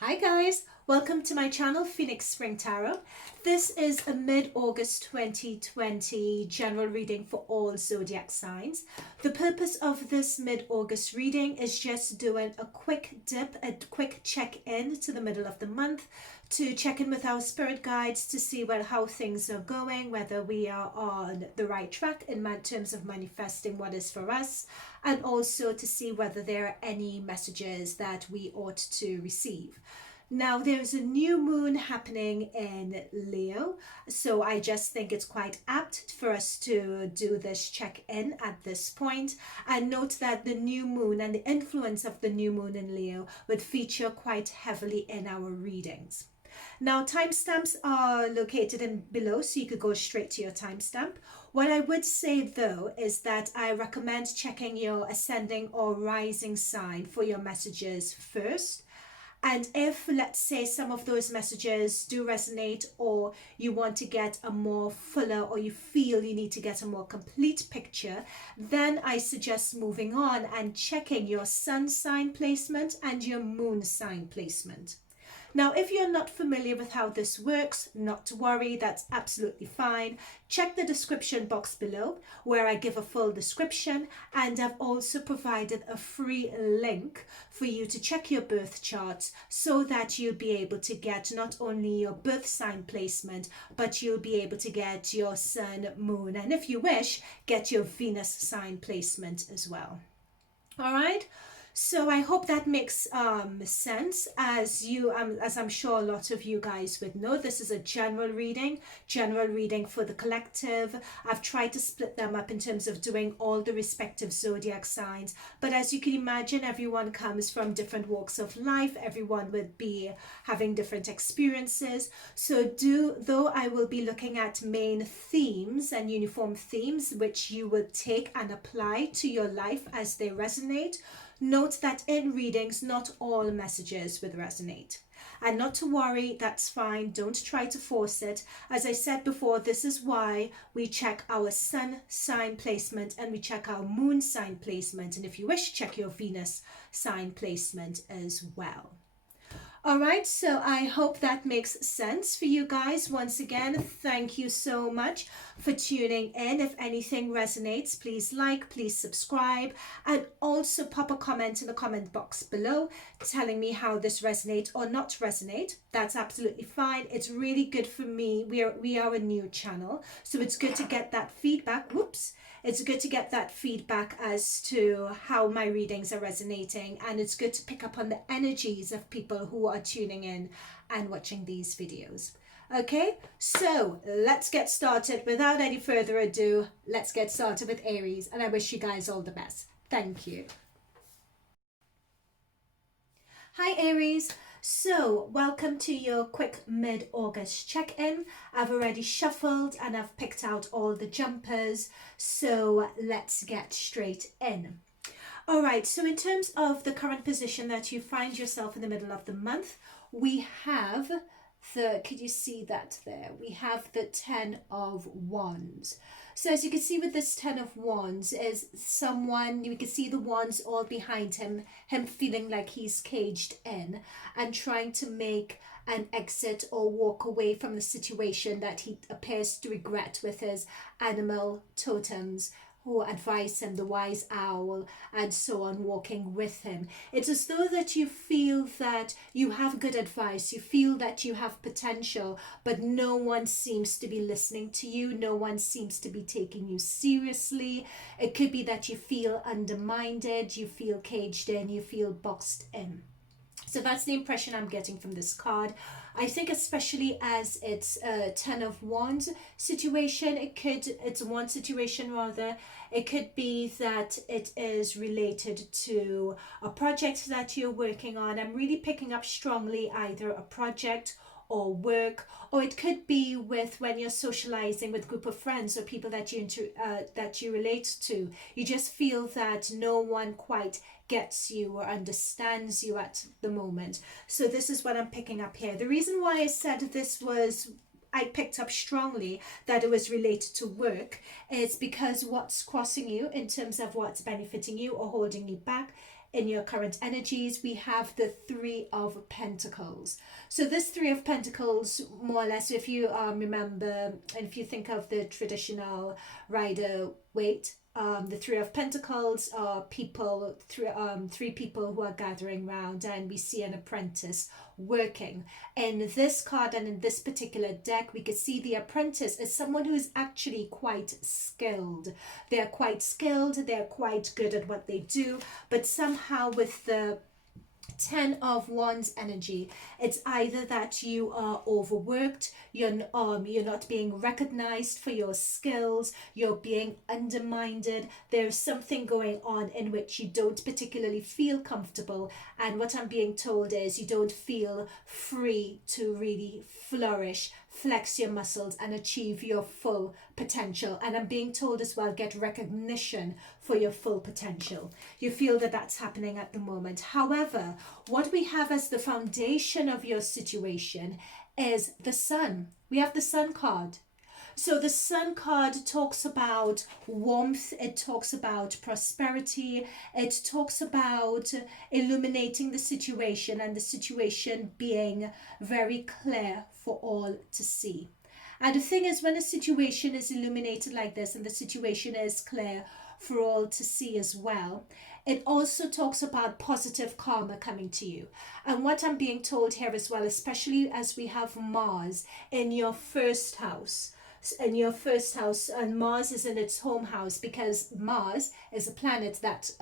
Hi guys, welcome to my channel Phoenix Spring Tarot. This is a mid-August 2020 general reading for all zodiac signs. The purpose of this mid-August reading is just doing a quick dip, a quick check-in to the middle of the month, to check in with our spirit guides to see how things are going, whether we are on the right track in terms of manifesting what is for us, and also to see whether there are any messages that we ought to receive. Now, there's a new moon happening in Leo, so I just think it's quite apt for us to do this check-in at this point. And note that the new moon and the influence of the new moon in Leo would feature quite heavily in our readings. Now, timestamps are located in below, so you could go straight to your timestamp. What I would say though is that I recommend checking your ascending or rising sign for your messages first. And if, let's say, some of those messages do resonate, or you want to get a more fuller, or you feel you need to get a more complete picture, then I suggest moving on and checking your sun sign placement and your moon sign placement. Now, if you're not familiar with how this works, not to worry, that's absolutely fine. Check the description box below where I give a full description, and I've also provided a free link for you to check your birth charts so that you'll be able to get not only your birth sign placement, but you'll be able to get your sun, moon, and if you wish, get your Venus sign placement as well. All right. So I hope that makes sense. As I'm sure a lot of you guys would know, this is a general reading for the collective. I've tried to split them up in terms of doing all the respective zodiac signs, but as you can imagine, everyone comes from different walks of life. Everyone would be having different experiences. So though I will be looking at main themes and uniform themes, which you will take and apply to your life as they resonate, note that in readings, not all messages would resonate. And not to worry, that's fine. Don't try to force it. As I said before, this is why we check our sun sign placement and we check our moon sign placement. And if you wish, check your Venus sign placement as well. All right, so I hope that makes sense for you guys. Once again, thank you so much for tuning in. If anything resonates, please like, please subscribe, and also pop a comment in the comment box below telling me how this resonates or not resonate. That's absolutely fine. It's really good for me. We are a new channel, so it's good to get that feedback. Whoops. It's good to get that feedback as to how my readings are resonating, and it's good to pick up on the energies of people who are tuning in and watching these videos. Okay, so let's get started. Without any further ado, let's get started with Aries, and I wish you guys all the best. Thank you. Hi Aries. So welcome to your quick mid-August check-in. I've already shuffled and I've picked out all the jumpers, so let's get straight in. All right, so in terms of the current position that you find yourself in the middle of the month, we have could you see that there? We have the 10 of Wands. So as you can see with this 10 of Wands is someone, you can see the wands all behind him feeling like he's caged in and trying to make an exit or walk away from the situation that he appears to regret with his animal totems who advise him, the wise owl and so on, walking with him. It's as though that you feel that you have good advice, you feel that you have potential, but no one seems to be listening to you, no one seems to be taking you seriously. It could be that you feel undermined, you feel caged in, you feel boxed in. So that's the impression I'm getting from this card. I think especially as it's a 10 of Wands situation, it's one situation rather, it could be that it is related to a project that you're working on. I'm really picking up strongly either a project or work, or it could be with when you're socializing with a group of friends or people that you relate to. You just feel that no one quite gets you or understands you at the moment. So this is what I'm picking up here. The reason why I said this was, I picked up strongly that it was related to work is because what's crossing you in terms of what's benefiting you or holding you back in your current energies, we have the Three of Pentacles. So this Three of Pentacles, more or less, if you remember, and if you think of the traditional Rider-Waite, the Three of Pentacles are people, three people who are gathering round, and we see an apprentice working. In this card and in this particular deck, we could see the apprentice is someone who is actually quite skilled. They're quite skilled, they're quite good at what they do, but somehow with the Ten of Wands energy, it's either that you are overworked, you're not being recognized for your skills, you're being undermined, there's something going on in which you don't particularly feel comfortable, and what I'm being told is you don't feel free to really flourish, flex your muscles and achieve your full potential. And I'm being told as well, get recognition for your full potential. You feel that that's happening at the moment. However, what we have as the foundation of your situation is the Sun. We have the Sun card. So the Sun card talks about warmth, it talks about prosperity, it talks about illuminating the situation and the situation being very clear for all to see. And the thing is, when a situation is illuminated like this and the situation is clear for all to see as well, it also talks about positive karma coming to you. And what I'm being told here as well, especially as we have Mars in your first house, and Mars is in its home house, because Mars is a planet that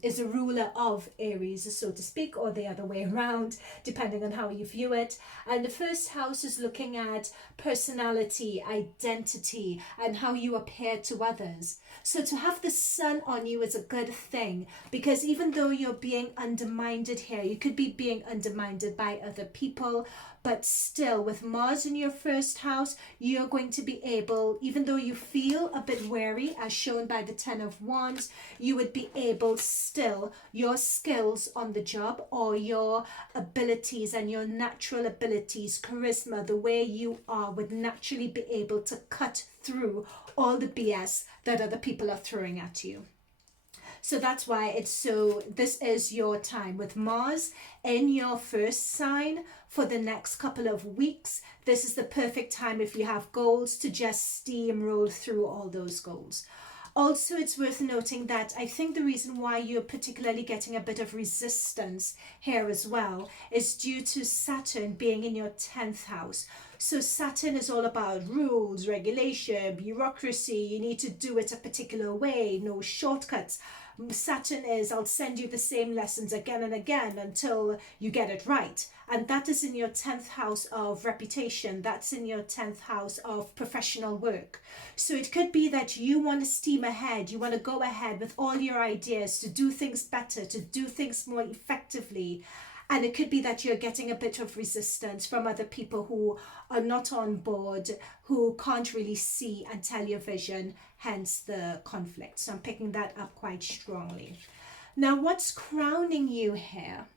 is a ruler of Aries, so to speak, or the other way around, depending on how you view it. And the first house is looking at personality, identity, and how you appear to others. So to have the Sun on you is a good thing, because even though you're being undermined here, you could be being undermined by other people, but still with Mars in your first house, you're going to be able, even though you feel a bit wary, as shown by the Ten of Wands, you would be able still, your skills on the job or your abilities and your natural abilities, charisma, the way you are, would naturally be able to cut through all the BS that other people are throwing at you. So that's why this is your time with Mars in your first sign for the next couple of weeks. This is the perfect time if you have goals to just steamroll through all those goals. Also, it's worth noting that I think the reason why you're particularly getting a bit of resistance here as well is due to Saturn being in your 10th house. So Saturn is all about rules, regulation, bureaucracy. You need to do it a particular way, no shortcuts. Saturn is, I'll send you the same lessons again and again until you get it right. And that is in your 10th house of reputation. That's in your 10th house of professional work. So it could be that you want to steam ahead. You want to go ahead with all your ideas to do things better, to do things more effectively. And it could be that you're getting a bit of resistance from other people who are not on board, who can't really see and tell your vision, hence the conflict. So I'm picking that up quite strongly. Now, what's crowning you here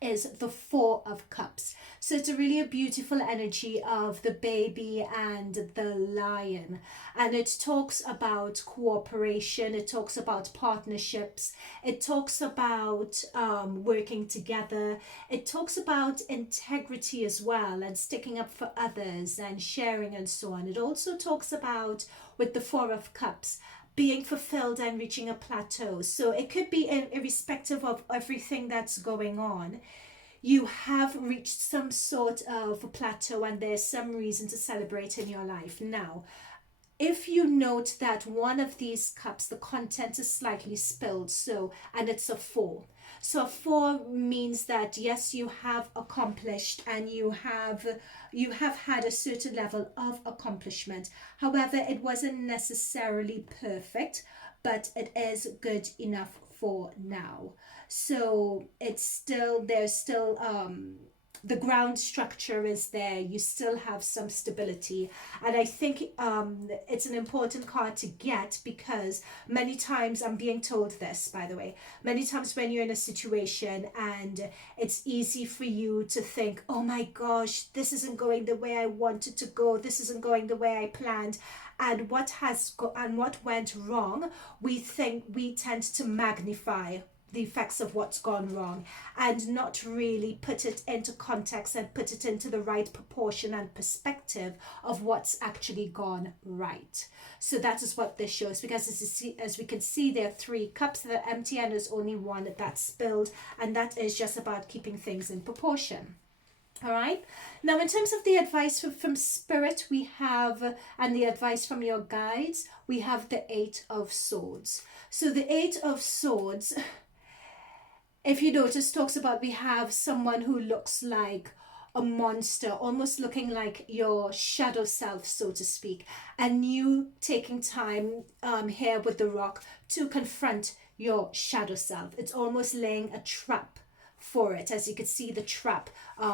is the Four of Cups. So it's a beautiful energy of the baby and the lion. And it talks about cooperation. It talks about partnerships. It talks about working together. It talks about integrity as well, and sticking up for others and sharing and so on. It also talks about, with the Four of Cups, being fulfilled and reaching a plateau. So it could be irrespective of everything that's going on, you have reached some sort of plateau and there's some reason to celebrate in your life. Now, if you note that one of these cups, the content is slightly spilled, and it's a 4. So a 4 means that yes, you have accomplished and you have had a certain level of accomplishment. However, it wasn't necessarily perfect, but it is good enough for now. So it's still, there's still the ground structure is there. You still have some stability, and I think it's an important card to get, because many times, I'm being told this, by the way, many times when you're in a situation and it's easy for you to think, oh my gosh, this isn't going the way I wanted to go, this isn't going the way I planned, and what went wrong, we tend to magnify the effects of what's gone wrong, and not really put it into context and put it into the right proportion and perspective of what's actually gone right. So that is what this shows, because as we can see, there are 3 cups that are empty and there's only one that's spilled, and that is just about keeping things in proportion. All right. Now, in terms of the advice from Spirit, we have, and the advice from your guides, we have the 8 of Swords. So the 8 of Swords, if you notice, talks about, we have someone who looks like a monster, almost looking like your shadow self, so to speak, and you taking time here with the rock to confront your shadow self. It's almost laying a trap for it, as you can see the trap,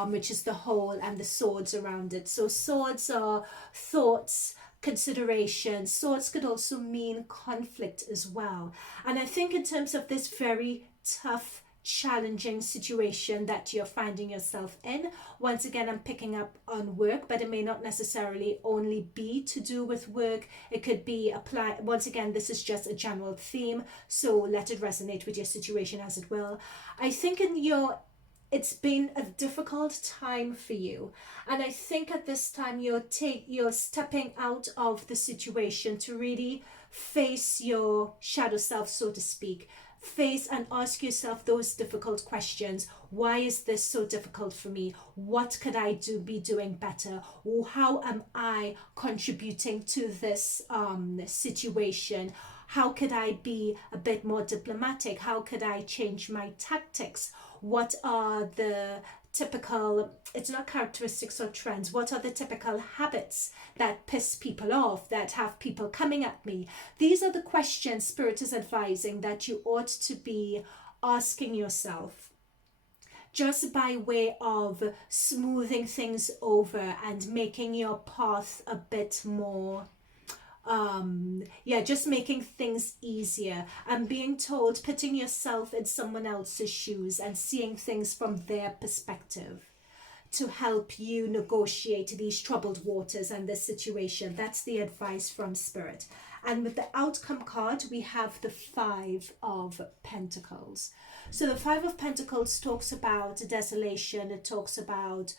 which is the hole and the swords around it. So swords are thoughts, consideration. Swords could also mean conflict as well. And I think in terms of this very tough, challenging situation that you're finding yourself in, once again, I'm picking up on work, but it may not necessarily only be to do with work. It could be apply. Once again, this is just a general theme, so let it resonate with your situation as it will. I think it's been a difficult time for you, and I think at this time you're stepping out of the situation to really face your shadow self, so to speak. Face and ask yourself those difficult questions. Why is this so difficult for me? What could I be doing better? Or how am I contributing to this situation? How could I be a bit more diplomatic? How could I change my tactics? What are the typical, it's not characteristics or trends, what are the typical habits that piss people off, that have people coming at me? These are the questions Spirit is advising that you ought to be asking yourself, just by way of smoothing things over and making your path a bit more just making things easier, and being told, putting yourself in someone else's shoes and seeing things from their perspective to help you negotiate these troubled waters and this situation. That's the advice from Spirit. And with the outcome card, we have the 5 of Pentacles. So the 5 of Pentacles talks about desolation. It talks about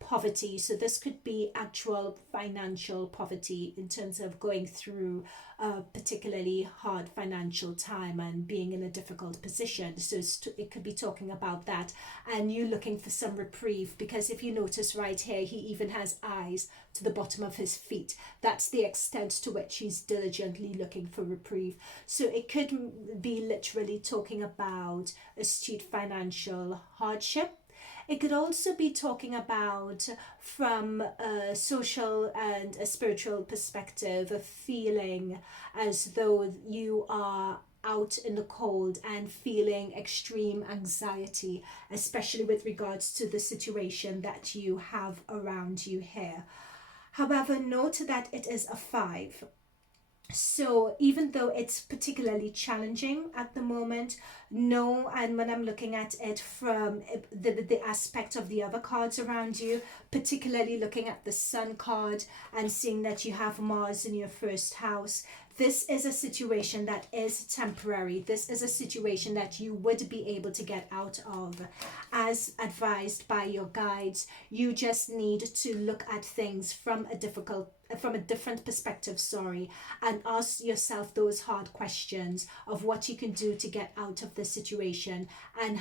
poverty. So this could be actual financial poverty in terms of going through a particularly hard financial time and being in a difficult position. So it could be talking about that, and you looking for some reprieve, because if you notice right here, he even has eyes to the bottom of his feet. That's the extent to which he's diligently looking for reprieve. So it could be literally talking about astute financial hardship. It could also be talking about, from a social and a spiritual perspective, a feeling as though you are out in the cold and feeling extreme anxiety, especially with regards to the situation that you have around you here. However, note that it is a 5. So even though it's particularly challenging at the moment, no, and when I'm looking at it from the aspect of the other cards around you, particularly looking at the Sun card and seeing that you have Mars in your first house, this is a situation that is temporary. This is a situation that you would be able to get out of. As advised by your guides, you just need to look at things from a different perspective, and ask yourself those hard questions of what you can do to get out of the situation, and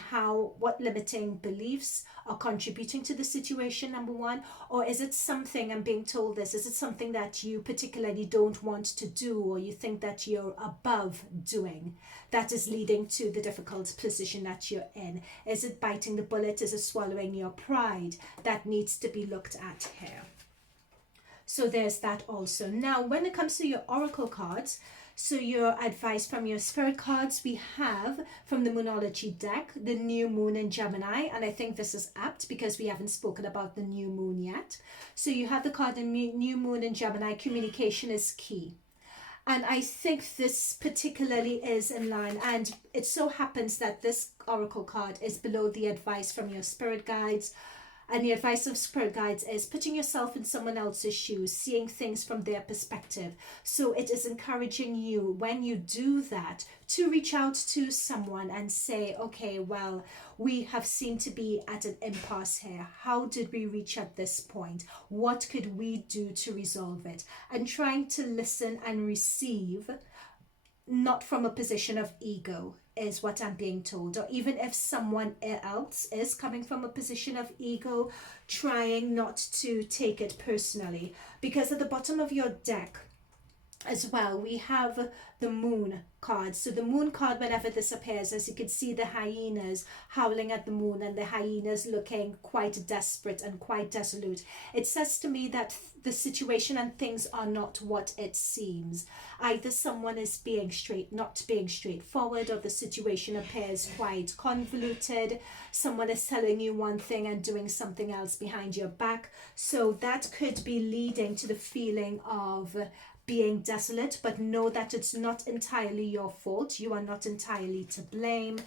what limiting beliefs are contributing to the situation, number one. Or is it something, I'm being told this, is it something that you particularly don't want to do, or you think that you're above doing, that is leading to the difficult position that you're in? Is it biting the bullet? Is it swallowing your pride? That needs to be looked at here. So there's that also. Now, when it comes to your oracle cards, so your advice from your spirit cards, we have from the Moonology deck, the new moon in Gemini. And I think this is apt because we haven't spoken about the new moon yet. So you have the card, the new moon in Gemini, communication is key. And I think this particularly is in line. And it so happens that this oracle card is below the advice from your spirit guides. And the advice of spirit guides is putting yourself in someone else's shoes, seeing things from their perspective. So it is encouraging you, when you do that, to reach out to someone and say, okay, well, we have seemed to be at an impasse here. How did we reach at this point? What could we do to resolve it? And trying to listen and receive, not from a position of ego, is what I'm being told. Or even if someone else is coming from a position of ego, trying not to take it personally. Because at the bottom of your deck as well, we have the moon card. So the moon card, whenever this appears, as you can see, the hyenas howling at the moon and the hyenas looking quite desperate and quite desolate. It says to me that the situation and things are not what it seems. Either someone is not being straightforward, or the situation appears quite convoluted. Someone is telling you one thing and doing something else behind your back. So that could be leading to the feeling of being desolate, but know that it's not entirely your fault. You are not entirely to blame,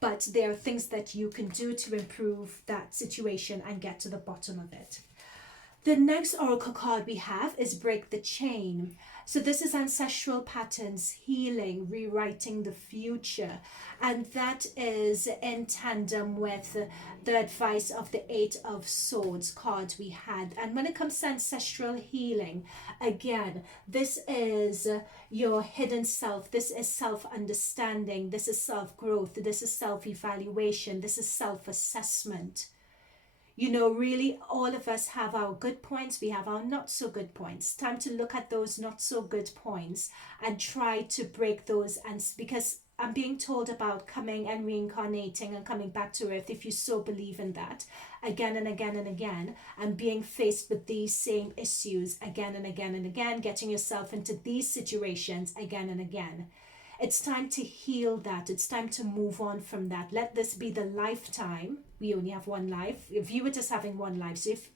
but there are things that you can do to improve that situation and get to the bottom of it. The next oracle card we have is Break the Chain. So this is ancestral patterns, healing, rewriting the future. And that is in tandem with the advice of the Eight of Swords card we had. And when it comes to ancestral healing, again, this is your hidden self. This is self-understanding. This is self-growth. This is self-evaluation. This is self-assessment. You know, really, all of us have our good points. We have our not so good points. Time to look at those not so good points and try to break those. And because I'm being told about coming and reincarnating and coming back to earth, if you so believe in that, again and again and again, and being faced with these same issues again and again and again, getting yourself into these situations again and again. It's time to heal that. It's time to move on from that. Let this be the lifetime. We only have one life. View it as having one life. So if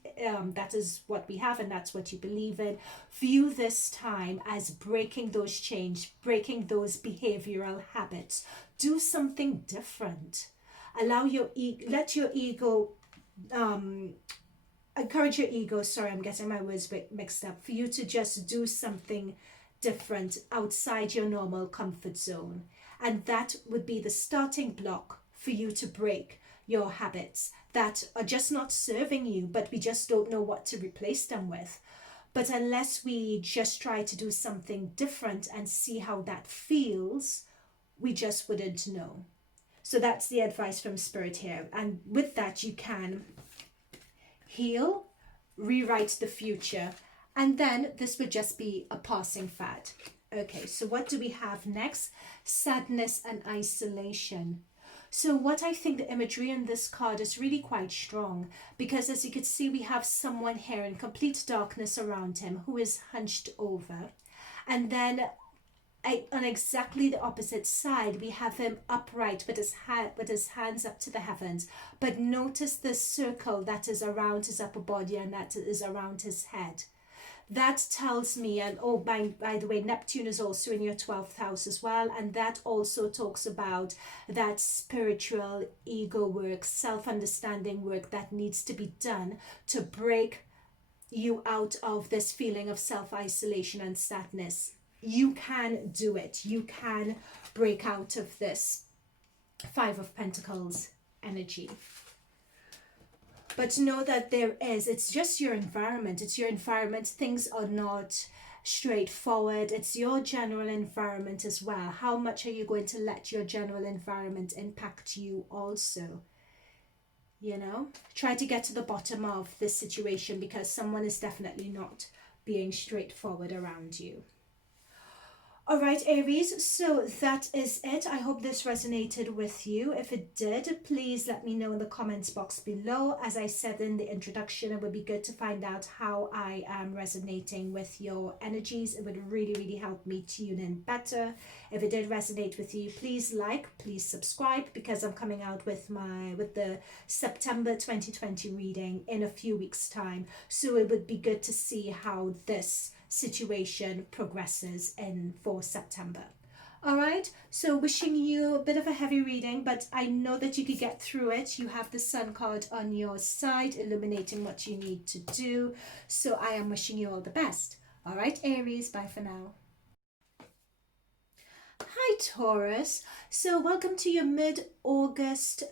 that is what we have and that's what you believe in, view this time as breaking those chains, breaking those behavioral habits. Do something different. Allow your let your ego, encourage your ego. Sorry, I'm getting my words mixed up. For you to just do something different outside your normal comfort zone. And that would be the starting block for you to break your habits that are just not serving you, but we just don't know what to replace them with. But unless we just try to do something different and see how that feels, we just wouldn't know. So that's the advice from Spirit here. And with that, you can heal, rewrite the future, and then this would just be a passing fad. Okay, so what do we have next? Sadness and isolation. So what I think the imagery in this card is really quite strong, because as you can see, we have someone here in complete darkness around him who is hunched over. And then on exactly the opposite side, we have him upright with his hands up to the heavens. But notice the circle that is around his upper body and that is around his head. That tells me, and oh, by the way, Neptune is also in your 12th house as well, and that also talks about that spiritual ego work, self-understanding work that needs to be done to break you out of this feeling of self-isolation and sadness. You can do it. You can break out of this Five of Pentacles energy. But know that it's just your environment. It's your environment. Things are not straightforward. It's your general environment as well. How much are you going to let your general environment impact you also? You know, try to get to the bottom of this situation, because someone is definitely not being straightforward around you. All right, Aries, so that is it. I hope this resonated with you. If it did, please let me know in the comments box below. As I said in the introduction, it would be good to find out how I am resonating with your energies. It would really, really help me tune in better. If it did resonate with you, please please subscribe, because I'm coming out with the September 2020 reading in a few weeks' time. So it would be good to see how this situation progresses for September. All right, so wishing you a bit of a heavy reading, but I know that you could get through it. You have the Sun card on your side, illuminating what you need to do. So I am wishing you all the best. All right, Aries, bye for now. Hi, Taurus. So welcome to your mid-August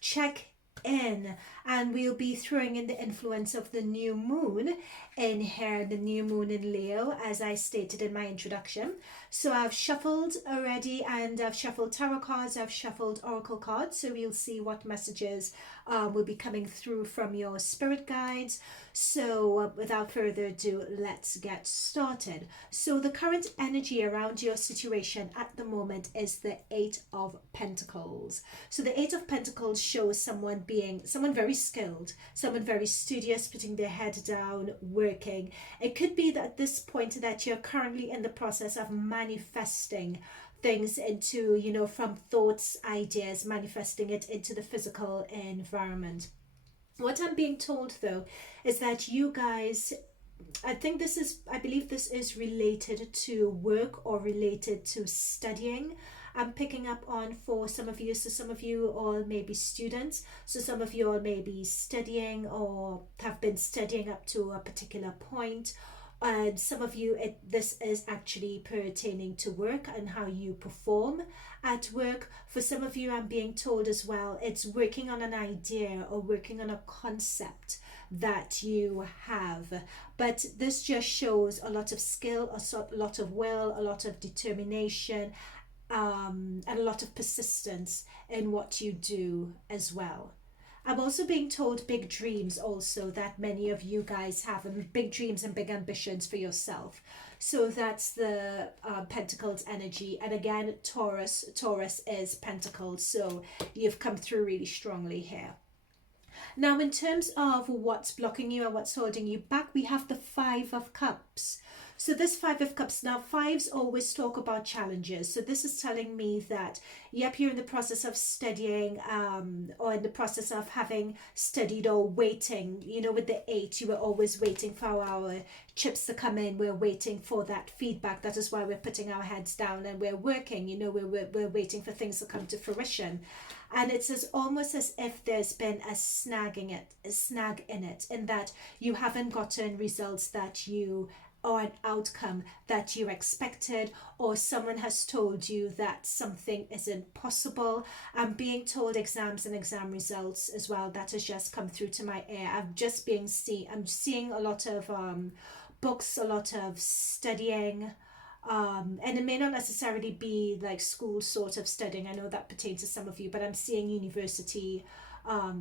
check-in, and we'll be throwing in the influence of the new moon in here, the new moon in Leo, as I stated in my introduction. So I've shuffled already, and I've shuffled tarot cards, I've shuffled oracle cards, so we'll see what messages will be coming through from your spirit guides. So without further ado, let's get started. So the current energy around your situation at the moment is the Eight of Pentacles. So the Eight of Pentacles shows someone very skilled, someone very studious, putting their head down, working. It could be that at this point that you're currently in the process of manifesting things into, you know, from thoughts, ideas, manifesting it into the physical environment. What I'm being told though is that you guys, I believe this is related to work or related to studying. I'm picking up on for some of you. So some of you all may be students. So some of you all may be studying or have been studying up to a particular point. And some of you, this is actually pertaining to work and how you perform at work. For some of you, I'm being told as well, it's working on an idea or working on a concept that you have. But this just shows a lot of skill, a lot of will, a lot of determination, and a lot of persistence in what you do as well. I'm also being told big dreams also that many of you guys have, and big dreams and big ambitions for yourself. So that's the Pentacles energy. And again, Taurus is Pentacles. So you've come through really strongly here. Now, in terms of what's blocking you and what's holding you back, we have the Five of Cups. So this Five of Cups, now fives always talk about challenges. So this is telling me that, yep, you're in the process of studying or in the process of having studied or waiting. You know, with the eight, you were always waiting for our chips to come in. We're waiting for that feedback. That is why we're putting our heads down and we're working. You know, we're waiting for things to come to fruition. And it's almost as if there's been a snag in it, in that you haven't gotten results that you, or an outcome that you expected, or someone has told you that something isn't possible. I'm being told exams and exam results as well. That has just come through to my ear. I'm seeing a lot of books, a lot of studying. And it may not necessarily be like school sort of studying. I know that pertains to some of you, but I'm seeing university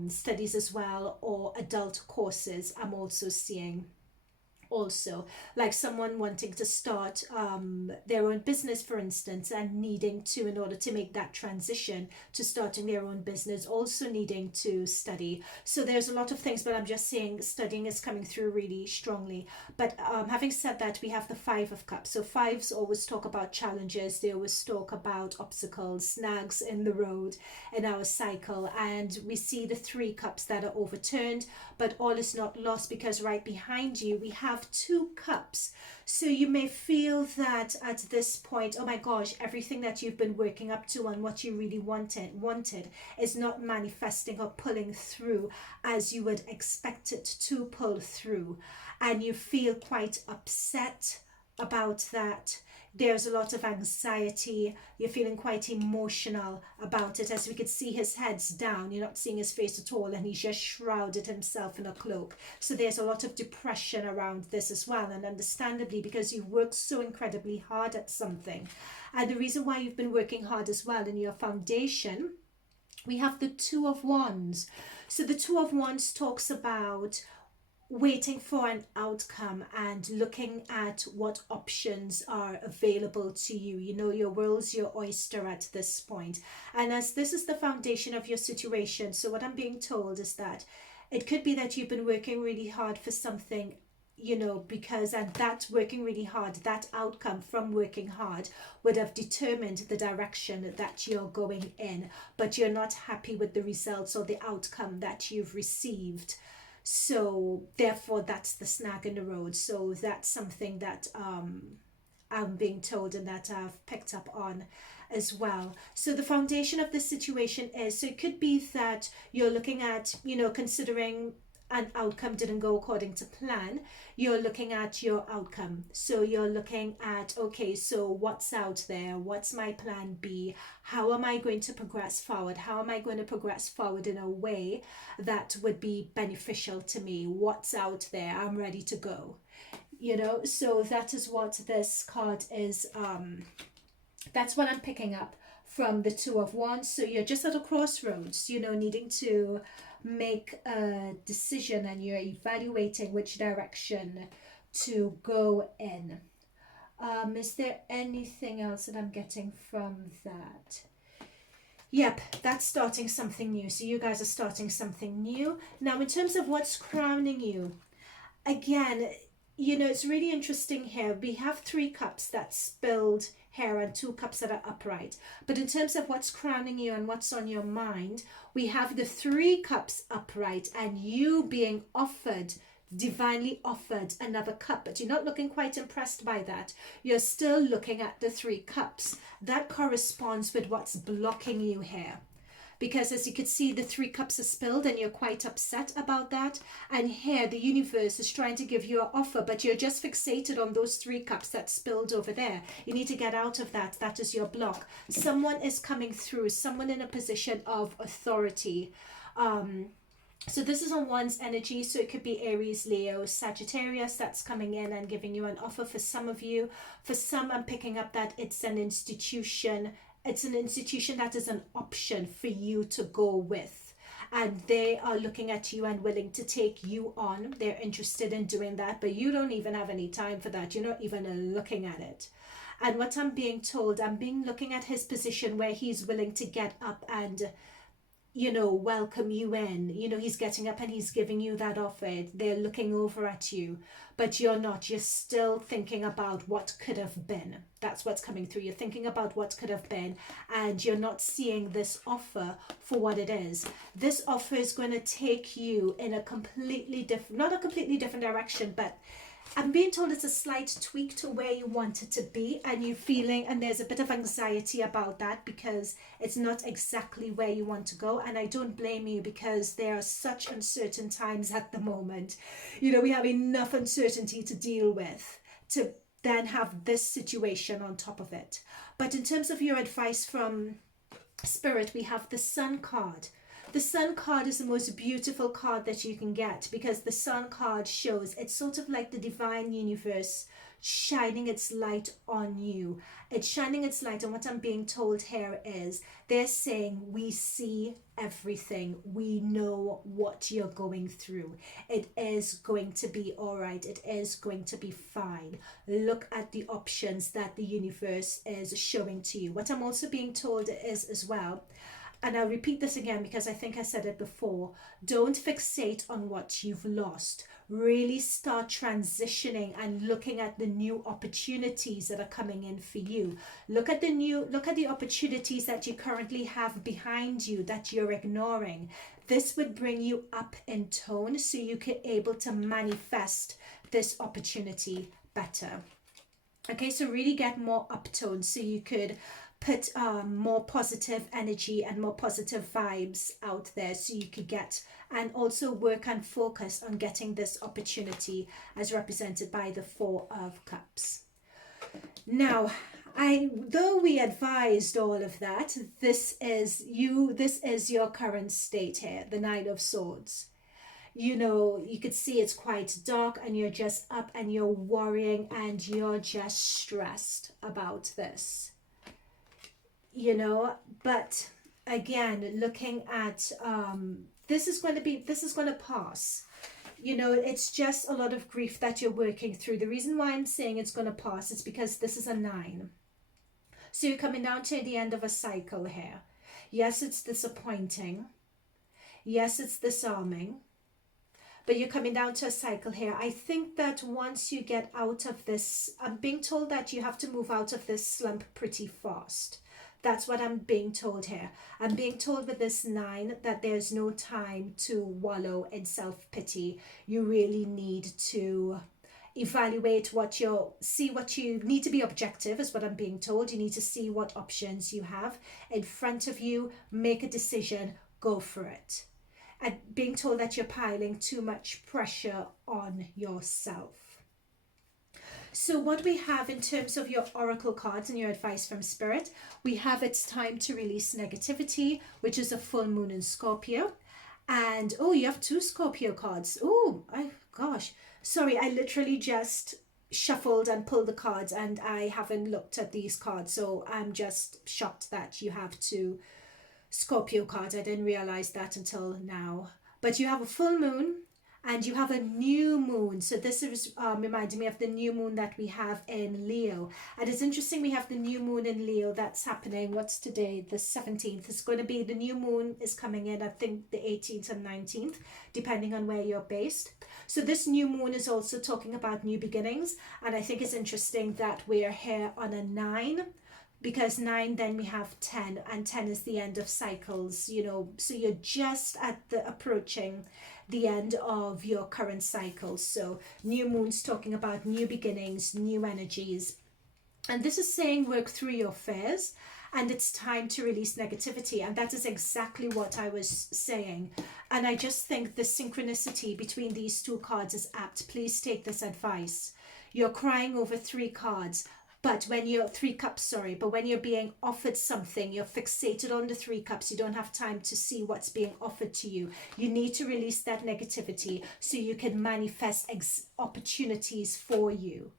studies as well, or adult courses. I'm also seeing like someone wanting to start their own business, for instance, and needing to, in order to make that transition to starting their own business, also needing to study. So there's a lot of things, but I'm just saying studying is coming through really strongly. But having said that, we have the Five of Cups. So fives always talk about challenges. They always talk about obstacles, snags in the road in our cycle. And we see the Three Cups that are overturned, but all is not lost, because right behind you we have Two Cups. So you may feel that at this point, oh my gosh, everything that you've been working up to and what you really wanted is not manifesting or pulling through as you would expect it to pull through, and you feel quite upset about that. There's a lot of anxiety. You're feeling quite emotional about it. As we could see, his head's down. You're not seeing his face at all, and he's just shrouded himself in a cloak. So there's a lot of depression around this as well, and understandably, because you've worked so incredibly hard at something. And the reason why you've been working hard as well in your foundation, we have the Two of Wands. So the Two of Wands talks about waiting for an outcome and looking at what options are available to you. You know, your world's your oyster at this point. And as this is the foundation of your situation, so what I'm being told is that it could be that you've been working really hard for something, you know, because, and that working really hard, that outcome from working hard would have determined the direction that you're going in, but you're not happy with the results or the outcome that you've received. So therefore that's the snag in the road. So that's something that I'm being told and that I've picked up on as well. So the foundation of this situation is, so it could be that you're looking at, considering an outcome didn't go according to plan, you're looking at your outcome. So you're looking at, okay, so what's out there? What's my plan B? How am I going to progress forward? How am I going to progress forward in a way that would be beneficial to me? What's out there? I'm ready to go. So that is what this card is. That's what I'm picking up from the Two of Wands. So you're just at a crossroads, needing to make a decision, and you're evaluating which direction to go in. Is there anything else that I'm getting from that? Yep, that's starting something new. So you guys are starting something new. Now, in terms of what's crowning you, again, it's really interesting here. We have 3 cups that spilled here and 2 cups that are upright. But in terms of what's crowning you and what's on your mind, we have the 3 cups upright and you being offered, divinely offered another cup. But you're not looking quite impressed by that. You're still looking at the 3 cups. That corresponds with what's blocking you here. Because as you can see, the 3 cups are spilled and you're quite upset about that. And here the universe is trying to give you an offer, but you're just fixated on those 3 cups that spilled over there. You need to get out of that. That is your block. Someone is coming through, someone in a position of authority. So this is on one's energy. So it could be Aries, Leo, Sagittarius that's coming in and giving you an offer for some of you. For some, I'm picking up that it's an institution. It's an institution that is an option for you to go with. And they are looking at you and willing to take you on. They're interested in doing that, but you don't even have any time for that. You're not even looking at it. And what I'm being told, looking at his position where he's willing to get up and, welcome you in. He's getting up and he's giving you that offer. They're looking over at you, but you're not. You're still thinking about what could have been. That's what's coming through. You're thinking about what could have been, and you're not seeing this offer for what it is. This offer is going to take you in a completely different, not a completely different direction, but I'm being told it's a slight tweak to where you want it to be, and you're feeling, and there's a bit of anxiety about that because it's not exactly where you want to go. And I don't blame you, because there are such uncertain times at the moment. We have enough uncertainty to deal with to then have this situation on top of it. But in terms of your advice from Spirit, we have the Sun card. The Sun card is the most beautiful card that you can get, because the Sun card shows, it's sort of like the divine universe shining its light on you. It's shining its light, and what I'm being told here is they're saying, we see everything. We know what you're going through. It is going to be all right. It is going to be fine. Look at the options that the universe is showing to you. What I'm also being told is as well, and I'll repeat this again because I think I said it before, don't fixate on what you've lost. Really start transitioning and looking at the new opportunities that are coming in for you. Look at the opportunities that you currently have behind you that you're ignoring. This would bring you up in tone so you can able to manifest this opportunity better. Okay, so really get more uptone so you could put more positive energy and more positive vibes out there, so you could get, and also work and focus on getting this opportunity as represented by the 4 of Cups. Now, though we advised all of that, this is your current state here, the 9 of Swords. You could see it's quite dark and you're just up and you're worrying and you're just stressed about this. But again, looking at this is going to pass. It's just a lot of grief that you're working through. The reason why I'm saying it's going to pass is because this is a 9. So you're coming down to the end of a cycle here. Yes, it's disappointing. Yes, it's disarming. But you're coming down to a cycle here. I think that once you get out of this, I'm being told that you have to move out of this slump pretty fast. That's what I'm being told here. I'm being told with this 9 that there's no time to wallow in self-pity. You really need to evaluate see what you need to be objective, is what I'm being told. You need to see what options you have in front of you, make a decision, go for it. And being told that you're piling too much pressure on yourself. So what we have in terms of your oracle cards and your advice from Spirit, we have it's time to release negativity, which is a full moon in Scorpio. And oh, you have 2 Scorpio cards. Oh, gosh. Sorry, I literally just shuffled and pulled the cards and I haven't looked at these cards. So I'm just shocked that you have 2 Scorpio cards. I didn't realize that until now. But you have a full moon and you have a new moon. So this is reminding me of the new moon that we have in Leo. And it's interesting, we have the new moon in Leo that's happening. What's today? The 17th. It's going to be, the new moon is coming in, I think, the 18th and 19th, depending on where you're based. So this new moon is also talking about new beginnings. And I think it's interesting that we're here on a 9. Because 9, then we have 10, and 10 is the end of cycles, you know, so you're just at the approaching the end of your current cycle. So new moon's talking about new beginnings, new energies, and this is saying work through your fears, and it's time to release negativity. And that is exactly what I was saying. And I just think the synchronicity between these 2 cards is apt. Please take this advice. You're crying over 3 cards. But when you're 3 cups, sorry, but when you're being offered something, you're fixated on the 3 cups. You don't have time to see what's being offered to you. You need to release that negativity so you can manifest opportunities for you.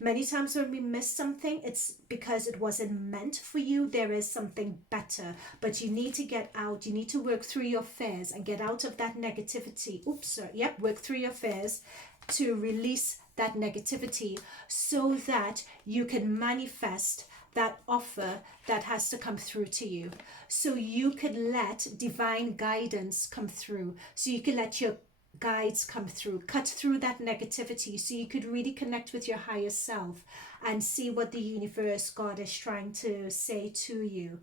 Many times when we miss something, it's because it wasn't meant for you. There is something better, but you need to get out. You need to work through your fears and get out of that negativity. Oops, sorry. Yep, work through your fears to release that negativity so that you can manifest that offer that has to come through to you. So you can let divine guidance come through. So you can let your guides come through, cut through that negativity so you could really connect with your higher self and see what the universe, God, is trying to say to you.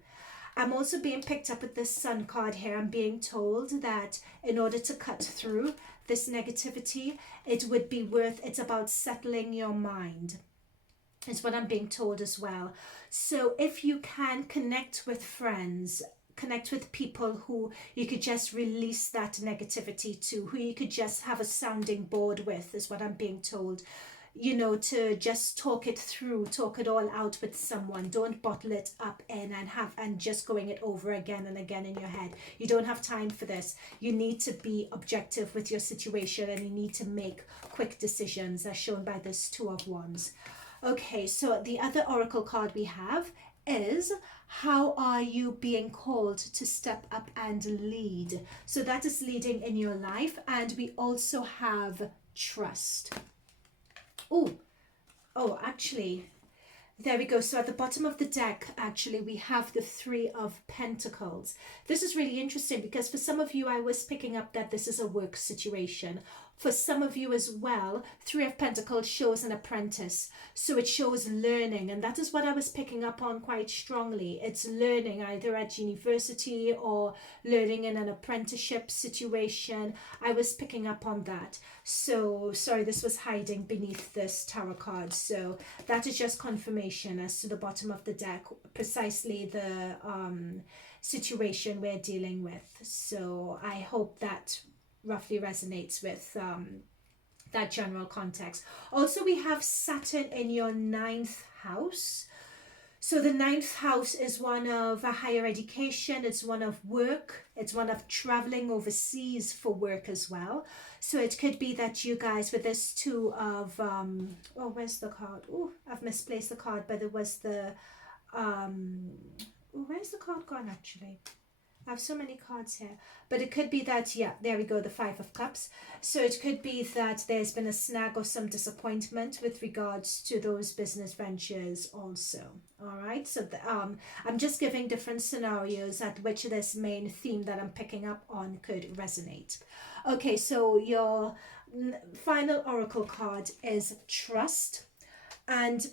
I'm also being picked up with this Sun card here. I'm being told that in order to cut through this negativity, it would be it's about settling your mind, is what I'm being told as well. So if you can connect with friends, connect with people who you could just release that negativity to, who you could just have a sounding board with, is what I'm being told. You know, to just talk it through, talk it all out with someone. Don't bottle it up in and just going it over again and again in your head. You don't have time for this. You need to be objective with your situation and you need to make quick decisions, as shown by this 2 of Wands. Okay, so the other oracle card we have is, how are you being called to step up and lead? So that is leading in your life. And we also have trust. Oh, actually, there we go. So at the bottom of the deck, actually, we have the 3 of Pentacles. This is really interesting because for some of you, I was picking up that this is a work situation. For some of you as well, 3 of Pentacles shows an apprentice. So it shows learning. And that is what I was picking up on quite strongly. It's learning either at university or learning in an apprenticeship situation. I was picking up on that. So, sorry, this was hiding beneath this tarot card. So that is just confirmation as to the bottom of the deck, precisely the situation we're dealing with. So I hope that roughly resonates with that general context. Also, we have Saturn in your 9th house. So the 9th house is one of a higher education. It's one of work. It's one of traveling overseas for work as well. So it could be that you guys, with this 2 of, oh, where's the card? Oh, I've misplaced the card, but there was the, where's the card gone actually? I have so many cards here, but it could be that, yeah, there we go, the 5 of Cups. So it could be that there's been a snag or some disappointment with regards to those business ventures also. All right, so I'm just giving different scenarios at which this main theme that I'm picking up on could resonate. Okay, so your final oracle card is Trust. And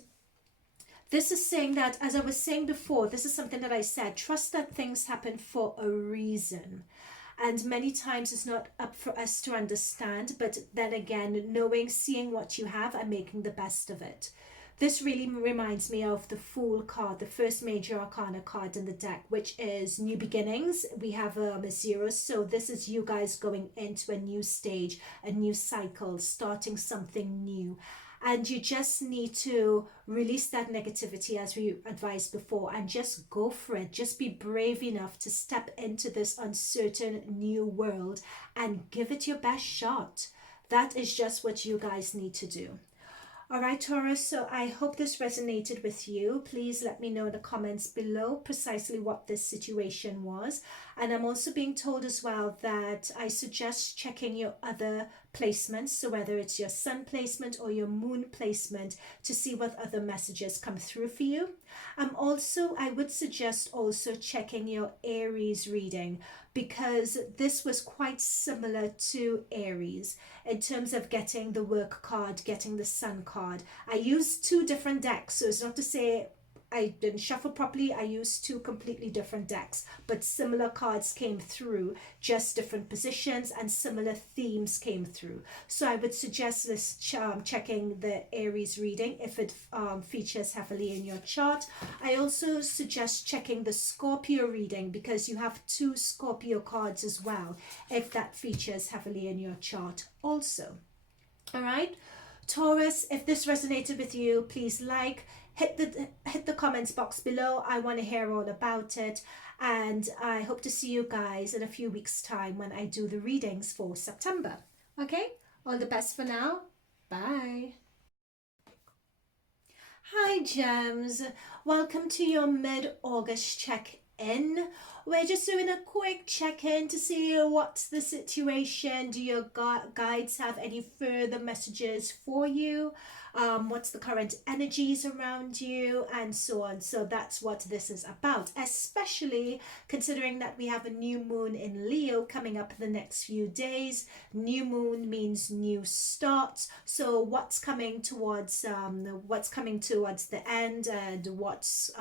this is saying that, as I was saying before, this is something that I said, trust that things happen for a reason. and many times it's not up for us to understand, but then again, knowing, seeing what you have and making the best of it. This really reminds me of the Fool card, the first major arcana card in the deck, which is new beginnings. We have a 0, so this is you guys going into a new stage, a new cycle, starting something new. And you just need to release that negativity, as we advised before, and just go for it. Just be brave enough to step into this uncertain new world and give it your best shot. That is just what you guys need to do. All right, Taurus, so I hope this resonated with you. Please let me know in the comments below precisely what this situation was. And I'm also being told as well that I suggest checking your other placements, so whether it's your sun placement or your moon placement, to see what other messages come through for you. I would suggest also checking your Aries reading, because this was quite similar to Aries in terms of getting the work card, getting the sun card. I used 2 different decks, so it's not to say I didn't shuffle properly. I used 2 completely different decks, but similar cards came through, just different positions, and similar themes came through. So I would suggest this checking the Aries reading if it features heavily in your chart. I also suggest checking the Scorpio reading, because you have 2 Scorpio cards as well, if that features heavily in your chart also. All right, Taurus, if this resonated with you, please hit the comments box below. I want to hear all about it, and I hope to see you guys in a few weeks time when I do the readings for September. Okay, all the best for now. Bye. Hi gems, welcome to your mid-August check-in. We're just doing a quick check-in to see what's the situation. Do your guides have any further messages for you? What's the current energies around you, and so on. So that's what this is about, especially considering that we have a new moon in Leo coming up in the next few days. New moon means new starts. So what's coming towards the end, and what's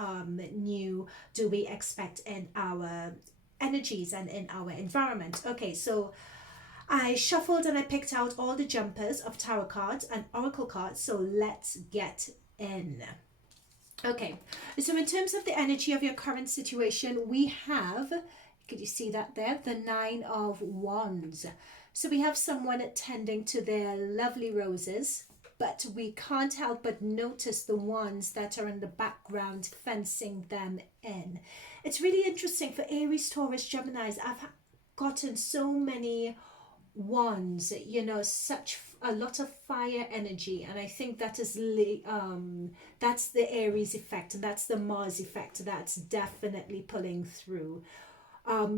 new do we expect in our energies and in our environment. Okay, so I shuffled and I picked out all the jumpers of tarot cards and oracle cards, so let's get in. Okay, so in terms of the energy of your current situation, we have, could you see that there, the 9 of Wands. So we have someone attending to their lovely roses, but we can't help but notice the ones that are in the background fencing them in. It's really interesting for Aries, Taurus, Geminis. I've gotten so many wands, you know, such a lot of fire energy, and I think that is that's the Aries effect, and that's the Mars effect that's definitely pulling through,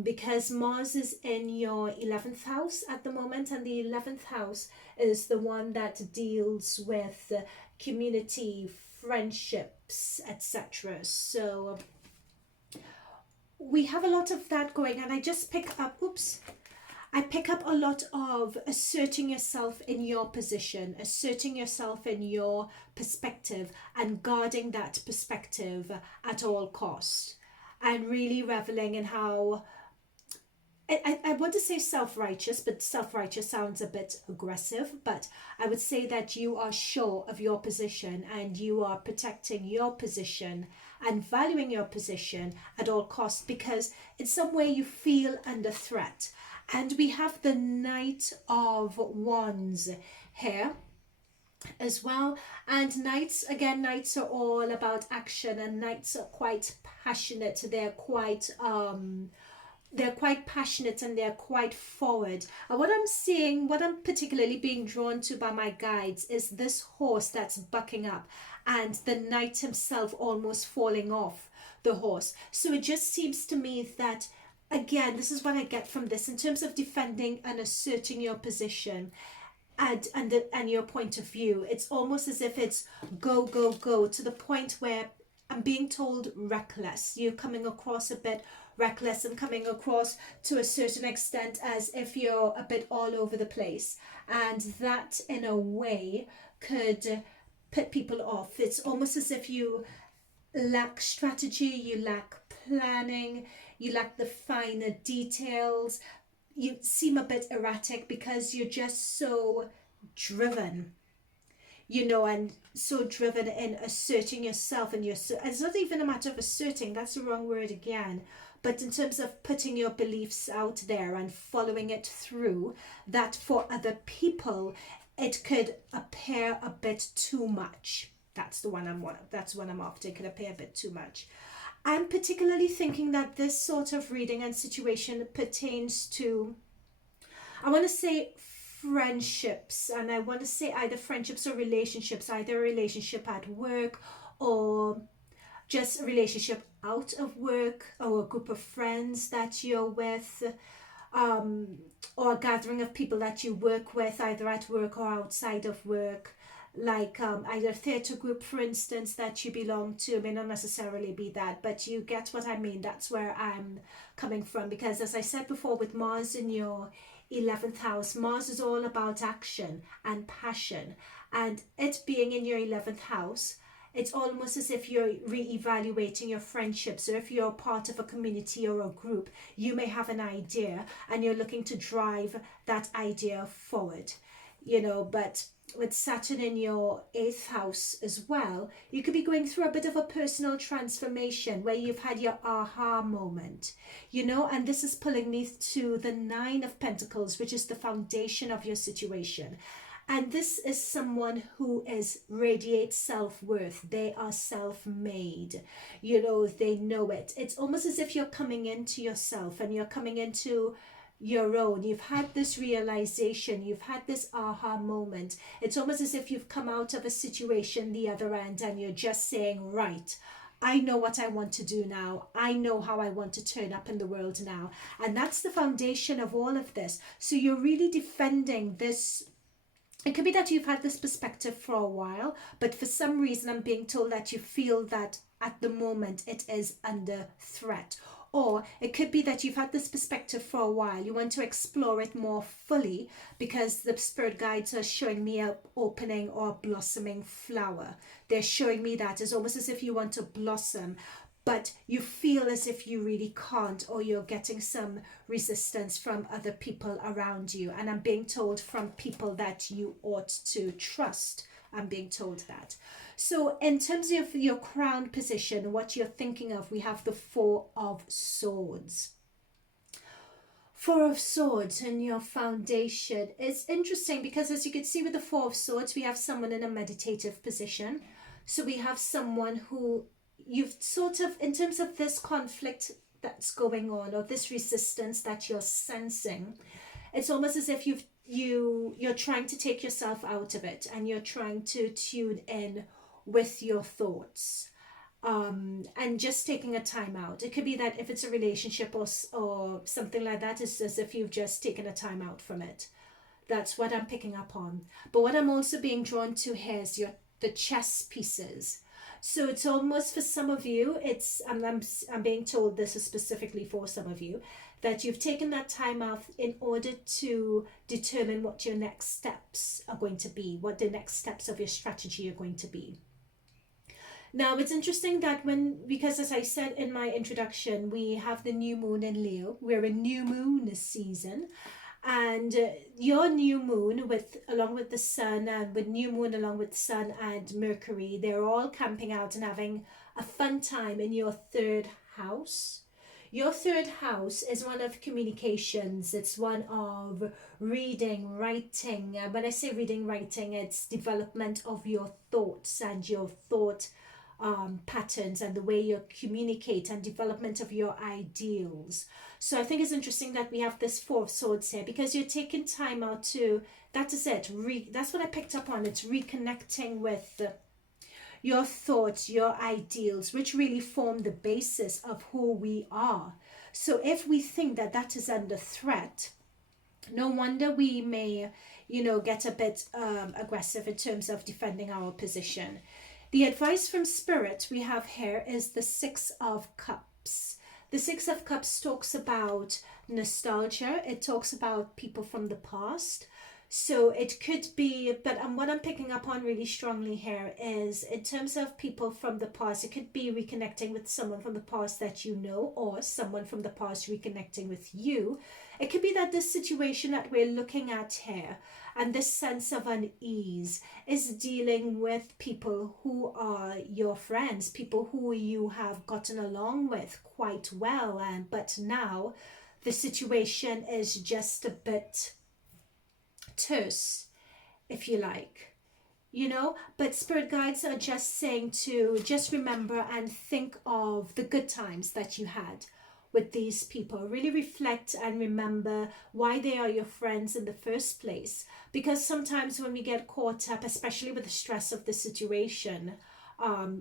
because Mars is in your 11th house at the moment, and the 11th house is the one that deals with community, friendships, etc. So we have a lot of that going, and I just pick up a lot of asserting yourself in your position, asserting yourself in your perspective, and guarding that perspective at all costs, and really reveling in how, I want to say self-righteous, but self-righteous sounds a bit aggressive, but I would say that you are sure of your position, and you are protecting your position and valuing your position at all costs, because in some way you feel under threat. And we have the Knight of Wands here as well. And knights, again, knights are all about action, and knights are quite passionate. They're quite passionate, and they're quite forward. And what I'm seeing, what I'm particularly being drawn to by my guides, is this horse that's bucking up, and the knight himself almost falling off the horse. So it just seems to me that, again, this is what I get from this in terms of defending and asserting your position and your point of view. It's almost as if it's go, go, go, to the point where I'm being told reckless. You're coming across a bit reckless, and coming across to a certain extent as if you're a bit all over the place, and that in a way could put people off. It's almost as if you lack strategy, you lack planning, you lack the finer details. you seem a bit erratic because you're just so driven, you know, and so driven in asserting yourself. And it's not even a matter of asserting, that's the wrong word again, but in terms of putting your beliefs out there and following it through, that for other people it could appear a bit too much. That's what I'm after. It could appear a bit too much. I'm particularly thinking that this sort of reading and situation pertains to, I want to say, friendships, and I want to say either friendships or relationships, either a relationship at work or just a relationship out of work, or a group of friends that you're with, or a gathering of people that you work with, either at work or outside of work, like either a theatre group, for instance, that you belong to. It may not necessarily be that, but you get what I mean. That's where I'm coming from, because as I said before, with Mars in your 11th house, Mars is all about action and passion, and it being in your 11th house, it's almost as if you're re-evaluating your friendships. So if you're part of a community or a group, you may have an idea and you're looking to drive that idea forward, you know. But with Saturn in your 8th house as well, you could be going through a bit of a personal transformation where you've had your aha moment, you know, and this is pulling me to the 9 of Pentacles, which is the foundation of your situation. And this is someone who radiates self-worth. They are self-made. You know, they know it. It's almost as if you're coming into yourself and you're coming into your own. You've had this realization. You've had this aha moment. It's almost as if you've come out of a situation the other end and you're just saying, right, I know what I want to do now. I know how I want to turn up in the world now. And that's the foundation of all of this. So you're really defending this. It could be that you've had this perspective for a while, but for some reason I'm being told that you feel that at the moment it is under threat. Or it could be that you've had this perspective for a while. You want to explore it more fully because the spirit guides are showing me a opening or a blossoming flower. They're showing me that it's almost as if you want to blossom, but you feel as if you really can't, or you're getting some resistance from other people around you. And I'm being told from people that you ought to trust. I'm being told that. So in terms of your crown position, what you're thinking of, we have the 4 of Swords. 4 of Swords in your foundation. It's interesting because as you can see with the 4 of Swords, we have someone in a meditative position. So we have someone who you've sort of, in terms of this conflict that's going on, or this resistance that you're sensing, it's almost as if you're trying to take yourself out of it and you're trying to tune in with your thoughts, and just taking a time out. It could be that if it's a relationship or something like that, it's as if you've just taken a time out from it. That's what I'm picking up on. But what I'm also being drawn to here is the chess pieces. So it's almost, for some of you, it's I'm being told this is specifically for some of you, that you've taken that time out in order to determine what your next steps are going to be, what the next steps of your strategy are going to be. Now, it's interesting that because as I said in my introduction, we have the new moon in Leo. We're in new moon season. And your new moon along with the sun, and with new moon along with sun and Mercury, they're all camping out and having a fun time in your 3rd house. Your 3rd house is one of communications. It's one of reading, writing. When I say reading, writing, it's development of your thoughts and your thought patterns and the way you communicate, and development of your ideals. So I think it's interesting that we have this 4 of Swords here, because you're taking time out to, that is it, that's what I picked up on. It's reconnecting with your thoughts, your ideals, which really form the basis of who we are. So if we think that that is under threat, no wonder we may, get a bit aggressive in terms of defending our position. The advice from Spirit we have here is the 6 of Cups. The 6 of Cups talks about nostalgia. It talks about people from the past. So it could be, but what I'm picking up on really strongly here is, in terms of people from the past, it could be reconnecting with someone from the past that you know, or someone from the past reconnecting with you. It could be that this situation that we're looking at here and this sense of unease is dealing with people who are your friends, people who you have gotten along with quite well, but now the situation is just a bit terse, if you like. But spirit guides are just saying to just remember and think of the good times that you had with these people. Really reflect and remember why they are your friends in the first place, because sometimes when we get caught up, especially with the stress of the situation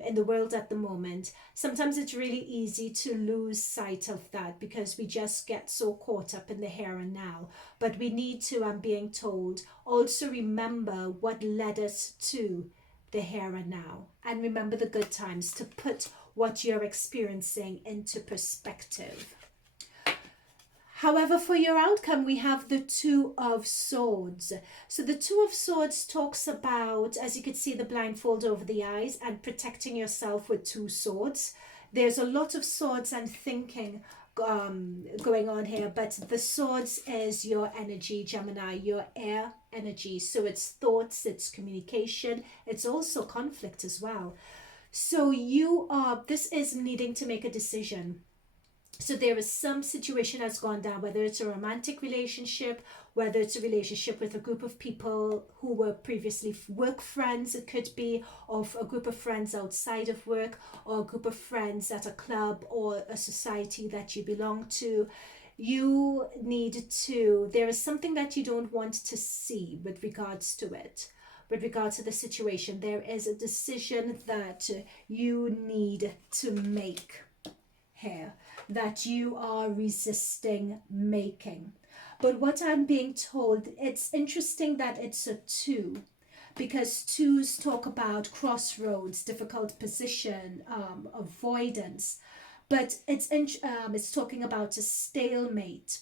in the world at the moment, sometimes it's really easy to lose sight of that because we just get so caught up in the here and now. But we need to, I'm being told, also remember what led us to the here and now, and remember the good times to put what you're experiencing into perspective. However, for your outcome, we have the Two of Swords. So the Two of Swords talks about, as you can see, the blindfold over the eyes and protecting yourself with two swords. There's a lot of swords and thinking going on here, but the swords is your energy, Gemini, your air energy. So it's thoughts, it's communication, it's also conflict as well. So this is needing to make a decision. So there is some situation that's gone down, whether it's a romantic relationship, whether it's a relationship with a group of people who were previously work friends, it could be, or a group of friends outside of work, or a group of friends at a club or a society that you belong to. There is something that you don't want to see with regards to it. With regard to the situation, there is a decision that you need to make here, that you are resisting making. But what I'm being told, it's interesting that it's a 2, because 2s talk about crossroads, difficult position, avoidance, but it's talking about a stalemate.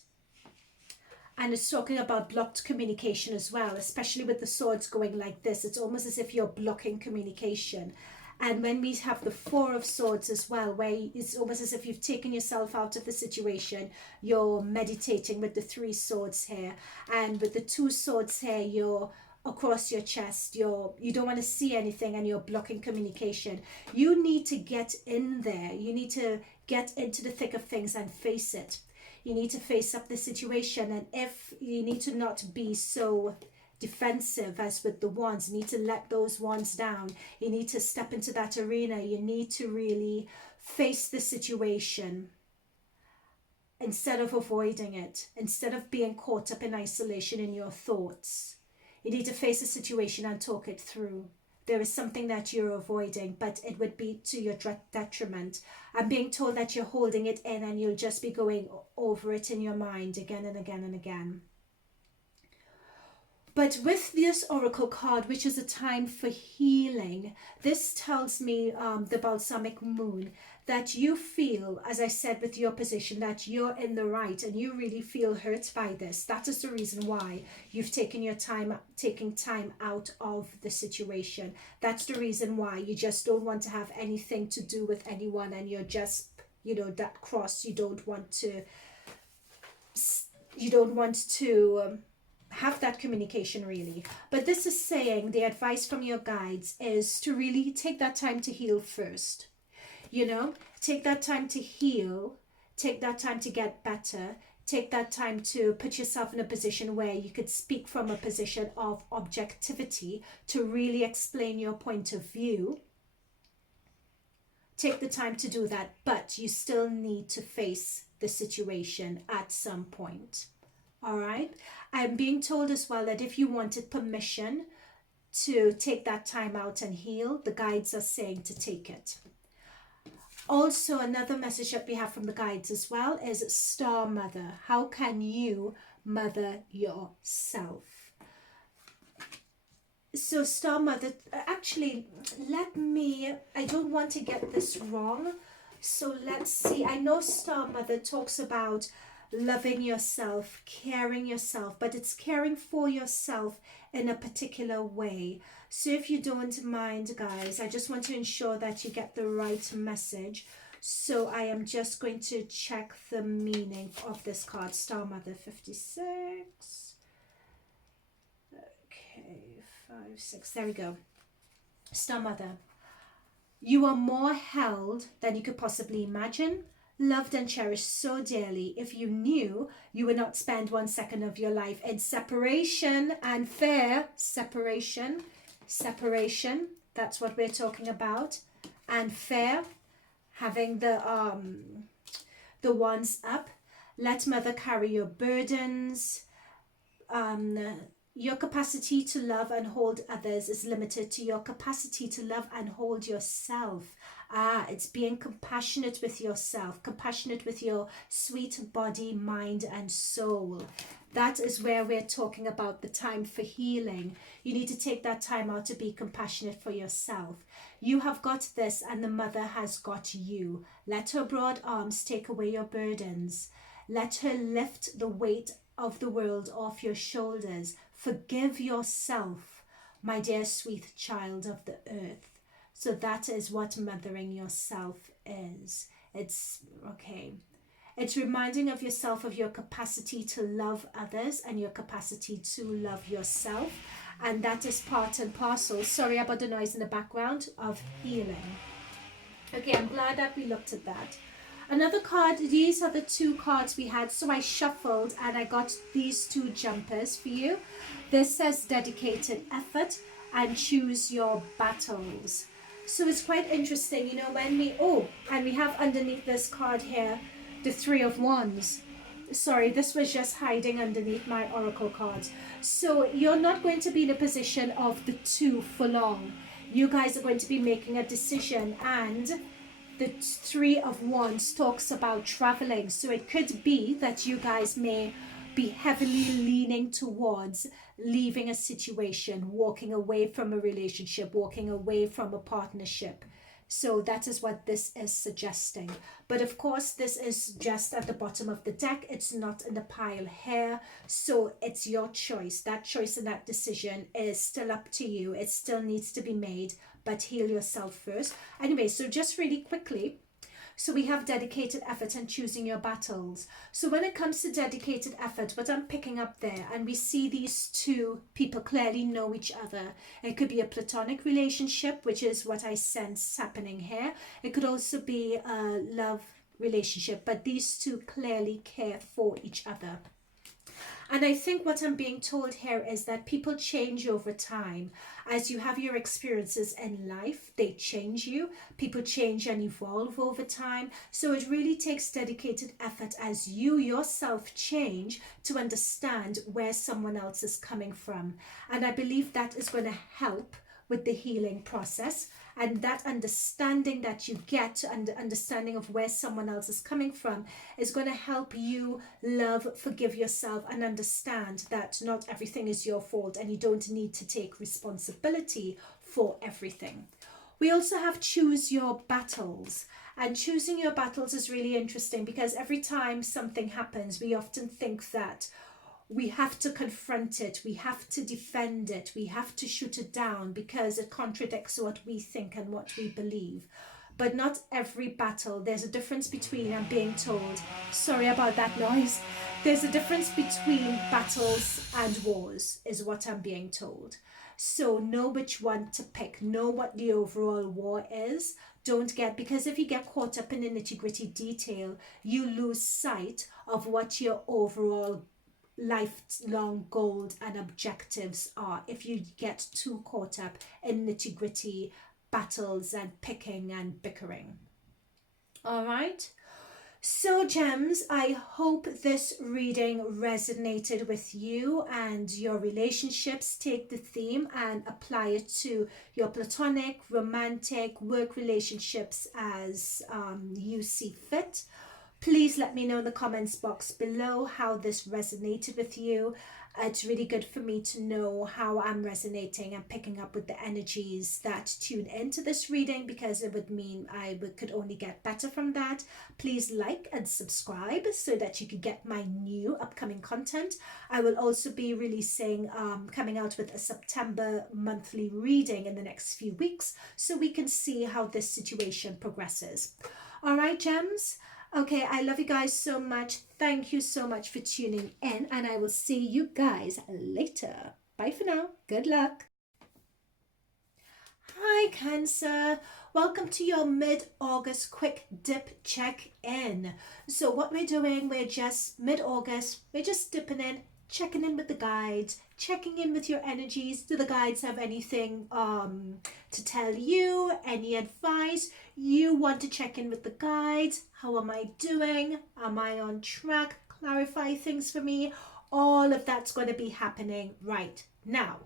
And it's talking about blocked communication as well, especially with the swords going like this. It's almost as if you're blocking communication. And when we have the Four of Swords as well, where it's almost as if you've taken yourself out of the situation, you're meditating with the 3 swords here. And with the 2 swords here, you're across your chest, you don't want to see anything and you're blocking communication. You need to get in there. You need to get into the thick of things and face it. You need to face up the situation, and if you need to not be so defensive as with the wands, you need to let those wands down. You need to step into that arena. You need to really face the situation instead of avoiding it, instead of being caught up in isolation in your thoughts. You need to face the situation and talk it through. There is something that you're avoiding, but it would be to your detriment. I'm being told that you're holding it in and you'll just be going over it in your mind again and again and again. But with this oracle card, which is a time for healing, this tells me, the balsamic moon, that you feel, as I said with your position, that you're in the right and you really feel hurt by this. That is the reason why you've taken time out of the situation. That's the reason why you just don't want to have anything to do with anyone, and you're just, that cross, you don't want to have that communication really. But this is saying, the advice from your guides is to really take that time to heal first. Take that time to heal, take that time to get better, take that time to put yourself in a position where you could speak from a position of objectivity to really explain your point of view. Take the time to do that, but you still need to face the situation at some point. All right. I'm being told as well that if you wanted permission to take that time out and heal, the guides are saying to take it. Also, another message that we have from the guides as well is Star Mother. How can you mother yourself? So Star Mother, actually, I don't want to get this wrong. So let's see. I know Star Mother talks about loving yourself, caring yourself, but it's caring for yourself in a particular way. So if you don't mind, guys, I just want to ensure that you get the right message. So I am just going to check the meaning of this card. Star Mother 56. Okay, 5, 6. There we go. Star Mother. You are more held than you could possibly imagine, loved and cherished so dearly. If you knew, you would not spend 1 second of your life in separation and fear. Separation. That's what we're talking about. And fear. Having the wands up. Let Mother carry your burdens. Your capacity to love and hold others is limited to your capacity to love and hold yourself. It's being compassionate with yourself, compassionate with your sweet body, mind, and soul. That is where we're talking about the time for healing. You need to take that time out to be compassionate for yourself. You have got this, and the Mother has got you. Let her broad arms take away your burdens. Let her lift the weight of the world off your shoulders. Forgive yourself, my dear sweet child of the earth. So that is what mothering yourself is. It's okay. It's reminding of yourself of your capacity to love others and your capacity to love yourself. And that is part and parcel, sorry about the noise in the background, of healing. Okay, I'm glad that we looked at that. Another card, these are the 2 cards we had, so I shuffled and I got these 2 jumpers for you. This says dedicated effort and choose your battles. So it's quite interesting, you know, when we, and we have underneath this card here, the 3 of Wands. Sorry, this was just hiding underneath my oracle cards. So you're not going to be in a position of the 2 for long. You guys are going to be making a decision, and the 3 of Wands talks about traveling. So it could be that you guys may be heavily leaning towards leaving a situation, walking away from a relationship, walking away from a partnership. So that is what this is suggesting. But of course, this is just at the bottom of the deck. It's not in the pile here. So it's your choice. That choice and that decision is still up to you. It still needs to be made, but heal yourself first. Anyway, so just really quickly, so we have dedicated effort and choosing your battles. So when it comes to dedicated effort, what I'm picking up there, and we see these 2 people clearly know each other. It could be a platonic relationship, which is what I sense happening here. It could also be a love relationship, but these 2 clearly care for each other. And I think what I'm being told here is that people change over time. As you have your experiences in life, they change you. People change and evolve over time. So it really takes dedicated effort as you yourself change to understand where someone else is coming from. And I believe that is going to help with the healing process, and that understanding that you get, and understanding of where someone else is coming from, is going to help you love, forgive yourself, and understand that not everything is your fault and you don't need to take responsibility for everything. We also have choose your battles, and choosing your battles is really interesting because every time something happens, we often think that we have to confront it, we have to defend it, we have to shoot it down because it contradicts what we think and what we believe. But not every battle. There's a difference between, I'm being told, sorry about that noise, there's a difference between battles and wars, is what I'm being told. So know which one to pick, know what the overall war is. Don't get, because if you get caught up in the nitty-gritty detail, you lose sight of what your overall lifelong goals and objectives are if you get too caught up in nitty-gritty battles and picking and bickering. All right, so gems, I hope this reading resonated with you and your relationships. Take the theme and apply it to your platonic, romantic, work relationships as you see fit. Please let me know in the comments box below how this resonated with you. It's really good for me to know how I'm resonating and picking up with the energies that tune into this reading, because it would mean I could only get better from that. Please like and subscribe so that you can get my new upcoming content. I will also be releasing, coming out with a September monthly reading in the next few weeks, so we can see how this situation progresses. All right, gems. Okay, I love you guys so much. Thank you so much for tuning in, and I will see you guys later. Bye for now. Good luck. Hi, Cancer. Welcome to your mid-August quick dip check-in. So what we're doing, we're just mid-August, we're just dipping in, checking in with the guides, checking in with your energies. Do the guides have anything to tell you? Any advice? You want to check in with the guides? How am I doing? Am I on track? Clarify things for me. All of that's going to be happening right now.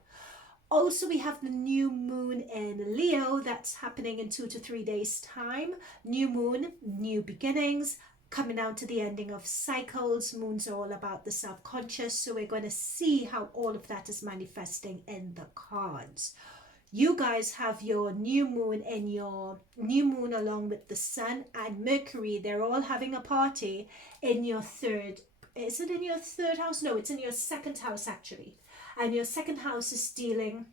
Also, we have the new moon in Leo that's happening in 2 to 3 days time. New moon, new beginnings, coming down to the ending of cycles. Moons are all about the self-conscious, so we're going to see how all of that is manifesting in the cards. You guys have your new moon in your new moon along with the sun and Mercury. They're all having a party in your third. Is it in your third house? No, it's in your second house actually. And your second house is dealing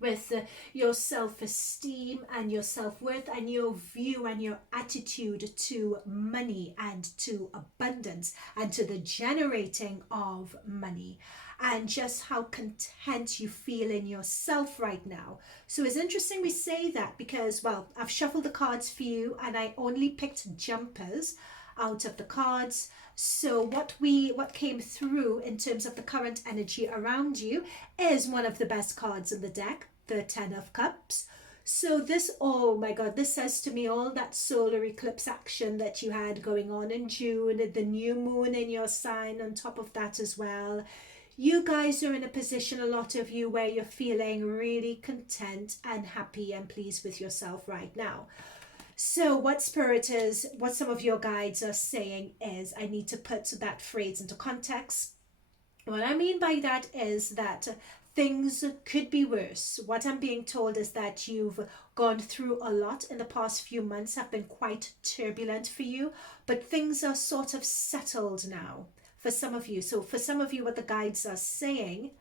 with your self-esteem and your self-worth and your view and your attitude to money and to abundance and to the generating of money and just how content you feel in yourself right now. So it's interesting we say that because, well, I've shuffled the cards for you and I only picked jumpers out of the cards. So what came through in terms of the current energy around you is one of the best cards in the deck, the 10 of Cups. So this, oh my God, this says to me all that solar eclipse action that you had going on in June, the new moon in your sign on top of that as well. You guys are in a position, a lot of you, where you're feeling really content and happy and pleased with yourself right now. So what Spirit is, what some of your guides are saying is, I need to put that phrase into context. What I mean by that is that things could be worse. What I'm being told is that you've gone through a lot in the past few months, have been quite turbulent for you, but things are sort of settled now for some of you. So for some of you, what the guides are saying,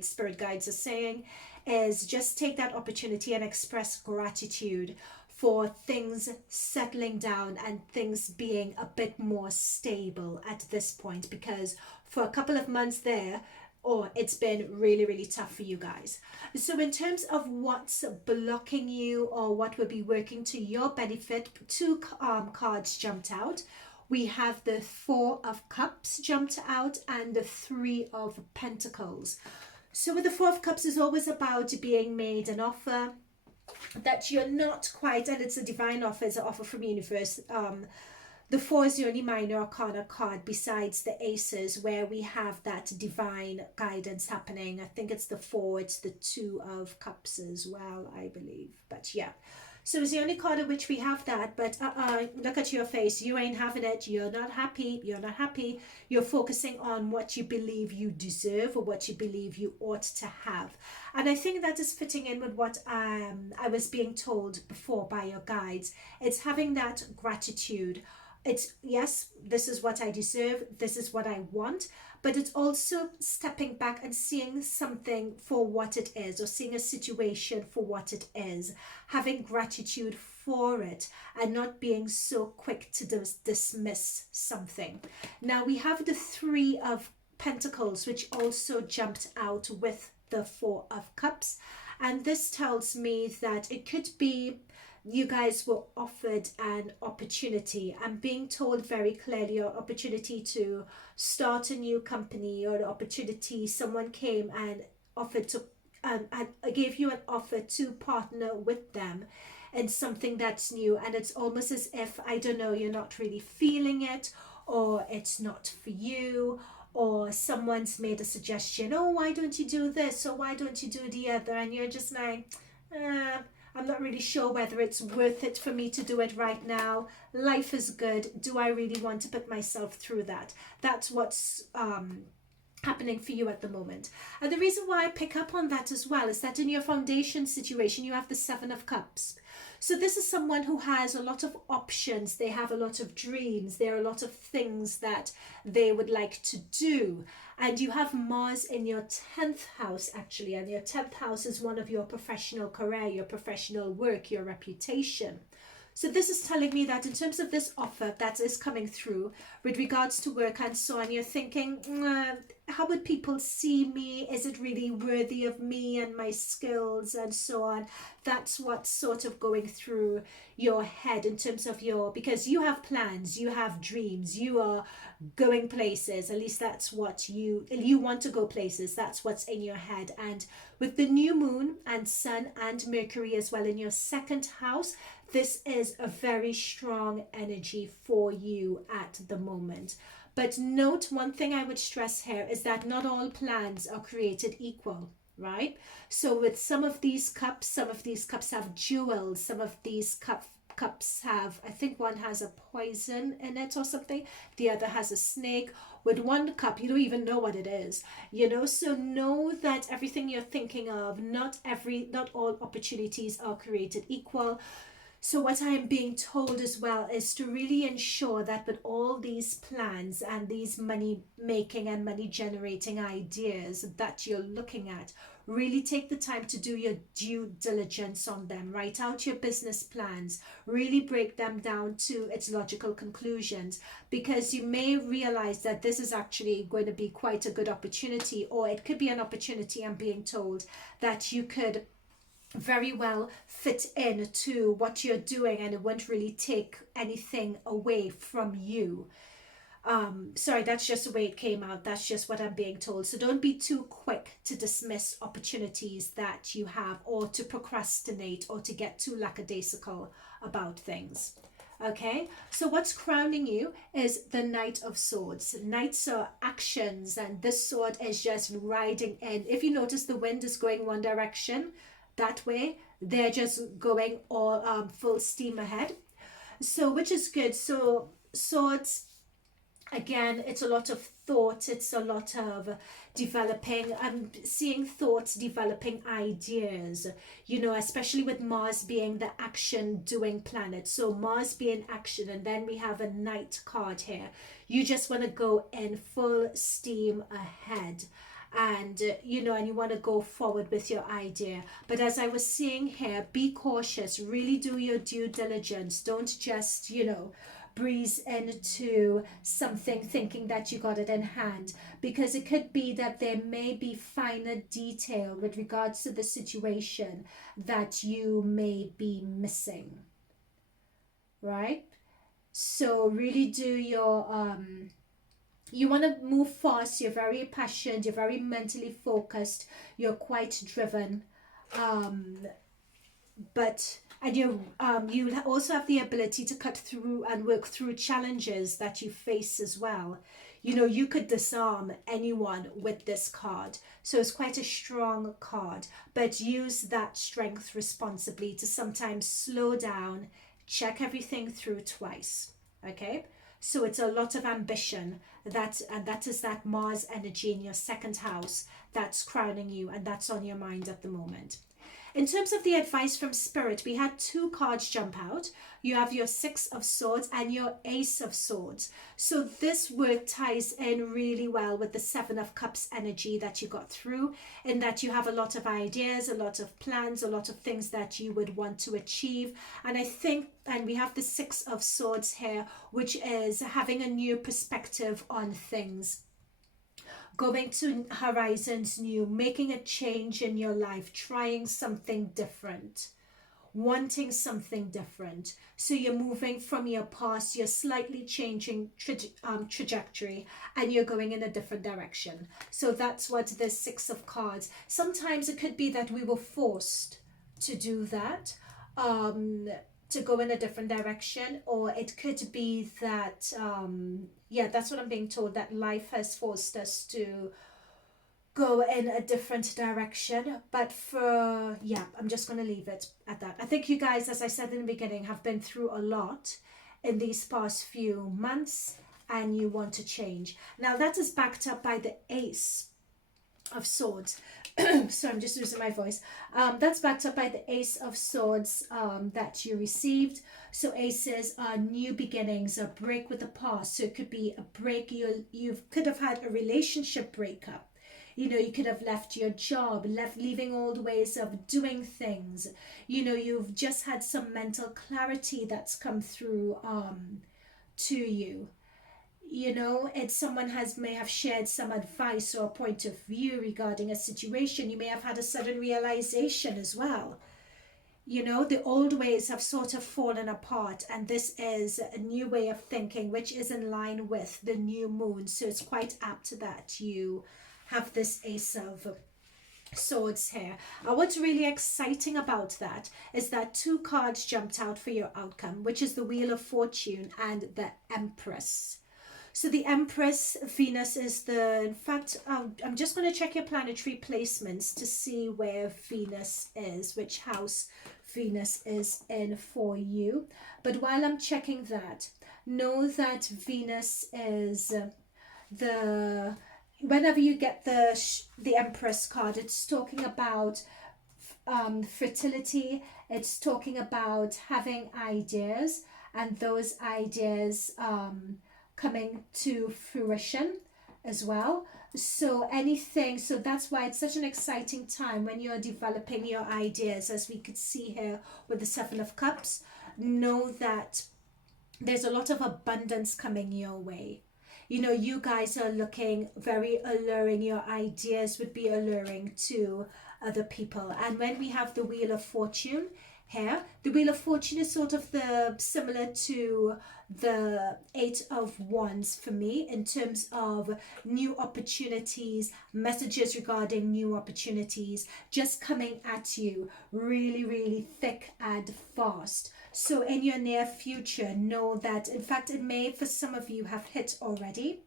spirit guides are saying, is just take that opportunity and express gratitude for things settling down and things being a bit more stable at this point, because for a couple of months there, it's been really, really tough for you guys. So in terms of what's blocking you or what will be working to your benefit, two cards jumped out. We have the 4 of Cups jumped out and the 3 of Pentacles. So with the 4 of Cups is always about being made an offer that you're not quite, and it's a divine offer, it's an offer from universe. The 4 is the only minor arcana card besides the aces where we have that divine guidance happening. I think it's the 4, it's the 2 of Cups as well, I believe. But yeah, so it's the only card in which we have that. But look at your face. You ain't having it. You're not happy. You're not happy. You're focusing on what you believe you deserve or what you believe you ought to have. And I think that is fitting in with what I was being told before by your guides. It's having that gratitude. It's, yes, this is what I deserve, this is what I want, but it's also stepping back and seeing something for what it is, or seeing a situation for what it is, having gratitude for it and not being so quick to dismiss something. Now we have the 3 of Pentacles, which also jumped out with the 4 of Cups, and this tells me that it could be you guys were offered an opportunity. I'm being told very clearly an opportunity to start a new company, or an opportunity, someone came and offered to and gave you an offer to partner with them in something that's new, and it's almost as if, I don't know, you're not really feeling it, or it's not for you, or someone's made a suggestion, oh, why don't you do this, or why don't you do the other, and you're just like, I'm not really sure whether it's worth it for me to do it right now. Life is good. Do I really want to put myself through that? That's what's happening for you at the moment. And the reason why I pick up on that as well is that in your foundation situation, you have the 7 of Cups. So this is someone who has a lot of options. They have a lot of dreams. There are a lot of things that they would like to do. And you have Mars in your 10th house, actually. And your 10th house is one of your professional career, your professional work, your reputation. So this is telling me that in terms of this offer that is coming through with regards to work and so on, you're thinking, how would people see me? Is it really worthy of me and my skills and so on? That's what's sort of going through your head in terms of because you have plans, you have dreams, you are going places. At least that's what you want to go places. That's what's in your head. And with the new moon and sun and Mercury as well in your second house, this is a very strong energy for you at the moment. But note, one thing I would stress here is that not all plans are created equal, right? So with some of these cups have jewels, some of these cups have, I think one has a poison in it or something, the other has a snake. With one cup you don't even know what it is, so know that everything you're thinking of, not all opportunities are created equal. So what I am being told as well is to really ensure that with all these plans and these money making and money generating ideas that you're looking at, really take the time to do your due diligence on them. Write out your business plans, really break them down to its logical conclusions, because you may realize that this is actually going to be quite a good opportunity, or it could be an opportunity, I'm being told, that you could very well fit in to what you're doing, and it won't really take anything away from you. Sorry, that's just the way it came out. That's just what I'm being told. So don't be too quick to dismiss opportunities that you have, or to procrastinate, or to get too lackadaisical about things. Okay, so what's crowning you is the Knight of Swords. Knights are actions, and this sword is just riding in. If you notice, the wind is going one direction, that way they're just going all full steam ahead, so which is good. So swords, again, it's a lot of thought, it's a lot of developing. I'm seeing thoughts, developing ideas, especially with Mars being the action doing planet. So Mars being action, and then we have a Knight card here. You just want to go in full steam ahead, and and you want to go forward with your idea. But as I was seeing here, be cautious, really do your due diligence. Don't just breeze into something thinking that you got it in hand, because it could be that there may be finer detail with regards to the situation that you may be missing, right? So really do your you want to move fast, you're very passionate, you're very mentally focused, you're quite driven, and you also have the ability to cut through and work through challenges that you face as well. You could disarm anyone with this card, so it's quite a strong card, but use that strength responsibly to sometimes slow down, check everything through twice. Okay, so it's a lot of ambition, and that is that Mars energy in your second house that's crowning you, and that's on your mind at the moment. In terms of the advice from Spirit, we had two cards jump out. You have your Six of Swords and your Ace of Swords. So this work ties in really well with the Seven of Cups energy that you got through, in that you have a lot of ideas, a lot of plans, a lot of things that you would want to achieve. And I think, and we have the Six of Swords here, which is having a new perspective on things, going to horizons new, making a change in your life, trying something different, wanting something different. So you're moving from your past, you're slightly changing trajectory, and you're going in a different direction. So that's what the Six of Cards. Sometimes it could be that we were forced to do that, to go in a different direction, or it could be that that's what I'm being told, that life has forced us to go in a different direction. But I'm just going to leave it at that. I think you guys, as I said in the beginning, have been through a lot in these past few months, and you want to change. Now that is backed up by the Ace of Swords. So I'm just losing my voice. That's backed up by the Ace of Swords that you received. So aces are new beginnings, a break with the past. So it could be a break, you could have had a relationship breakup. You know, you could have left your job, leaving old ways of doing things. You know, you've just had some mental clarity that's come through to you. You know, it's someone may have shared some advice or point of view regarding a situation. You may have had a sudden realization as well. You know, the old ways have sort of fallen apart, and this is a new way of thinking, which is in line with the new moon. So it's quite apt that you have this Ace of Swords here. And what's really exciting about that is that two cards jumped out for your outcome, which is the Wheel of Fortune and the Empress. So the Empress, Venus is in fact, I'm just going to check your planetary placements to see where Venus is, which house Venus is in for you. But while I'm checking that, know that Venus is whenever you get the Empress card, it's talking about fertility. It's talking about having ideas, and those ideas coming to fruition as well. So that's why it's such an exciting time when you're developing your ideas, as we could see here with the Seven of Cups. Know that there's a lot of abundance coming your way. You know, you guys are looking very alluring. Your ideas would be alluring to other people. And when we have the Wheel of Fortune here, the Wheel of Fortune is sort of similar to the Eight of Wands for me, in terms of new opportunities, messages regarding new opportunities just coming at you really, really thick and fast. So in your near future, know that, in fact, it may for some of you have hit already,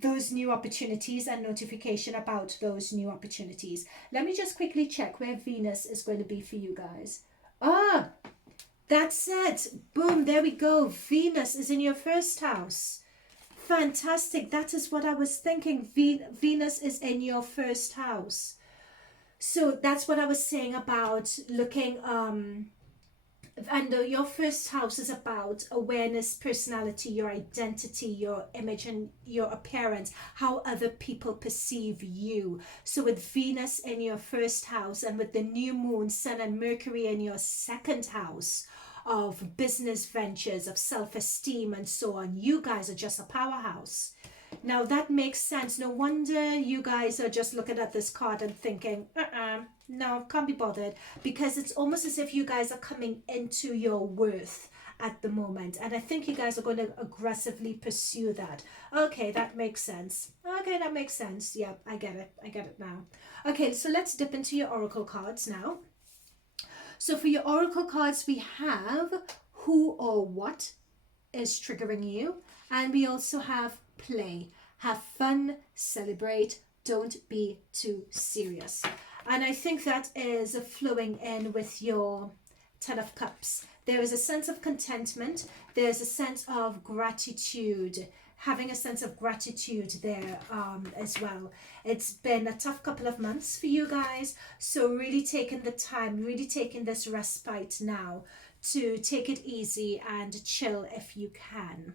those new opportunities and notification about those new opportunities. Let me just quickly check where Venus is going to be for you guys. That's it. Boom, there we go. Venus is in your first house. Fantastic. That is what I was thinking. Venus is in your first house. So that's what I was saying about looking and your first house is about awareness, personality, your identity, your image and your appearance, how other people perceive you. So with Venus in your first house, and with the new moon, Sun and Mercury in your second house of business ventures, of self-esteem and so on, you guys are just a powerhouse. Now that makes sense. No wonder you guys are just looking at this card and thinking, no, can't be bothered, because it's almost as if you guys are coming into your worth at the moment, and I think you guys are going to aggressively pursue that. Okay, that makes sense. Okay, that makes sense. Yeah, I get it now. Okay, so let's dip into your oracle cards now. So for your oracle cards, we have who or what is triggering you, and we also have play. Have fun, celebrate, don't be too serious. And I think that is flowing in with your Ten of Cups. There is a sense of contentment. There's a sense of gratitude, having a sense of gratitude there as well. It's been a tough couple of months for you guys. So really taking the time, really taking this respite now to take it easy and chill if you can.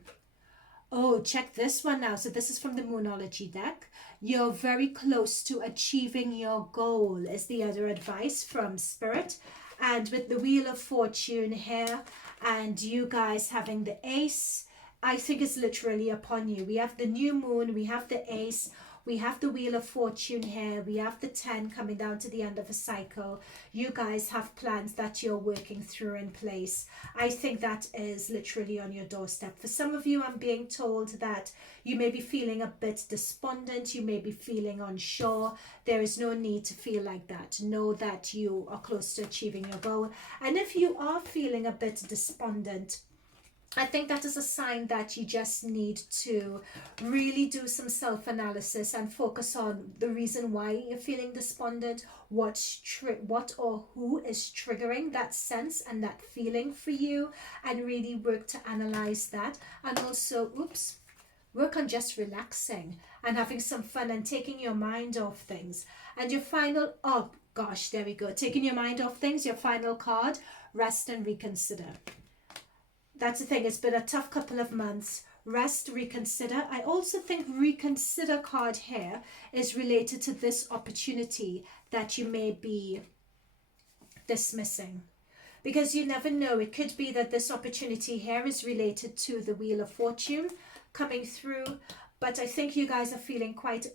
Oh, check this one now. So this is from the Moonology deck. You're very close to achieving your goal is the other advice from Spirit. And with the Wheel of Fortune here, and you guys having the Ace, I think it's literally upon you. We have the new moon, we have the Ace, we have the Wheel of Fortune here, we have the 10 coming down to the end of a cycle. You guys have plans that you're working through in place. I think that is literally on your doorstep. For some of you, I'm being told that you may be feeling a bit despondent, you may be feeling unsure. There is no need to feel like that. Know that you are close to achieving your goal. And if you are feeling a bit despondent, I think that is a sign that you just need to really do some self-analysis and focus on the reason why you're feeling despondent, what or who is triggering that sense and that feeling for you, and really work to analyze that. And also, work on just relaxing and having some fun and taking your mind off things. And your final, oh gosh, there we go. Taking your mind off things, your final card, rest and reconsider. That's the thing, it's been a tough couple of months. Rest, reconsider. I also think reconsider card here is related to this opportunity that you may be dismissing. Because you never know, it could be that this opportunity here is related to the Wheel of Fortune coming through. But I think you guys are feeling quite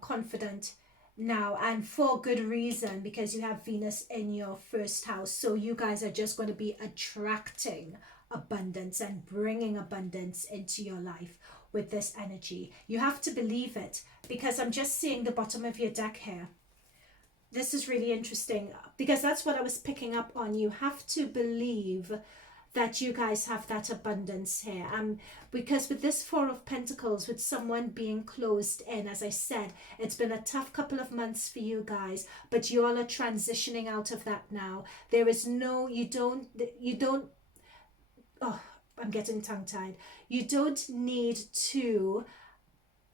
confident now, and for good reason, because you have Venus in your first house. So you guys are just going to be attracting abundance and bringing abundance into your life with this energy. You have to believe it, because I'm just seeing the bottom of your deck here. This is really interesting, because that's what I was picking up on. You have to believe that you guys have that abundance here. Because with this Four of Pentacles, with someone being closed in, as I said, it's been a tough couple of months for you guys, but you all are transitioning out of that now. There is no, you don't, oh, I'm getting tongue-tied. You don't need to,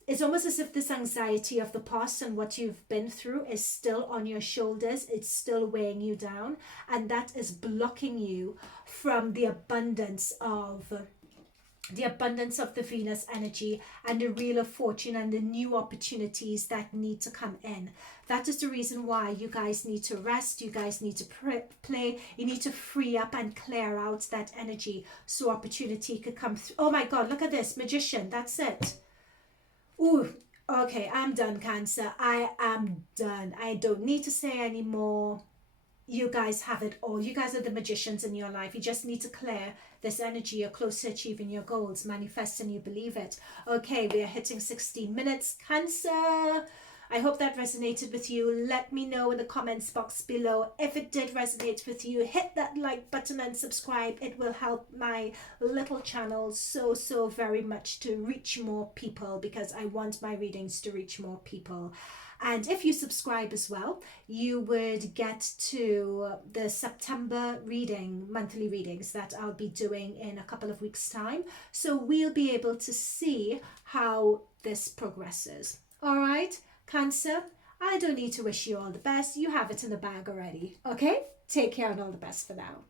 it's almost as if this anxiety of the past and what you've been through is still on your shoulders. It's still weighing you down, and that is blocking you from the abundance of the Venus energy and the Wheel of Fortune and the new opportunities that need to come in. That is the reason why you guys need to rest. You guys need to play. You need to free up and clear out that energy so opportunity could come through. Oh my God, look at this. Magician. That's it. Ooh, okay, I'm done, Cancer. I am done. I don't need to say anymore. You guys have it all. You guys are the magicians in your life. You just need to clear this energy. You're close to achieving your goals. Manifest and you believe it. Okay, we are hitting 16 minutes. Cancer, I hope that resonated with you. Let me know in the comments box below. If it did resonate with you, hit that like button and subscribe. It will help my little channel so very much to reach more people, because I want my readings to reach more people. And if you subscribe as well, you would get to the September monthly readings that I'll be doing in a couple of weeks' time. So we'll be able to see how this progresses. All right, Cancer, I don't need to wish you all the best. You have it in the bag already. Okay, take care and all the best for now.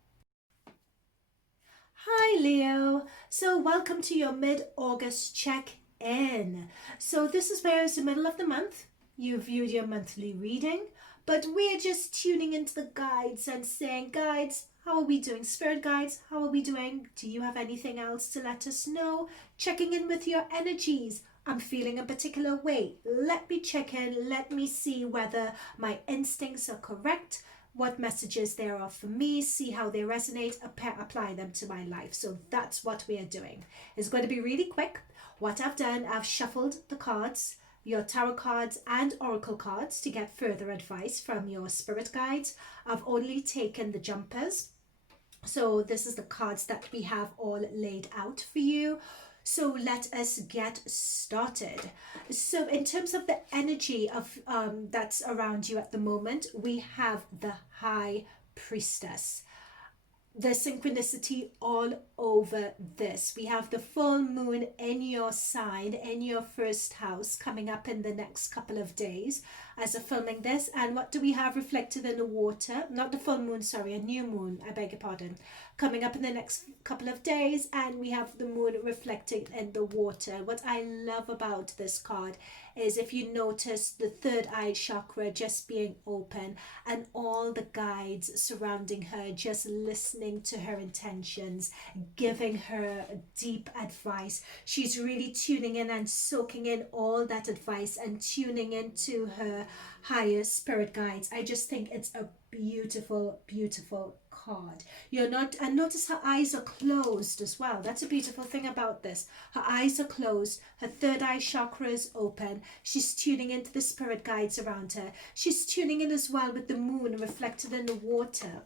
Hi, Leo. So welcome to your mid-August check-in. So this is where it's the middle of the month. You viewed your monthly reading, but we're just tuning into the guides and saying, guides, how are we doing? Spirit guides, how are we doing? Do you have anything else to let us know? Checking in with your energies. I'm feeling a particular way. Let me check in. Let me see whether my instincts are correct, what messages there are for me, see how they resonate, apply them to my life. So that's what we are doing. It's going to be really quick. What I've done, I've shuffled the cards, your tarot cards and oracle cards, to get further advice from your spirit guides. I've only taken the jumpers. So this is the cards that we have all laid out for you. So let us get started. So in terms of the energy of that's around you at the moment, we have the High Priestess. The synchronicity all over this. We have the full moon in your sign, in your first house, coming up in the next couple of days as of filming this. And what do we have reflected in the water? Not the full moon, sorry, a new moon, I beg your pardon, coming up in the next couple of days. And we have the moon reflecting in the water. What I love about this card is, if you notice, the third eye chakra just being open and all the guides surrounding her, just listening to her intentions, giving her deep advice. She's really tuning in and soaking in all that advice and tuning into her higher spirit guides. I just think it's a beautiful card. You're not, and notice her eyes are closed as well. That's a beautiful thing about this. Her eyes are closed, her third eye chakra is open. She's tuning into the spirit guides around her. She's tuning in as well with the moon reflected in the water.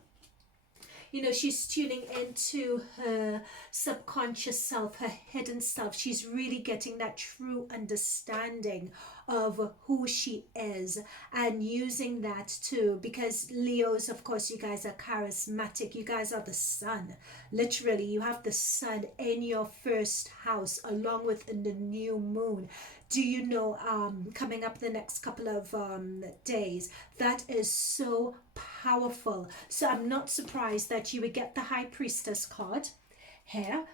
You know, she's tuning into her subconscious self, her hidden self. She's really getting that true understanding of who she is and using that too, because Leos, of course, you guys are charismatic. You guys are the sun. Literally, you have the sun in your first house along with the new moon. Do you know, coming up the next couple of days, that is so powerful. So I'm not surprised that you would get the High Priestess card here,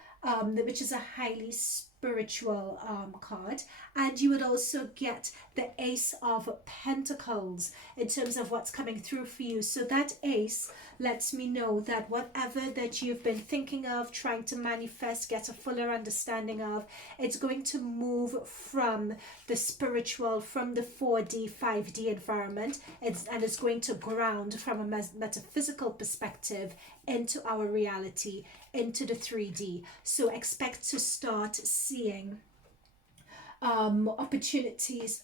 which is a highly spiritual card, and you would also get the Ace of Pentacles in terms of what's coming through for you. So that Ace lets me know that whatever that you've been thinking of, trying to manifest, get a fuller understanding of, it's going to move from the spiritual, from the 4D, 5D environment, and it's going to ground from a metaphysical perspective into our reality, into the 3D. So expect to start seeing opportunities.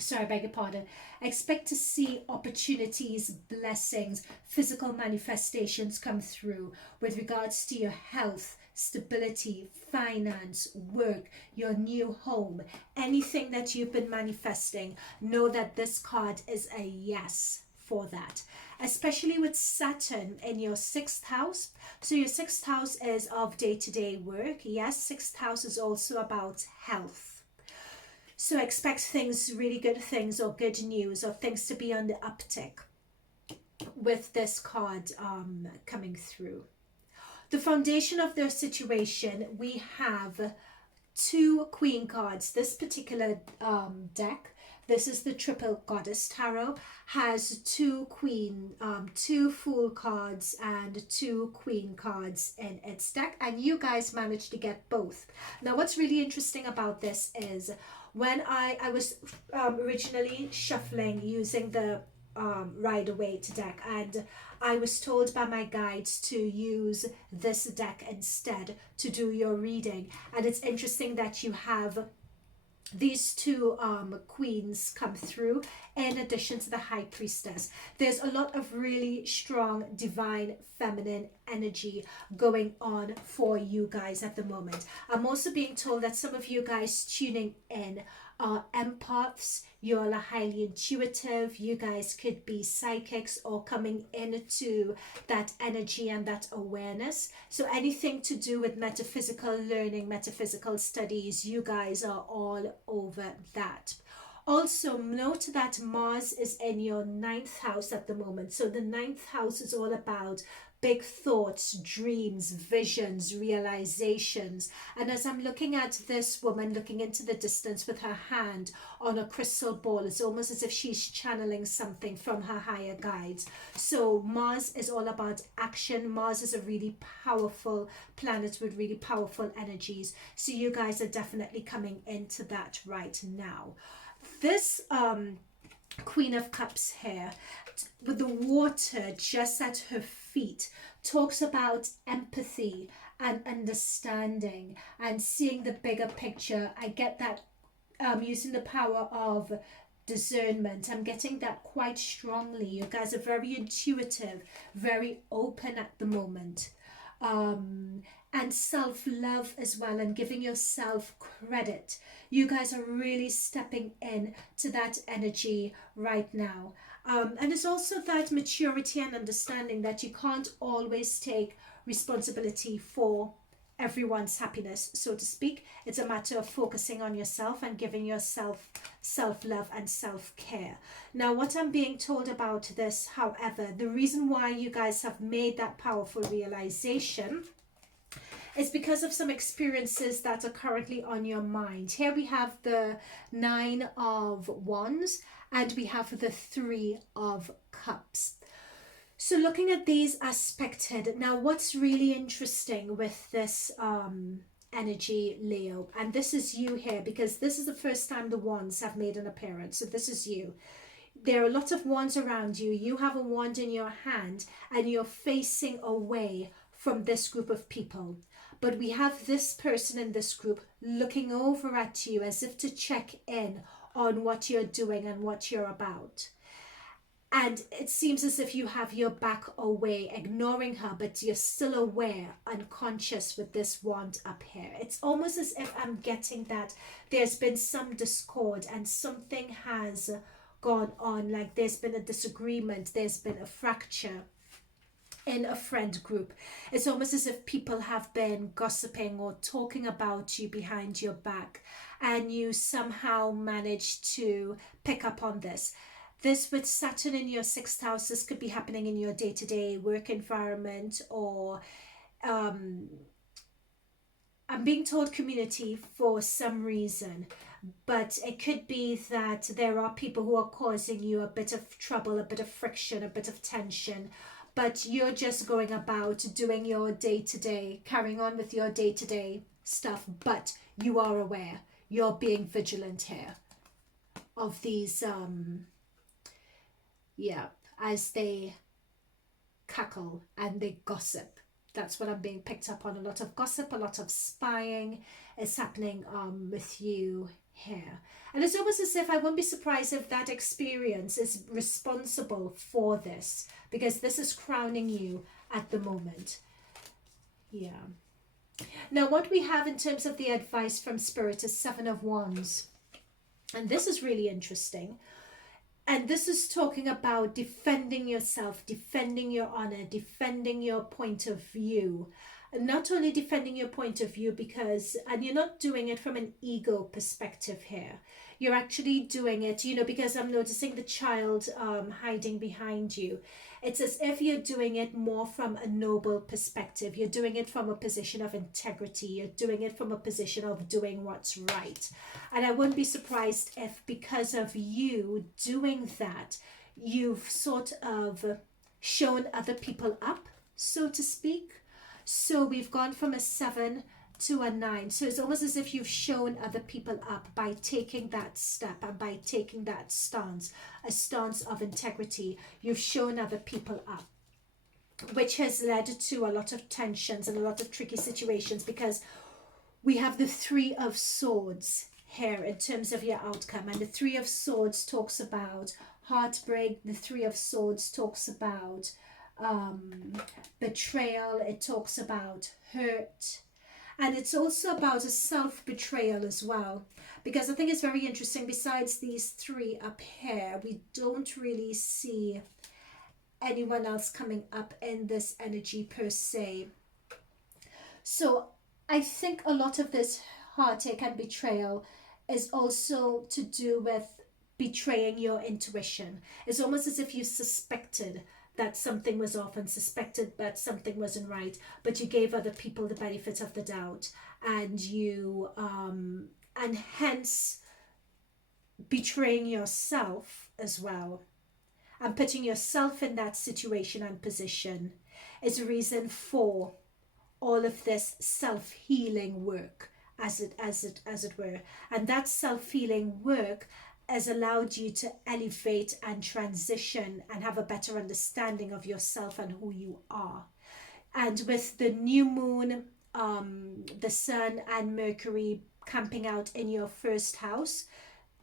Sorry, I beg your pardon. Expect to see opportunities, blessings, physical manifestations come through with regards to your health, stability, finance, work, your new home, anything that you've been manifesting. Know that this card is a yes for that, especially with Saturn in your 6th house. So your 6th house is of day-to-day work. Yes, 6th house is also about health. So expect things, really good things or good news or things to be on the uptick with this card coming through. The foundation of their situation, we have 2 Queen cards. This particular deck, this is the Triple Goddess Tarot, has 2 Fool cards and 2 Queen cards in its deck, and you guys managed to get both. Now what's really interesting about this is when I was originally shuffling using the Rider-Waite deck, and I was told by my guides to use this deck instead to do your reading. And it's interesting that you have these 2 queens come through in addition to the High Priestess. There's a lot of really strong divine feminine energy going on for you guys at the moment. I'm also being told that some of you guys tuning in are empaths. You all are highly intuitive. You guys could be psychics or coming into that energy and that awareness. So anything to do with metaphysical learning, metaphysical studies, you guys are all over that. Also note that Mars is in your 9th house at the moment. So the 9th house is all about big thoughts, dreams, visions, realizations. And as I'm looking at this woman looking into the distance with her hand on a crystal ball, it's almost as if she's channeling something from her higher guides. So Mars is all about action. Mars is a really powerful planet with really powerful energies. So you guys are definitely coming into that right now. This Queen of Cups here, with the water just at her feet, talks about empathy and understanding and seeing the bigger picture. I get that using the power of discernment. I'm getting that quite strongly. You guys are very intuitive, very open at the moment. And self-love as well, and giving yourself credit. You guys are really stepping in to that energy right now. And it's also that maturity and understanding that you can't always take responsibility for everyone's happiness, so to speak. It's a matter of focusing on yourself and giving yourself self-love and self-care. Now, what I'm being told about this, however, the reason why you guys have made that powerful realization is because of some experiences that are currently on your mind. Here we have the 9 of Wands and we have the 3 of Cups. So looking at these aspected, now what's really interesting with this energy, Leo, and this is you here, because this is the first time the Wands have made an appearance. So this is you. There are a lot of wands around you. You have a wand in your hand and you're facing away from this group of people. But we have this person in this group looking over at you as if to check in on what you're doing and what you're about. And it seems as if you have your back away, ignoring her, but you're still aware, unconscious with this wand up here. It's almost as if I'm getting that there's been some discord and something has gone on, like there's been a disagreement, there's been a fracture in a friend group. It's almost as if people have been gossiping or talking about you behind your back, and you somehow managed to pick up on this. This with Saturn in your 6th house, this could be happening in your day-to-day work environment, or I'm being told community for some reason, but it could be that there are people who are causing you a bit of trouble, a bit of friction, a bit of tension, but you're just going about doing your day-to-day, carrying on with your day-to-day stuff, but you are aware, you're being vigilant here of these, yeah, as they cackle and they gossip. That's what I'm being picked up on. A lot of gossip, a lot of spying is happening with you here. And it's almost as if I won't be surprised if that experience is responsible for this, because this is crowning you at the moment. Yeah. Now, what we have in terms of the advice from Spirit is Seven of Wands. And this is really interesting. And this is talking about defending yourself, defending your honor, defending your point of view. And not only defending your point of view because, and you're not doing it from an ego perspective here. You're actually doing it, you know, because I'm noticing the child hiding behind you. It's as if you're doing it more from a noble perspective. You're doing it from a position of integrity. You're doing it from a position of doing what's right. And I wouldn't be surprised if because of you doing that, you've sort of shown other people up, so to speak. So we've gone from a 7 to a 9. So it's almost as if you've shown other people up by taking that step and by taking that stance, a stance of integrity. You've shown other people up, which has led to a lot of tensions and a lot of tricky situations, because we have the Three of Swords here in terms of your outcome. And the Three of Swords talks about heartbreak. The Three of Swords talks about betrayal. It talks about hurt. And it's also about a self-betrayal as well, because I think it's very interesting. Besides these three up here, we don't really see anyone else coming up in this energy per se. So I think a lot of this heartache and betrayal is also to do with betraying your intuition. It's almost as if you suspected that something was off and suspected that something wasn't right, but you gave other people the benefit of the doubt, and you and hence betraying yourself as well, and putting yourself in that situation and position is a reason for all of this self-healing work, as it were. And that self-healing work has allowed you to elevate and transition and have a better understanding of yourself and who you are. And with the new moon, the sun and Mercury camping out in your first house,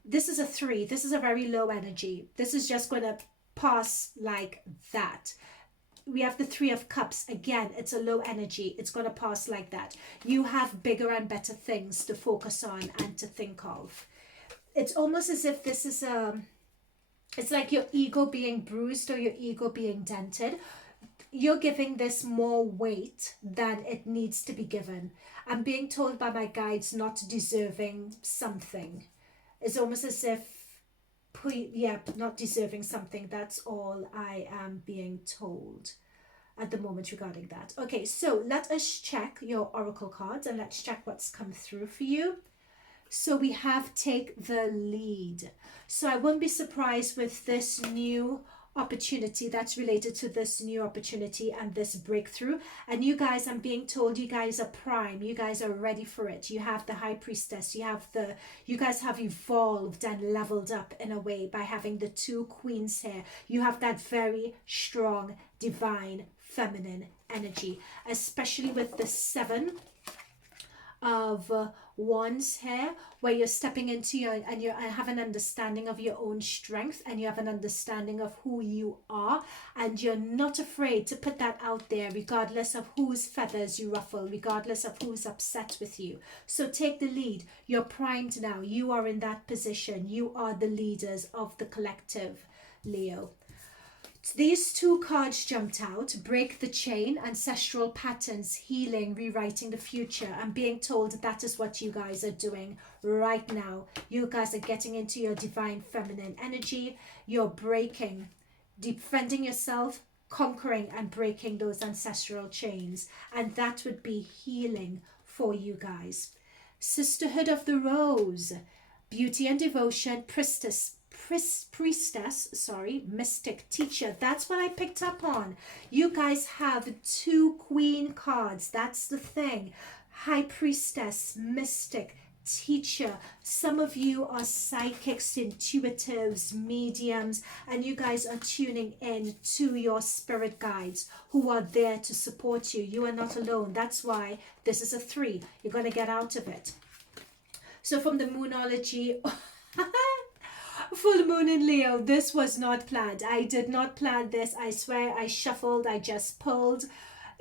this is a 3. This is a very low energy. This is just going to pass like that. We have the Three of Cups. Again, it's a low energy. It's going to pass like that. You have bigger and better things to focus on and to think of. It's almost as if this is it's like your ego being bruised or your ego being dented. You're giving this more weight than it needs to be given. I'm being told by my guides not deserving something. It's almost as if, yeah, not deserving something. That's all I am being told at the moment regarding that. Okay, so let us check your oracle cards and let's check what's come through for you. So we have take the lead. So I won't be surprised with this new opportunity that's related to this new opportunity and this breakthrough. And you guys, I'm being told you guys are prime. You guys are ready for it. You have the High Priestess. You guys have evolved and leveled up in a way by having the 2 queens here. You have that very strong, divine, feminine energy, especially with the 7 of Wands here, where you're stepping into and you have an understanding of your own strength, and you have an understanding of who you are, and you're not afraid to put that out there regardless of whose feathers you ruffle, regardless of who's upset with you. So take the lead. You're primed now. You are in that position. You are the leaders of the collective, Leo. These 2 cards jumped out: break the chain, ancestral patterns, healing, rewriting the future. I'm being told that is what you guys are doing right now. You guys are getting into your divine feminine energy. You're breaking, defending yourself, conquering and breaking those ancestral chains. And that would be healing for you guys. Sisterhood of the Rose, beauty and devotion, priestess, mystic, teacher. That's what I picked up on. You guys have 2 queen cards. That's the thing. High priestess, mystic, teacher. Some of you are psychics, intuitives, mediums, and you guys are tuning in to your spirit guides who are there to support you. You are not alone. That's why this is a 3. You're going to get out of it. So from the Moonology, full moon in Leo, this was not planned. I did not plan this. I swear I shuffled, I just pulled.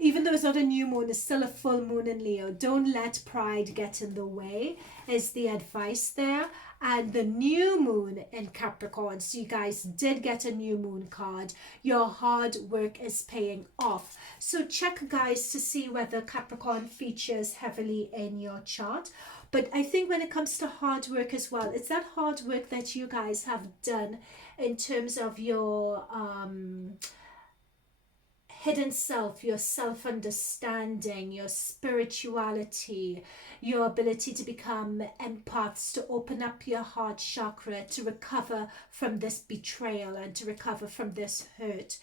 Even though it's not a new moon, it's still a full moon in Leo. Don't let pride get in the way is the advice there. And the new moon in Capricorn. So you guys did get a new moon card. Your hard work is paying off. So check, guys, to see whether Capricorn features heavily in your chart. But I think when it comes to hard work as well, it's that hard work that you guys have done in terms of your hidden self, your self-understanding, your spirituality, your ability to become empaths, to open up your heart chakra, to recover from this betrayal and to recover from this hurt.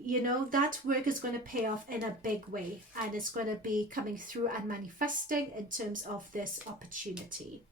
You know, that work is going to pay off in a big way, and it's going to be coming through and manifesting in terms of this opportunity.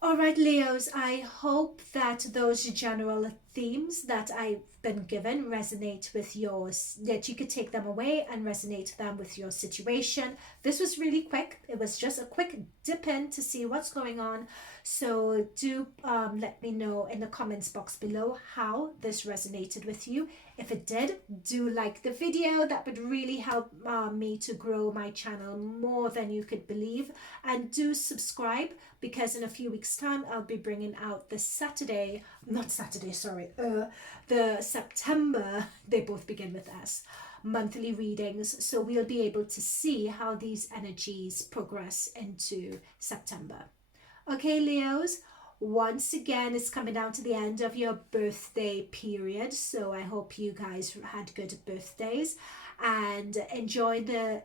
All right, Leos, I hope that those general themes that I've been given resonate with yours, that you could take them away and resonate them with your situation. This was really quick. It was just a quick dip in to see what's going on. So do let me know in the comments box below how this resonated with you. If it did, do like the video. That would really help me to grow my channel more than you could believe. And do subscribe, because in a few weeks time I'll be bringing out the the September, they both begin with S, monthly readings. So we'll be able to see how these energies progress into September. Okay, Leos, once again, it's coming down to the end of your birthday period. So I hope you guys had good birthdays and enjoy the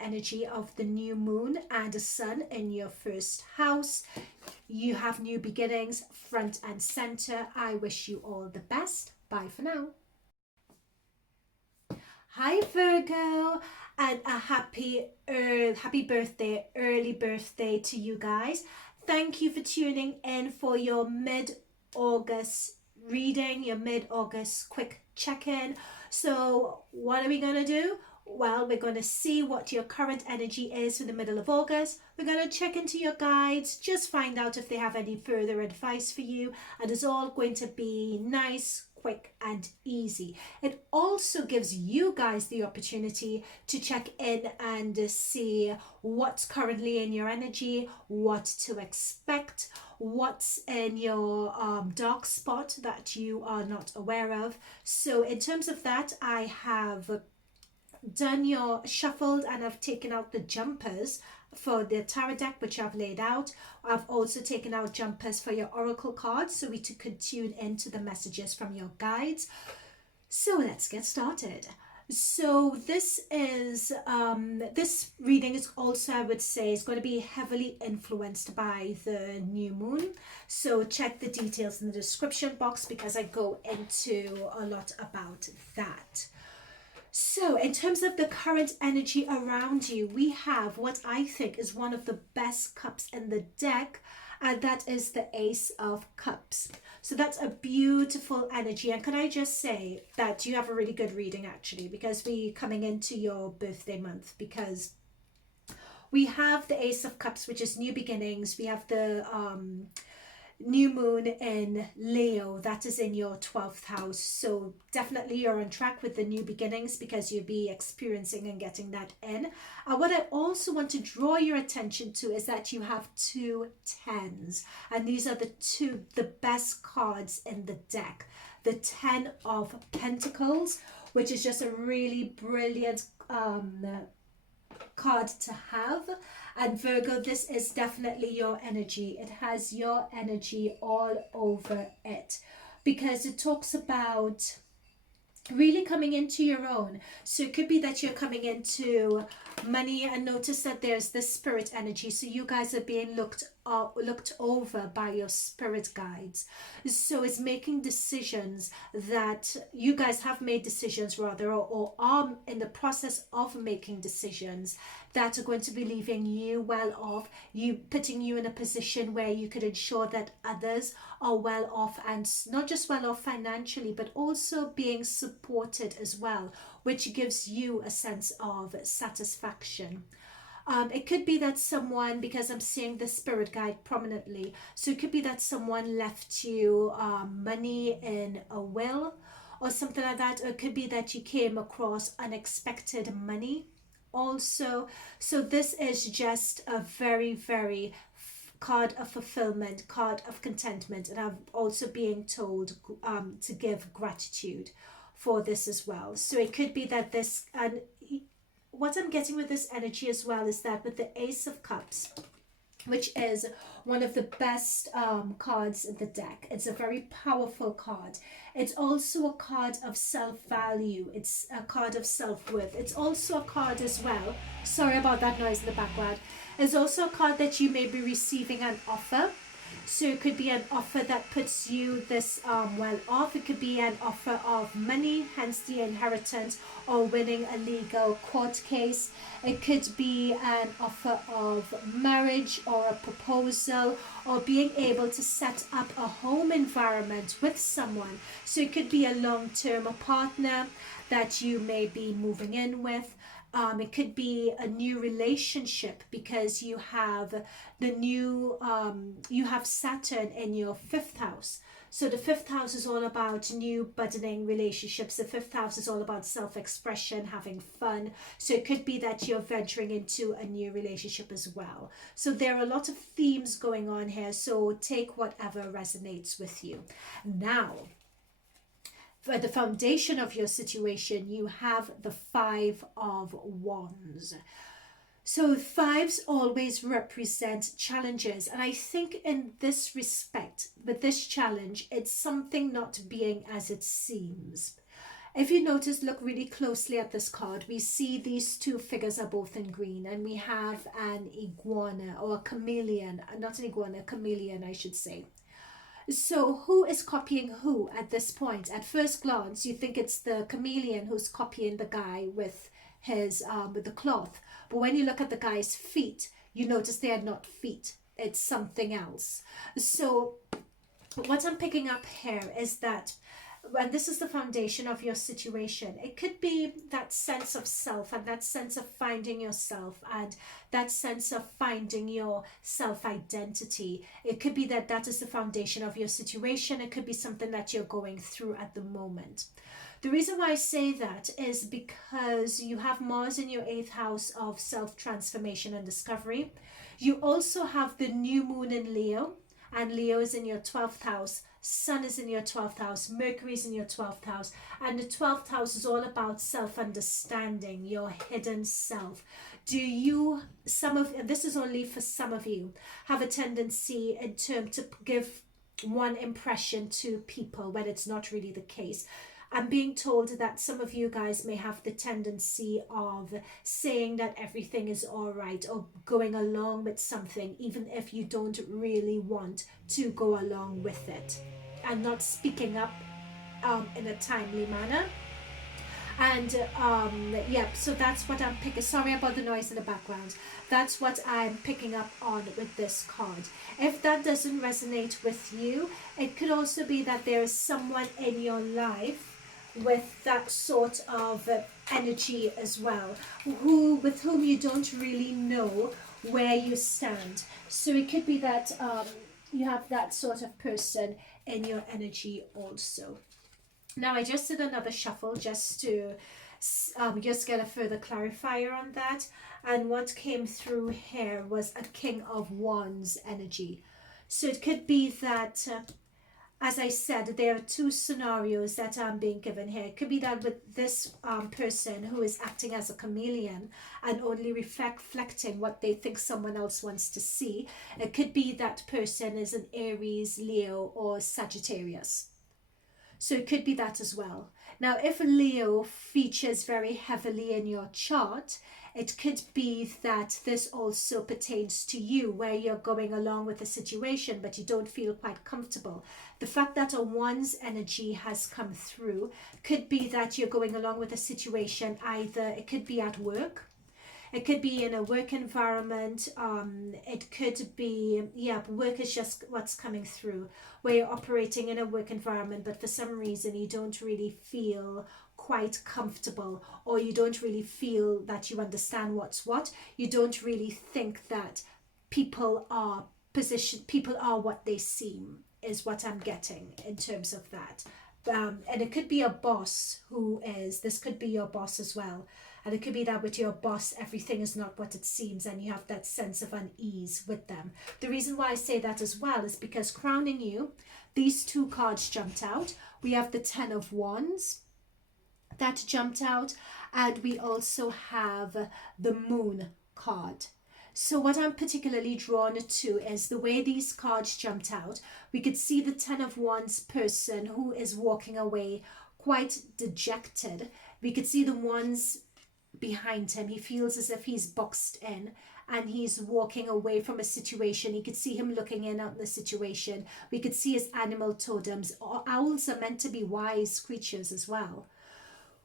energy of the new moon and the sun in your first house. You have new beginnings front and center. I wish you all the best. Bye for now. Hi Virgo, and a happy birthday, early birthday to you guys. Thank you for tuning in for your mid-August reading, your mid-August quick check-in. So what are we going to do? Well, we're going to see what your current energy is for the middle of August. We're going to check into your guides, just find out if they have any further advice for you. And it's all going to be nice, quick and easy. It also gives you guys the opportunity to check in and see what's currently in your energy, what to expect, what's in your dark spot that you are not aware of. So in terms of that, I have done your shuffled and I've taken out the jumpers for the tarot deck, which I've laid out. I've also taken out jumpers for your oracle cards so we could tune into the messages from your guides. So let's get started. So this is this reading is also, I would say, is going to be heavily influenced by the new moon. So check the details in the description box because I go into a lot about that. So in terms of the current energy around you, we have what I think is one of the best cups in the deck, and that is the Ace of Cups. So that's a beautiful energy. And can I just say that you have a really good reading actually, because we're coming into your birthday month, because we have the Ace of Cups, which is new beginnings. We have the new moon in Leo, that is in your 12th house. So definitely you're on track with the new beginnings because you'll be experiencing and getting that in. What I also want to draw your attention to is that you have 2 tens, and these are the best cards in the deck. The 10 of Pentacles, which is just a really brilliant card to have. And Virgo, this is definitely your energy. It has your energy all over it because it talks about really coming into your own. So it could be that you're coming into money, and notice that there's this spirit energy. So you guys are being looked over by your spirit guides. So it's making decisions that you guys have made decisions rather, or are in the process of making decisions that are going to be leaving you well off, you putting you in a position where you could ensure that others are well off, and not just well off financially, but also being supported as well, which gives you a sense of satisfaction. It could be that someone, because I'm seeing the spirit guide prominently, so it could be that someone left you money in a will or something like that. Or it could be that you came across unexpected money also. So this is just a very, very card of fulfillment, card of contentment, and I'm also being told to give gratitude for this as well. So it could be that this, and what I'm getting with this energy as well is that with the Ace of Cups, which is one of the best cards in the deck. It's a very powerful card. It's also a card of self-value. It's a card of self-worth. It's also a card as well. Sorry about that noise in the background. It's also a card that you may be receiving an offer. So it could be an offer that puts you this well off. It could be an offer of money, hence the inheritance, or winning a legal court case. It could be an offer of marriage or a proposal, or being able to set up a home environment with someone. So it could be a long-term partner that you may be moving in with. It could be a new relationship, because you have the new, you have Saturn in your 5th house. So the 5th house is all about new budding relationships. The 5th house is all about self-expression, having fun. So it could be that you're venturing into a new relationship as well. So there are a lot of themes going on here. So take whatever resonates with you. Now, for the foundation of your situation, you have the 5 of Wands. So 5s always represent challenges. And I think in this respect, with this challenge, it's something not being as it seems. If you notice, look really closely at this card, we see these two figures are both in green, and we have an iguana, or a chameleon, not an iguana, a chameleon, I should say. So who is copying who at this point? At first glance, you think it's the chameleon who's copying the guy with his with the cloth. But when you look at the guy's feet, you notice they are not feet. It's something else. So what I'm picking up here is that, and this is the foundation of your situation, it could be that sense of self, and that sense of finding yourself, and that sense of finding your self-identity. It could be that that is the foundation of your situation. It could be something that you're going through at the moment. The reason why I say that is because you have Mars in your 8th house of self-transformation and discovery. You also have the new moon in Leo, and Leo is in your 12th house. Sun is in your 12th house, Mercury is in your 12th house, and the 12th house is all about self-understanding, your hidden self. Do you, this is only for some of you, have a tendency in terms to give one impression to people when it's not really the case? I'm being told that some of you guys may have the tendency of saying that everything is all right, or going along with something even if you don't really want to go along with it, and not speaking up in a timely manner. And yeah, so that's what I'm picking. Sorry about the noise in the background. That's what I'm picking up on with this card. If that doesn't resonate with you, it could also be that there is someone in your life with that sort of energy as well, with whom you don't really know where you stand. So it could be that you have that sort of person in your energy also. Now I just did another shuffle just to just get a further clarifier on that, and what came through here was a King of Wands energy. So it could be that as I said, there are two scenarios that I'm being given here. It could be that with this person who is acting as a chameleon and only reflecting what they think someone else wants to see. It could be that person is an Aries, Leo, or Sagittarius. So it could be that as well. Now, if Leo features very heavily in your chart, it could be that this also pertains to you, where you're going along with a situation but you don't feel quite comfortable. The fact that a one's energy has come through could be that you're going along with a situation, either it could be at work, it could be in a work environment, it could be, yeah, work is just what's coming through, where you're operating in a work environment, but for some reason you don't really feel quite comfortable, or you don't really feel that you understand what's what. You don't really think that people are what they seem, is what I'm getting in terms of that. And it could be a boss this could be your boss as well. And it could be that with your boss, everything is not what it seems, and you have that sense of unease with them. The reason why I say that as well is because crowning you, these two cards jumped out. We have the Ten of Wands that jumped out, and we also have the Moon card. So what I'm particularly drawn to is the way these cards jumped out. We could see the Ten of Wands person who is walking away quite dejected. We could see the Wands behind him. He feels as if he's boxed in and he's walking away from a situation. You could see him looking in at the situation. We could see his animal totems. Owls are meant to be wise creatures as well.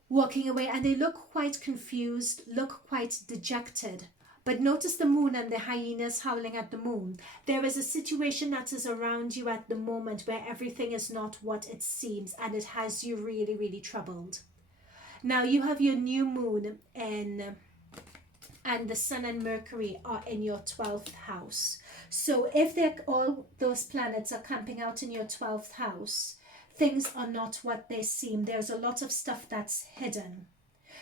Walking away, and they look quite confused, look quite dejected. But notice the moon and the hyenas howling at the moon. There is a situation that is around you at the moment where everything is not what it seems, and it has you really, really troubled. Now you have your new moon and the Sun and Mercury are in your 12th house. So if all those planets are camping out in your 12th house, things are not what they seem. There's a lot of stuff that's hidden.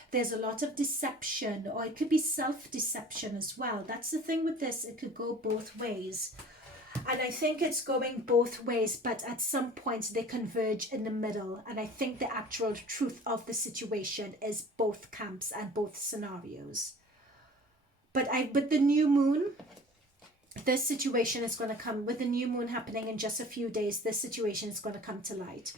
There's a lot of deception, or it could be self-deception as well. That's the thing with this. It could go both ways. And I think it's going both ways, but at some point they converge in the middle. And I think the actual truth of the situation is both camps and both scenarios. But with the new moon, this situation is going to come, with the new moon happening in just a few days, this situation is going to come to light.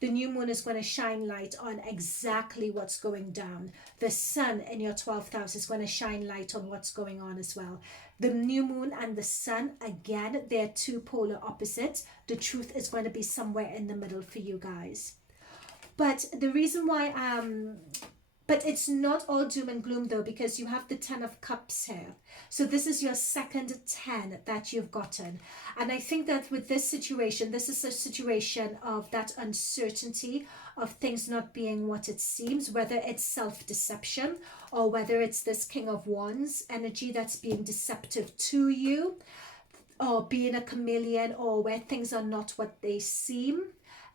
The new moon is going to shine light on exactly what's going down. The sun in your 12th house is going to shine light on what's going on as well. The new moon and the sun, again, they're two polar opposites. The truth is going to be somewhere in the middle for you guys. But the reason why but it's not all doom and gloom though, because you have the 10 of Cups here. So this is your second 10 that you've gotten. And I think that with this situation, this is a situation of that uncertainty of things not being what it seems, whether it's self-deception or whether it's this King of Wands energy that's being deceptive to you, or being a chameleon, or where things are not what they seem.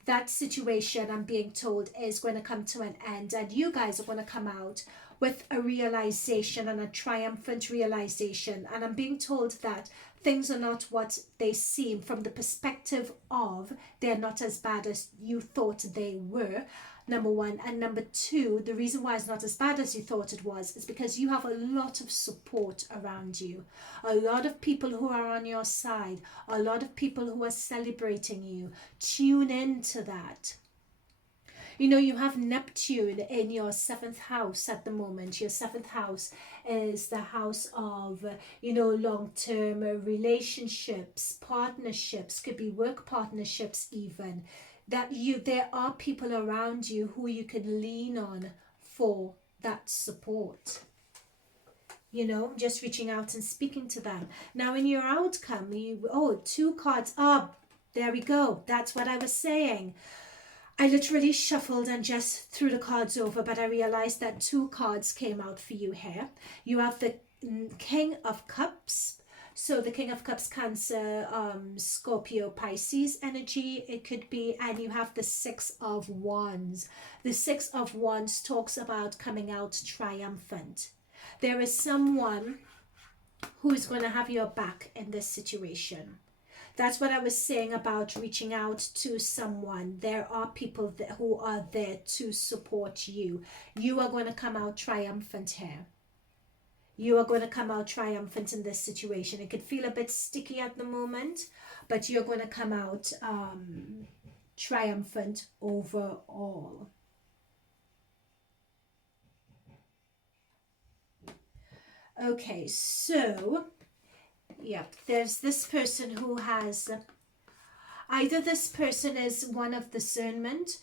That situation, I'm being told, is going to come to an end, and you guys are going to come out with a realization, and a triumphant realization. And I'm being told that things are not what they seem, from the perspective of they're not as bad as you thought they were, number one. And number two, the reason why it's not as bad as you thought it was is because you have a lot of support around you, a lot of people who are on your side, a lot of people who are celebrating you. Tune into that. You know, you have Neptune in your 7th house at the moment. Your 7th house is the house of, you know, long-term relationships, partnerships, could be work partnerships even. There are people around you who you can lean on for that support. You know, just reaching out and speaking to them. Now in your outcome, two cards. There we go. That's what I was saying. I literally shuffled and just threw the cards over, but I realized that 2 cards came out for you here. You have the King of Cups. So the King of Cups, Cancer, Scorpio, Pisces energy, it could be, and you have the 6 of Wands. The 6 of Wands talks about coming out triumphant. There is someone who is going to have your back in this situation. That's what I was saying about reaching out to someone. There are people who are there to support you. You are going to come out triumphant here. You are going to come out triumphant in this situation. It could feel a bit sticky at the moment, but you're going to come out triumphant overall. Okay, so, yeah, there's this person who has, either this person is one of discernment,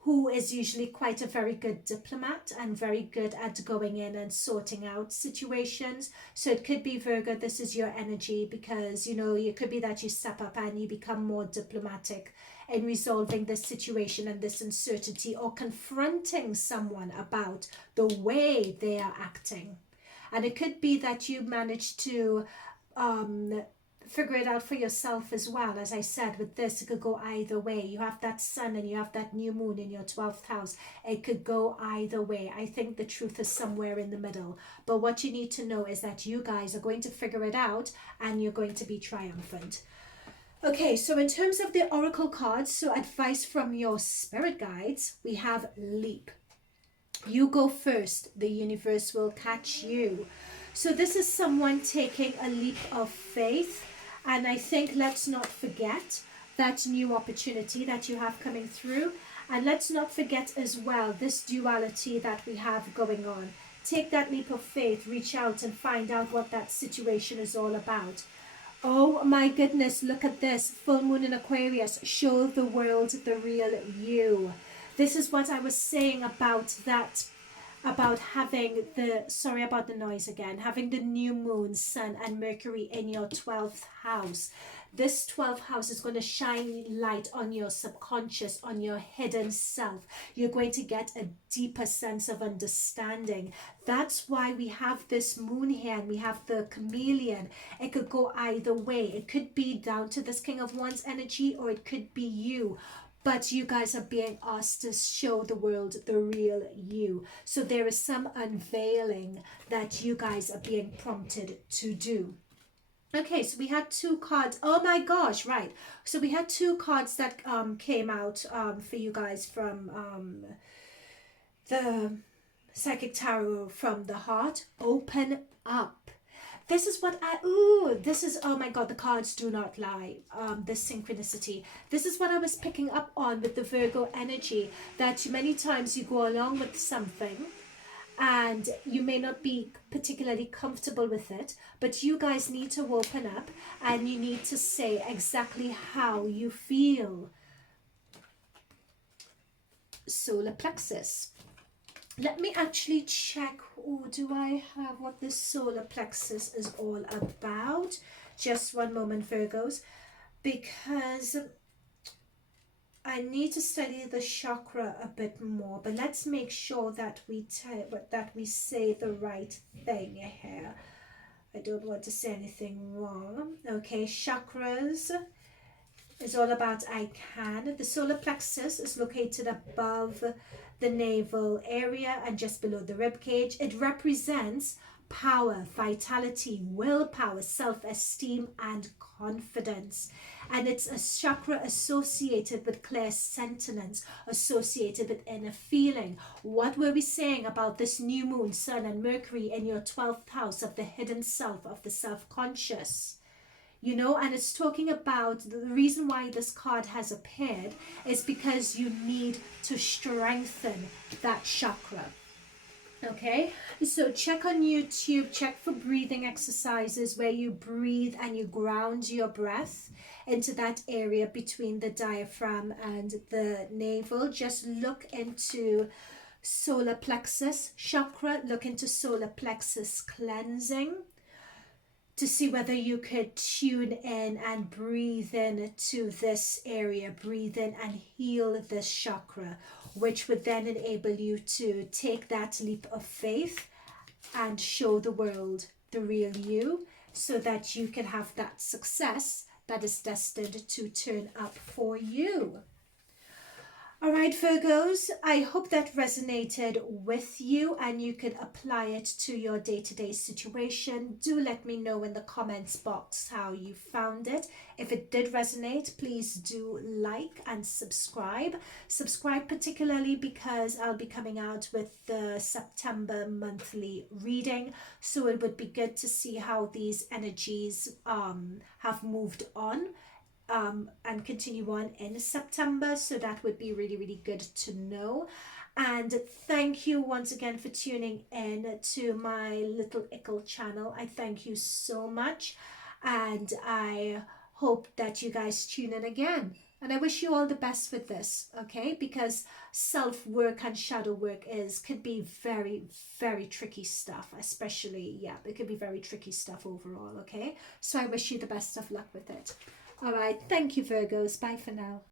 who is usually quite a very good diplomat and very good at going in and sorting out situations. So it could be Virgo, this is your energy, because, you know, it could be that you step up and you become more diplomatic in resolving this situation and this uncertainty, or confronting someone about the way they are acting. And it could be that you manage to figure it out for yourself as well. As I said, with this, it could go either way. You have that sun and you have that new moon in your 12th house. It could go either way. I think the truth is somewhere in the middle. But what you need to know is that you guys are going to figure it out and you're going to be triumphant. Okay, so in terms of the oracle cards, so advice from your spirit guides, we have leap. You go first. The universe will catch you. So this is someone taking a leap of faith. And I think let's not forget that new opportunity that you have coming through. And let's not forget as well this duality that we have going on. Take that leap of faith, reach out and find out what that situation is all about. Oh my goodness, look at this. Full moon in Aquarius. Show the world the real you. This is what I was saying about that, about having the, sorry about the noise again, having the new moon, sun and Mercury in your 12th house. This 12th house is going to shine light on your subconscious, on your hidden self. You're going to get a deeper sense of understanding. That's why we have this moon here and we have the chameleon. It could go either way. It could be down to this King of Wands energy, or it could be you. But you guys are being asked to show the world the real you. So there is some unveiling that you guys are being prompted to do. Okay, so we had two cards. Oh my gosh, right. So we had two cards that came out for you guys from the Psychic Tarot from the Heart. Open up. This is what this is, oh my God, the cards do not lie. This synchronicity. This is what I was picking up on with the Virgo energy, that many times you go along with something and you may not be particularly comfortable with it, but you guys need to open up and you need to say exactly how you feel. Solar plexus. Let me actually check, do I have what this solar plexus is all about? Just one moment, Virgos, because I need to study the chakra a bit more, but let's make sure that we say the right thing here. I don't want to say anything wrong. Okay, chakras is all about I can. The solar plexus is located above the navel area and just below the rib cage. It represents power, vitality, willpower, self-esteem and confidence. And it's a chakra associated with clear sentiments, associated with inner feeling. What were we saying about this new moon, sun and Mercury in your 12th house of the hidden self, of the self-conscious? You know, and it's talking about the reason why this card has appeared is because you need to strengthen that chakra. Okay, so check on YouTube, check for breathing exercises where you breathe and you ground your breath into that area between the diaphragm and the navel. Just look into solar plexus chakra, look into solar plexus cleansing, to see whether you could tune in and breathe in to this area, breathe in and heal this chakra, which would then enable you to take that leap of faith and show the world the real you, so that you can have that success that is destined to turn up for you. All right, Virgos, I hope that resonated with you and you can apply it to your day-to-day situation. Do let me know in the comments box how you found it. If it did resonate, please do like and subscribe. Subscribe particularly because I'll be coming out with the September monthly reading. So it would be good to see how these energies have moved on. And continue on in September, so that would be really, really good to know. And thank you once again for tuning in to my little ickle channel. I thank you so much, and I hope that you guys tune in again. And I wish you all the best with this, okay? Because self-work and shadow work could be very, very tricky stuff, especially, yeah, it could be very tricky stuff overall, okay? So I wish you the best of luck with it. All right, thank you, Virgos. Bye for now.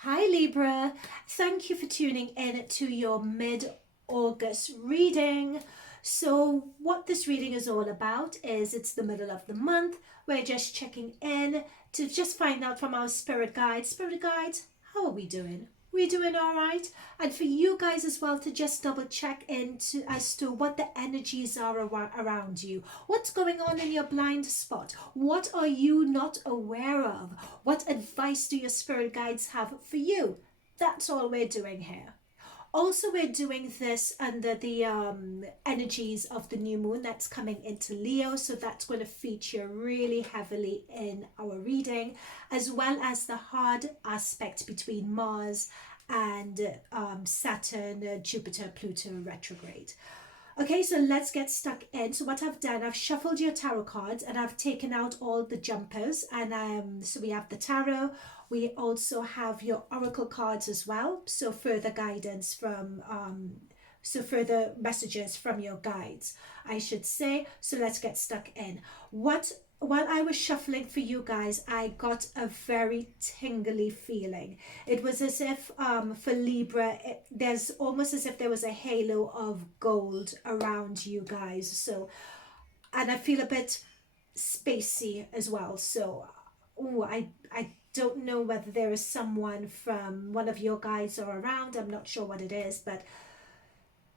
Hi Libra, thank you for tuning in to your mid-August reading. So what this reading is all about is it's the middle of the month. We're just checking in to just find out from our spirit guides. Spirit guides, how are we doing? We doing all right? And for you guys as well to just double check into as to what the energies are around you. What's going on in your blind spot? What are you not aware of? What advice do your spirit guides have for you? That's all we're doing here. Also, we're doing this under the energies of the new moon that's coming into Leo, so that's going to feature really heavily in our reading, as well as the hard aspect between Mars and Saturn, Jupiter, Pluto retrograde. Okay, so let's get stuck in. So what I've done, I've shuffled your tarot cards and I've taken out all the jumpers. And so we have the tarot. We also have your oracle cards as well. So further guidance from, further messages from your guides, I should say. So let's get stuck in. While I was shuffling for you guys, I got a very tingly feeling. It was as if for Libra, there's almost as if there was a halo of gold around you guys. So, and I feel a bit spacey as well. So, I don't know whether there is someone from one of your guides or around. I'm not sure what it is, but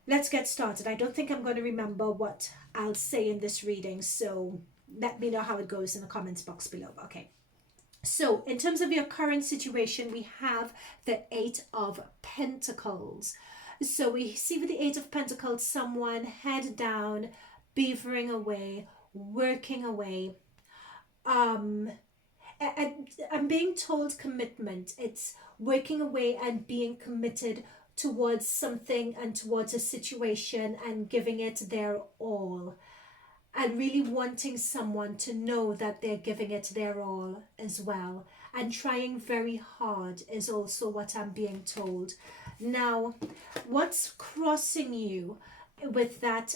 let's get started. I don't think I'm going to remember what I'll say in this reading. So let me know how it goes in the comments box below. Okay, so in terms of your current situation, we have the Eight of Pentacles. So we see with the Eight of Pentacles someone head down, beavering away, working away. And I'm being told commitment. It's working away and being committed towards something and towards a situation and giving it their all. And really wanting someone to know that they're giving it their all as well. And trying very hard is also what I'm being told. Now, what's crossing you with that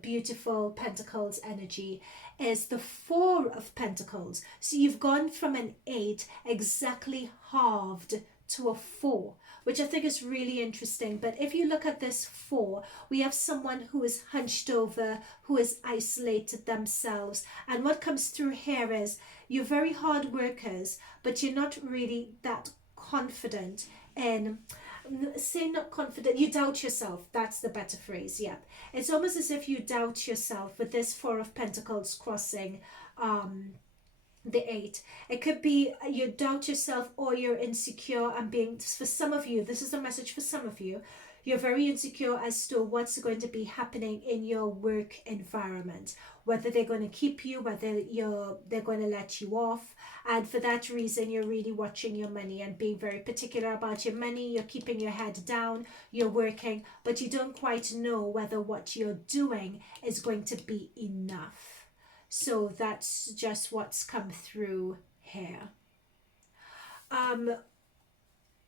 beautiful Pentacles energy is the Four of Pentacles. So you've gone from an 8 exactly halved to a 4, which I think is really interesting. But if you look at this 4, we have someone who is hunched over, who has isolated themselves. And what comes through here is you're very hard workers, but you're not really that confident in, say not confident, you doubt yourself. That's the better phrase. Yeah, it's almost as if you doubt yourself with this Four of Pentacles crossing the 8. It could be you doubt yourself or you're insecure and being, for some of you, this is a message for some of you, you're very insecure as to what's going to be happening in your work environment, whether they're going to keep you, whether they're going to let you off. And for that reason, you're really watching your money and being very particular about your money. You're keeping your head down, you're working, but you don't quite know whether what you're doing is going to be enough. So that's just what's come through here.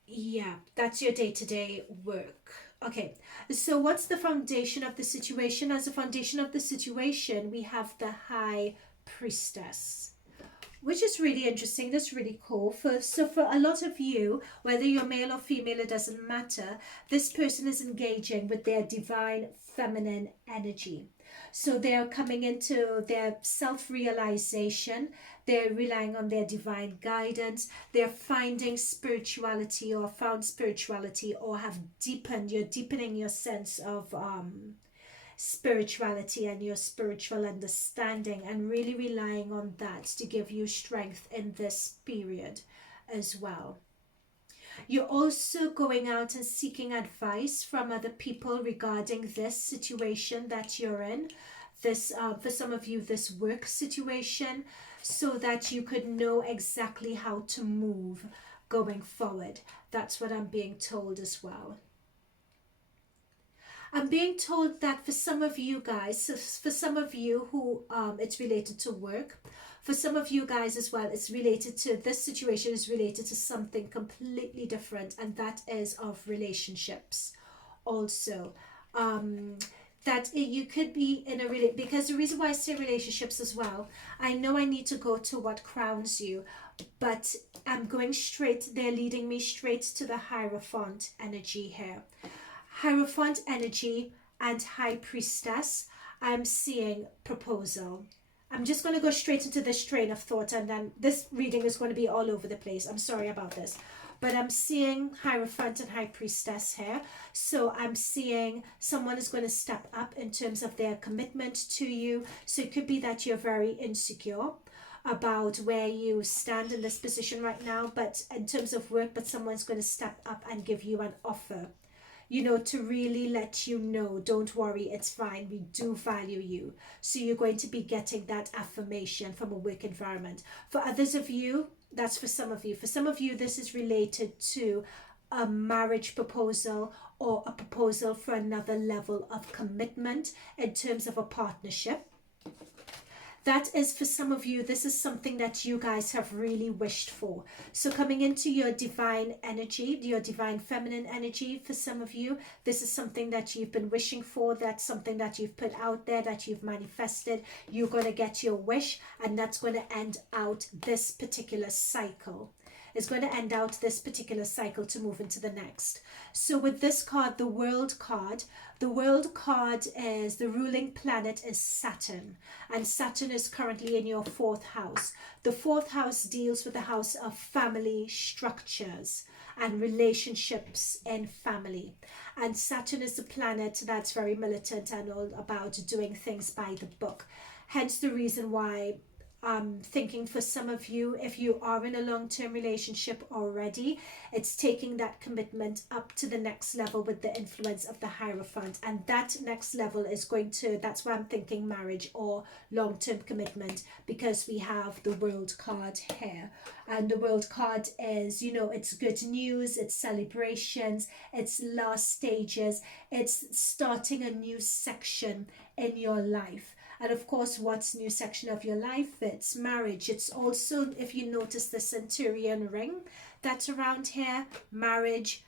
Yeah, that's your day-to-day work. Okay, so what's the foundation of the situation? As a foundation of the situation, we have the High Priestess, which is really interesting. That's really cool. So for a lot of you, whether you're male or female, it doesn't matter. This person is engaging with their divine feminine energy. So they're coming into their self-realization. They're relying on their divine guidance. They're finding spirituality or found spirituality or have deepened. You're deepening your sense of spirituality and your spiritual understanding and really relying on that to give you strength in this period as well. You're also going out and seeking advice from other people regarding this situation that you're in. This, for some of you, this work situation, so that you could know exactly how to move going forward. That's what I'm being told as well. I'm being told that for some of you guys, for some of you who it's related to work, for some of you guys as well, it's related to, this situation is related to something completely different, and that is of relationships also. That you could be in a because the reason why I say relationships as well, I know I need to go to what crowns you, but I'm going straight, they're leading me straight to the Hierophant energy here. Hierophant energy and High Priestess, I'm seeing proposal. I'm just going to go straight into this train of thought, and then this reading is going to be all over the place. I'm sorry about this. But I'm seeing Hierophant and High Priestess here. So I'm seeing someone is going to step up in terms of their commitment to you. So it could be that you're very insecure about where you stand in this position right now, but in terms of work, but someone's going to step up and give you an offer, you know, to really let you know, don't worry, it's fine, we do value you. So you're going to be getting that affirmation from a work environment. For others of you, that's for some of you. For some of you, this is related to a marriage proposal or a proposal for another level of commitment in terms of a partnership. That is for some of you, this is something that you guys have really wished for. So coming into your divine energy, your divine feminine energy, for some of you, this is something that you've been wishing for. That's something that you've put out there, that you've manifested. You're going to get your wish, and that's going to end out this particular cycle. It's going to end out this particular cycle to move into the next. So with this card, the World card is, the ruling planet is Saturn, and Saturn is currently in your 4th house. The 4th house deals with the house of family structures and relationships in family. And Saturn is a planet that's very militant and all about doing things by the book. Hence the reason why I'm thinking for some of you, if you are in a long-term relationship already, it's taking that commitment up to the next level with the influence of the Hierophant. And that next level is going to, that's why I'm thinking marriage or long-term commitment, because we have the World card here. And the World card is, you know, it's good news, it's celebrations, it's last stages, it's starting a new section in your life. And of course, what's new section of your life? It's marriage. It's also, if you notice the centurion ring that's around here, marriage,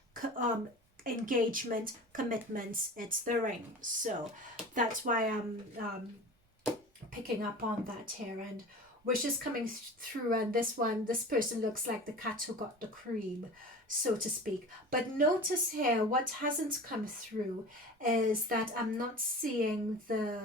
engagement, commitments, it's the ring. So that's why I'm picking up on that here. And wishes coming through, and this person looks like the cat who got the cream, so to speak. But notice here, what hasn't come through is that I'm not seeing the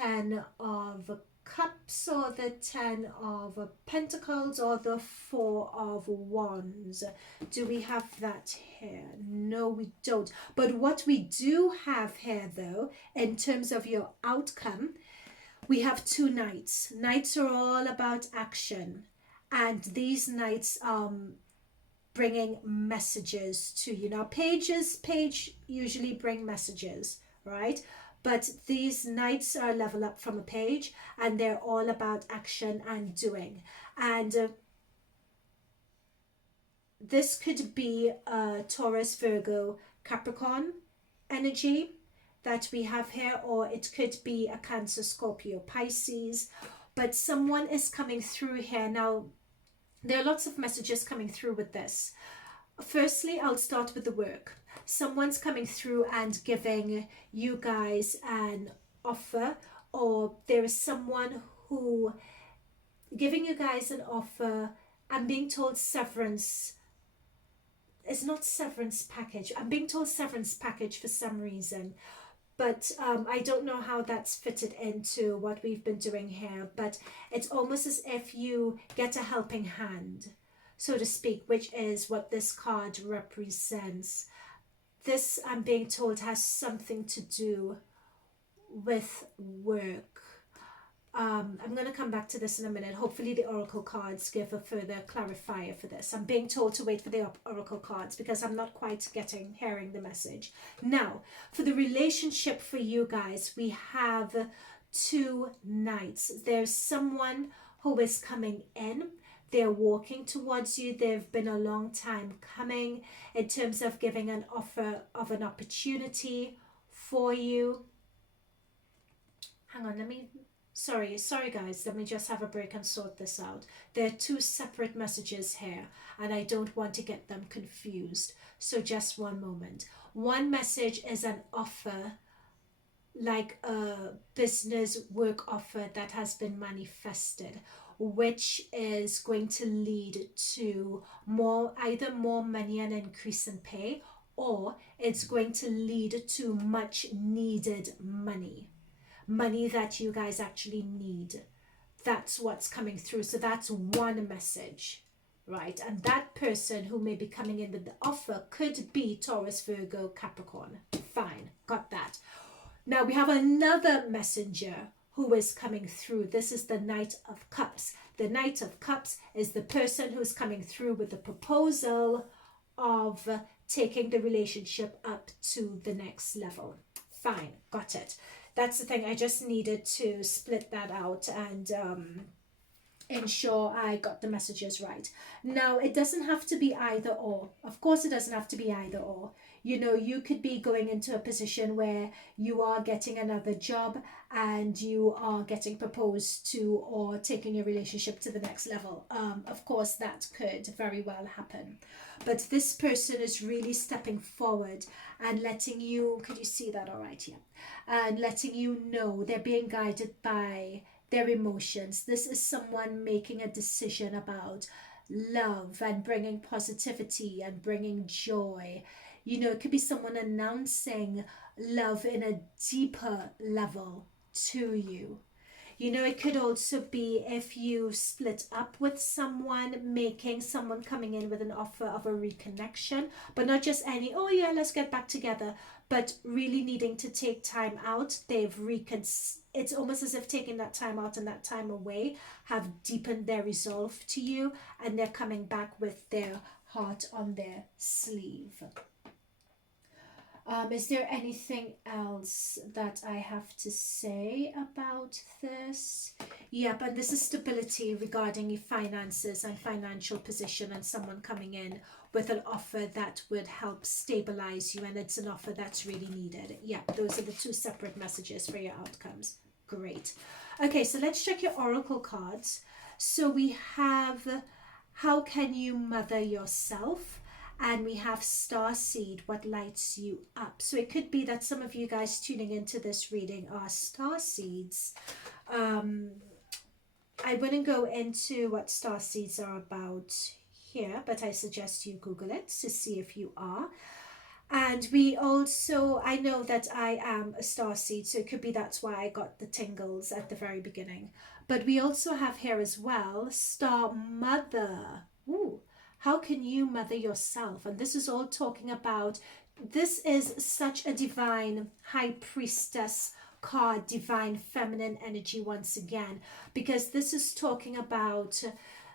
10 of Cups or the 10 of Pentacles or the 4 of Wands. Do we have that here? No, we don't. But what we do have here, though, in terms of your outcome, we have 2 Knights. Knights are all about action, and these Knights bringing messages to you. Now, page usually bring messages, right? But these Knights are level up from a page, and they're all about action and doing. And this could be a Taurus, Virgo, Capricorn energy that we have here, or it could be a Cancer, Scorpio, Pisces. But someone is coming through here. Now, there are lots of messages coming through with this. Firstly, I'll start with the work. Someone's coming through and giving you guys an offer, or there is someone who giving you guys an offer. I'm being told severance. It's not severance package. I'm being told severance package for some reason, but I don't know how that's fitted into what we've been doing here. But it's almost as if you get a helping hand, so to speak, which is what this card represents. This, I'm being told, has something to do with work. I'm going to come back to this in a minute. Hopefully the oracle cards give a further clarifier for this. I'm being told to wait for the oracle cards because I'm not quite hearing the message. Now, for the relationship for you guys, we have 2 Knights. There's someone who is coming in. they're walking towards you. They've been a long time coming in terms of giving an offer of an opportunity for you. Hang on, sorry guys, let me just have a break and sort this out. There are two separate messages here and I don't want to get them confused. So just one moment. One message is an offer, like a business work offer that has been manifested, which is going to lead to either more money and increase in pay, or it's going to lead to much needed money that you guys actually need. That's what's coming through. So that's one message, right? And that person who may be coming in with the offer could be Taurus, Virgo, Capricorn. Fine, got that. Now we have another messenger who is coming through. This is the Knight of Cups. The Knight of Cups is the person who's coming through with the proposal of taking the relationship up to the next level. Fine, got it. That's the thing. I just needed to split that out and ensure I got the messages right. Now, it doesn't have to be either or. Of course, it doesn't have to be either or. You know, you could be going into a position where you are getting another job and you are getting proposed to or taking your relationship to the next level. Of course, that could very well happen. But this person is really stepping forward and letting you, could you see that all right here? And letting you know they're being guided by their emotions. This is someone making a decision about love and bringing positivity and bringing joy. You know, it could be someone announcing love in a deeper level to you. You know, it could also be if you split up with someone, making someone coming in with an offer of a reconnection, but not just any, oh yeah, let's get back together, but really needing to take time out. It's almost as if taking that time out and that time away have deepened their resolve to you, and they're coming back with their heart on their sleeve. Is there anything else that I have to say about this? Yeah, but this is stability regarding your finances and financial position, and someone coming in with an offer that would help stabilize you, and it's an offer that's really needed. Yeah, those are the two separate messages for your outcomes. Great. Okay, so let's check your oracle cards. So we have, how can you mother yourself? And we have starseed, what lights you up. So it could be that some of you guys tuning into this reading are starseeds. I wouldn't go into what starseeds are about here, but I suggest you Google it to see if you are. And we also, I know that I am a starseed, so it could be that's why I got the tingles at the very beginning. But we also have here as well, star mother. Ooh. How can you mother yourself? And this is all talking about, this is such a divine high priestess card, divine feminine energy once again, because this is talking about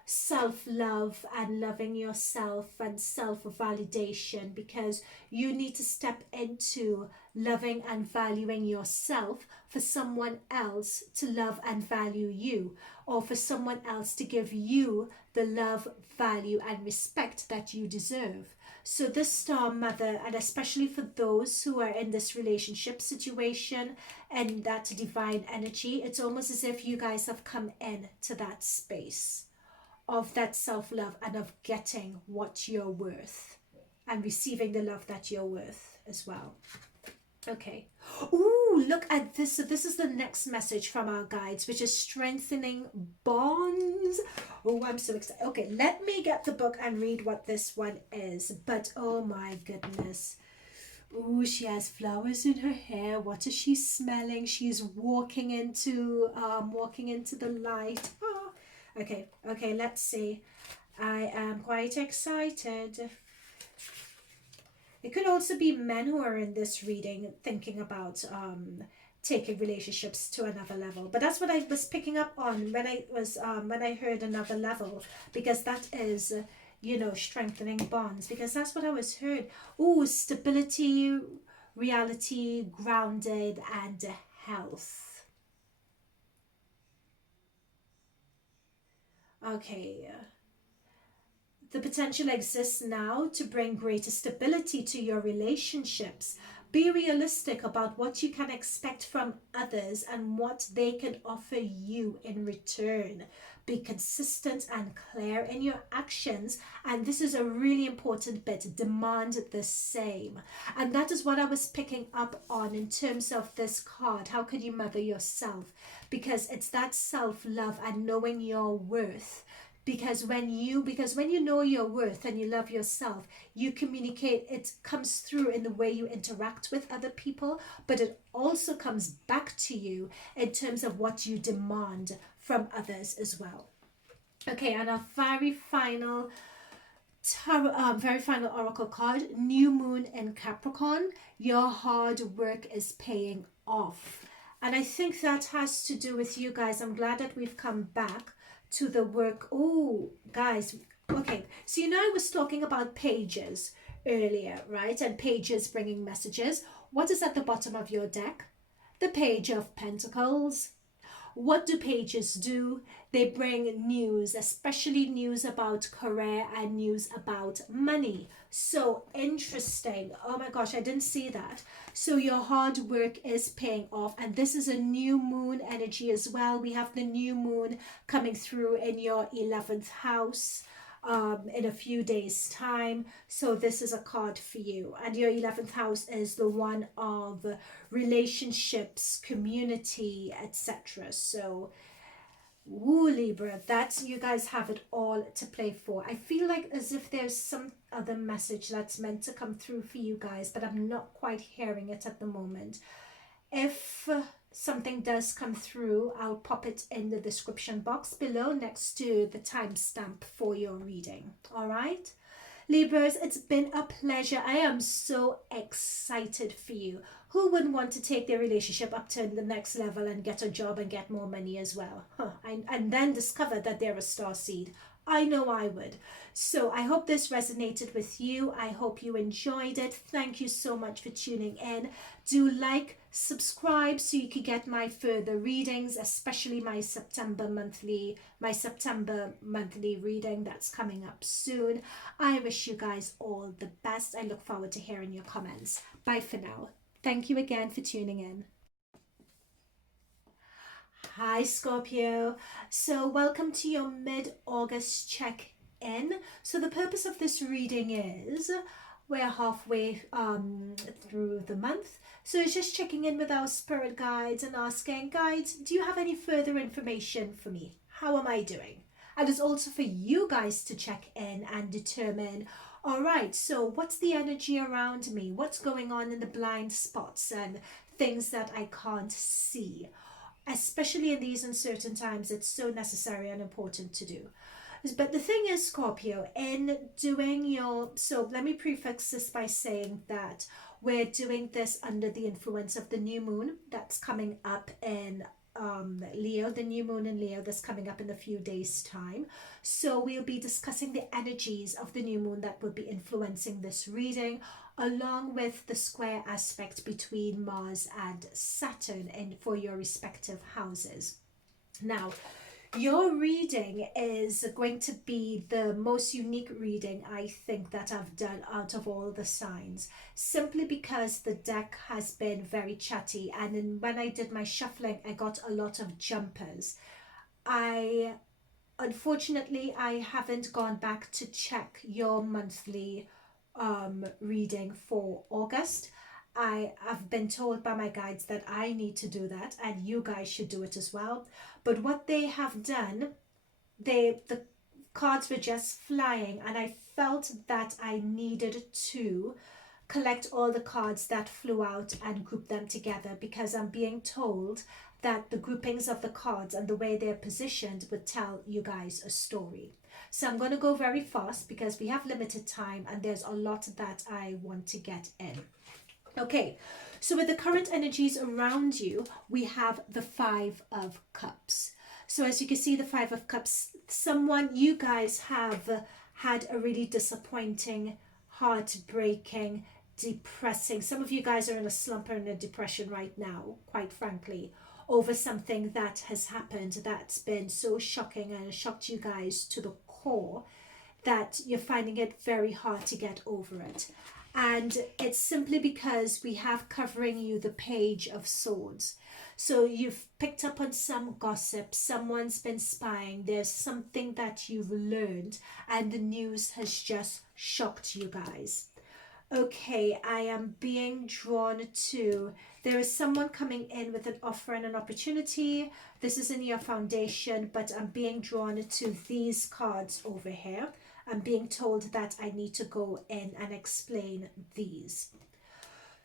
self-love and loving yourself and self-validation, because you need to step into loving and valuing yourself for someone else to love and value you, or for someone else to give you the love, value and respect that you deserve. So this star mother, and especially for those who are in this relationship situation and that divine energy, it's almost as if you guys have come in to that space of that self-love and of getting what you're worth and receiving the love that you're worth as well. Okay. Ooh, look at this. So this is the next message from our guides, which is strengthening bonds. Oh, I'm so excited. Okay, let me get the book and read what this one is. But oh my goodness. Ooh, she has flowers in her hair. What is she smelling? She's walking into the light. Oh. Okay, let's see. I am quite excited. It could also be men who are in this reading thinking about taking relationships to another level. But that's what I was picking up on when I heard another level, because that is, you know, strengthening bonds, because that's what I was heard. Ooh, stability, reality, grounded, and health. Okay. The potential exists now to bring greater stability to your relationships. Be realistic about what you can expect from others and what they can offer you in return. Be consistent and clear in your actions, and this is a really important bit. Demand the same. And that is what I was picking up on in terms of this card. How could you mother yourself? Because it's that self-love and knowing your worth. Because when you know your worth and you love yourself, you communicate, it comes through in the way you interact with other people, but it also comes back to you in terms of what you demand from others as well. Okay, and our very final oracle card, New Moon in Capricorn. Your hard work is paying off. And I think that has to do with you guys. I'm glad that we've come back to the work. Oh, guys, okay, so you know I was talking about pages earlier, right? And pages bringing messages. What is at the bottom of your deck? The Page of Pentacles. What do pages do? They bring news, especially news about career and news about money. So interesting. Oh my gosh, I didn't see that. So your hard work is paying off, and this is a new moon energy as well. We have the new moon coming through in your 11th house in a few days time. So this is a card for you, and your 11th house is the one of relationships, community, etc. So woo, Libra, that's, you guys have it all to play for. I feel like as if there's some other message that's meant to come through for you guys, but I'm not quite hearing it at the moment. If something does come through, I'll pop it in the description box below next to the timestamp for your reading. All right, Libras, it's been a pleasure. I am so excited for you. Who wouldn't want to take their relationship up to the next level and get a job and get more money as well? And then discover that they're a starseed. I know I would. So I hope this resonated with you. I hope you enjoyed it. Thank you so much for tuning in. Do like, subscribe so you can get my further readings, especially my September monthly reading that's coming up soon. I wish you guys all the best. I look forward to hearing your comments. Bye for now. Thank you again for tuning in. Hi Scorpio, so welcome to your mid-August check-in. So the purpose of this reading is, we're halfway through the month, so it's just checking in with our spirit guides and asking, guides, do you have any further information for me? How am I doing? And it's also for you guys to check in and determine, all right, so what's the energy around me? What's going on in the blind spots and things that I can't see? Especially in these uncertain times, it's so necessary and important to do. But the thing is, Scorpio, in doing your, so let me prefix this by saying that we're doing this under the influence of the new moon that's coming up in Leo, the new moon in Leo that's coming up in a few days time. So we'll be discussing the energies of the new moon that will be influencing this reading, along with the square aspect between Mars and Saturn and for your respective houses. Now, your reading is going to be the most unique reading I think that I've done out of all the signs, simply because the deck has been very chatty, and when I did my shuffling I got a lot of jumpers. Unfortunately I haven't gone back to check your monthly reading for August. I have been told by my guides that I need to do that, and you guys should do it as well. But what they have done, the cards were just flying, and I felt that I needed to collect all the cards that flew out and group them together, because I'm being told that the groupings of the cards and the way they're positioned would tell you guys a story. So I'm going to go very fast because we have limited time and there's a lot that I want to get in. Okay, so with the current energies around you, we have the Five of Cups. So as you can see, the Five of Cups, you guys have had a really disappointing, heartbreaking, depressing. Some of you guys are in a slump or in a depression right now, quite frankly, over something that has happened that's been so shocking and shocked you guys to the core that you're finding it very hard to get over it. And it's simply because we have covering you the Page of Swords. So you've picked up on some gossip, someone's been spying, there's something that you've learned, and the news has just shocked you guys. Okay, I am being drawn to, there is someone coming in with an offer and an opportunity. This is in your foundation, but I'm being drawn to these cards over here. I'm being told that I need to go in and explain these.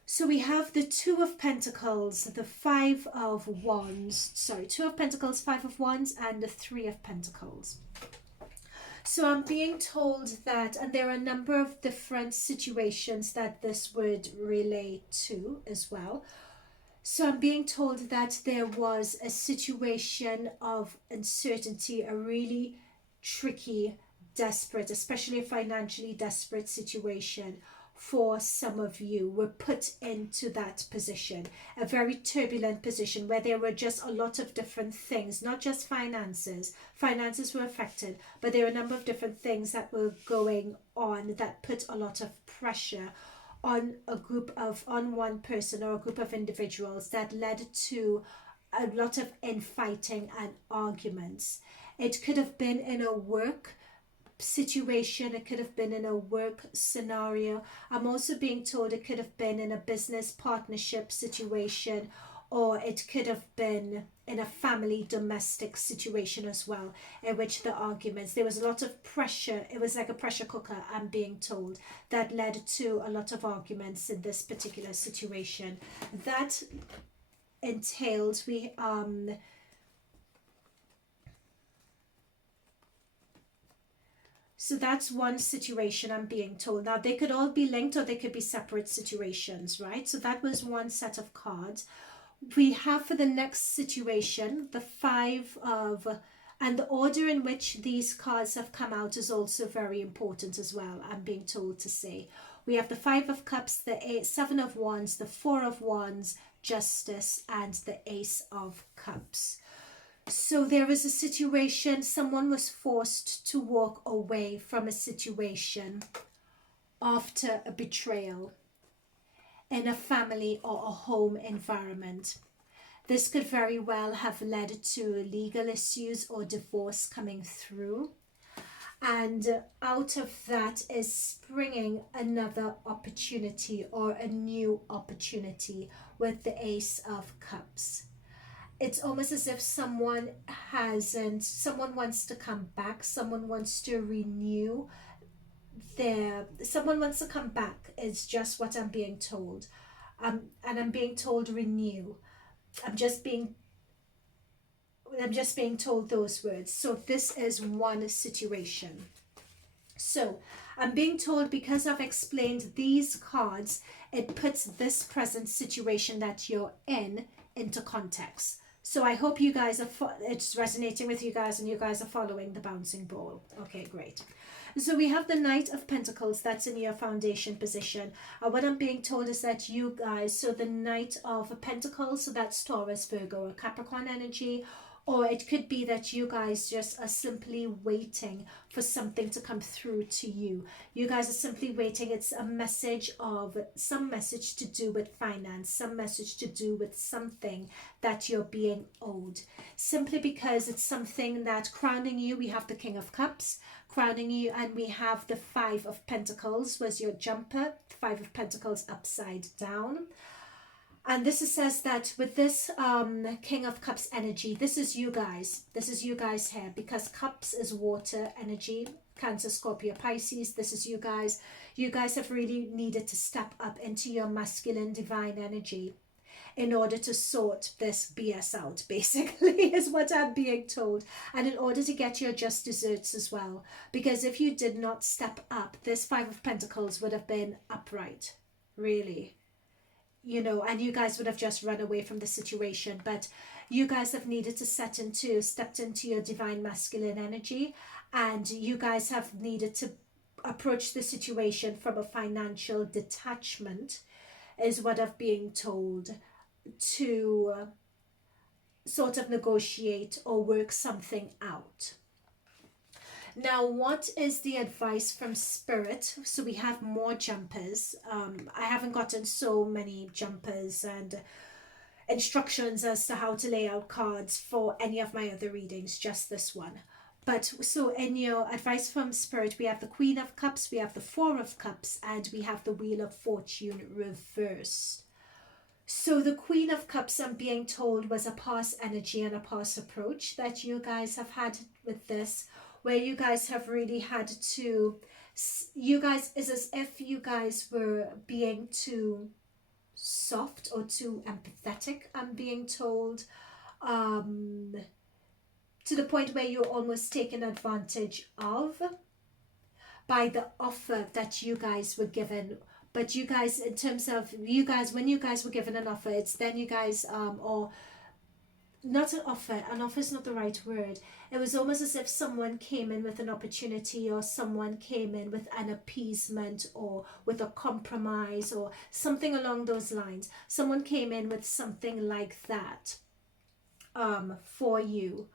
So we have the Two of Pentacles, the Five of Wands, sorry, Two of Pentacles, Five of Wands, and the Three of Pentacles. So I'm being told that, and there are a number of different situations that this would relate to as well. So I'm being told that there was a situation of uncertainty, a really tricky, desperate, especially a financially desperate situation for some of you were put into that position, a very turbulent position where there were just a lot of different things, not just finances. Finances were affected, but there were a number of different things that were going on that put a lot of pressure on on one person or a group of individuals that led to a lot of infighting and arguments. It could have been in a work situation, it could have been in a work scenario. I'm also being told it could have been in a business partnership situation, or it could have been in a family domestic situation as well, in which the arguments, there was a lot of pressure. It was like a pressure cooker, I'm being told, that led to a lot of arguments in this particular situation. That entailed so that's one situation I'm being told. Now, they could all be linked or they could be separate situations, right? So that was one set of cards. We have for the next situation, the Five of, and the order in which these cards have come out is also very important as well, I'm being told to say. We have the Five of Cups, the Seven of Wands, the Four of Wands, Justice, and the Ace of Cups. So there was a situation, someone was forced to walk away from a situation after a betrayal in a family or a home environment. This could very well have led to legal issues or divorce coming through. And out of that is springing another opportunity or a new opportunity with the Ace of Cups. It's almost as if someone wants to come back, someone wants to renew someone wants to come back is just what I'm being told. And I'm being told renew. I'm just being told those words. So this is one situation. So I'm being told, because I've explained these cards, it puts this present situation that you're in into context. So I hope you guys it's resonating with you guys and you guys are following the bouncing ball. Okay, great. So we have the Knight of Pentacles, that's in your foundation position. What I'm being told is that you guys, so the Knight of Pentacles, so that's Taurus, Virgo, or Capricorn energy, or it could be that you guys just are simply waiting for something to come through to you. You guys are simply waiting. It's a message of some message to do with finance, some message to do with something that you're being owed. Simply because it's something that crowning you, we have the King of Cups crowning you, and we have the Five of Pentacles was your jumper, Five of Pentacles upside down. And this says that with this King of Cups energy, this is you guys here, because Cups is water energy, Cancer, Scorpio, Pisces. This is you guys. You guys have really needed to step up into your masculine divine energy in order to sort this BS out, basically, is what I'm being told. And in order to get your just desserts as well. Because if you did not step up, this Five of Pentacles would have been upright, really. You know, and you guys would have just run away from the situation. But you guys have needed to stepped into your divine masculine energy, and you guys have needed to approach the situation from a financial detachment, is what I'm being told, to sort of negotiate or work something out. Now, what is the advice from Spirit? So we have more jumpers. I haven't gotten so many jumpers and instructions as to how to lay out cards for any of my other readings, just this one. But so in your advice from Spirit, we have the Queen of Cups, we have the Four of Cups, and we have the Wheel of Fortune reversed. So the Queen of Cups, I'm being told, was a past energy and a past approach that you guys have had with this, where you guys have really had to, you guys, is as if you guys were being too soft or too empathetic, I'm being told, to the point where you're almost taken advantage of by the offer that you guys were given. But you guys, in terms of you guys, when you guys were given an offer, it's then you guys, or not an offer is not the right word. It was almost as if someone came in with an opportunity, or someone came in with an appeasement, or with a compromise, or something along those lines. Someone came in with something like that for you.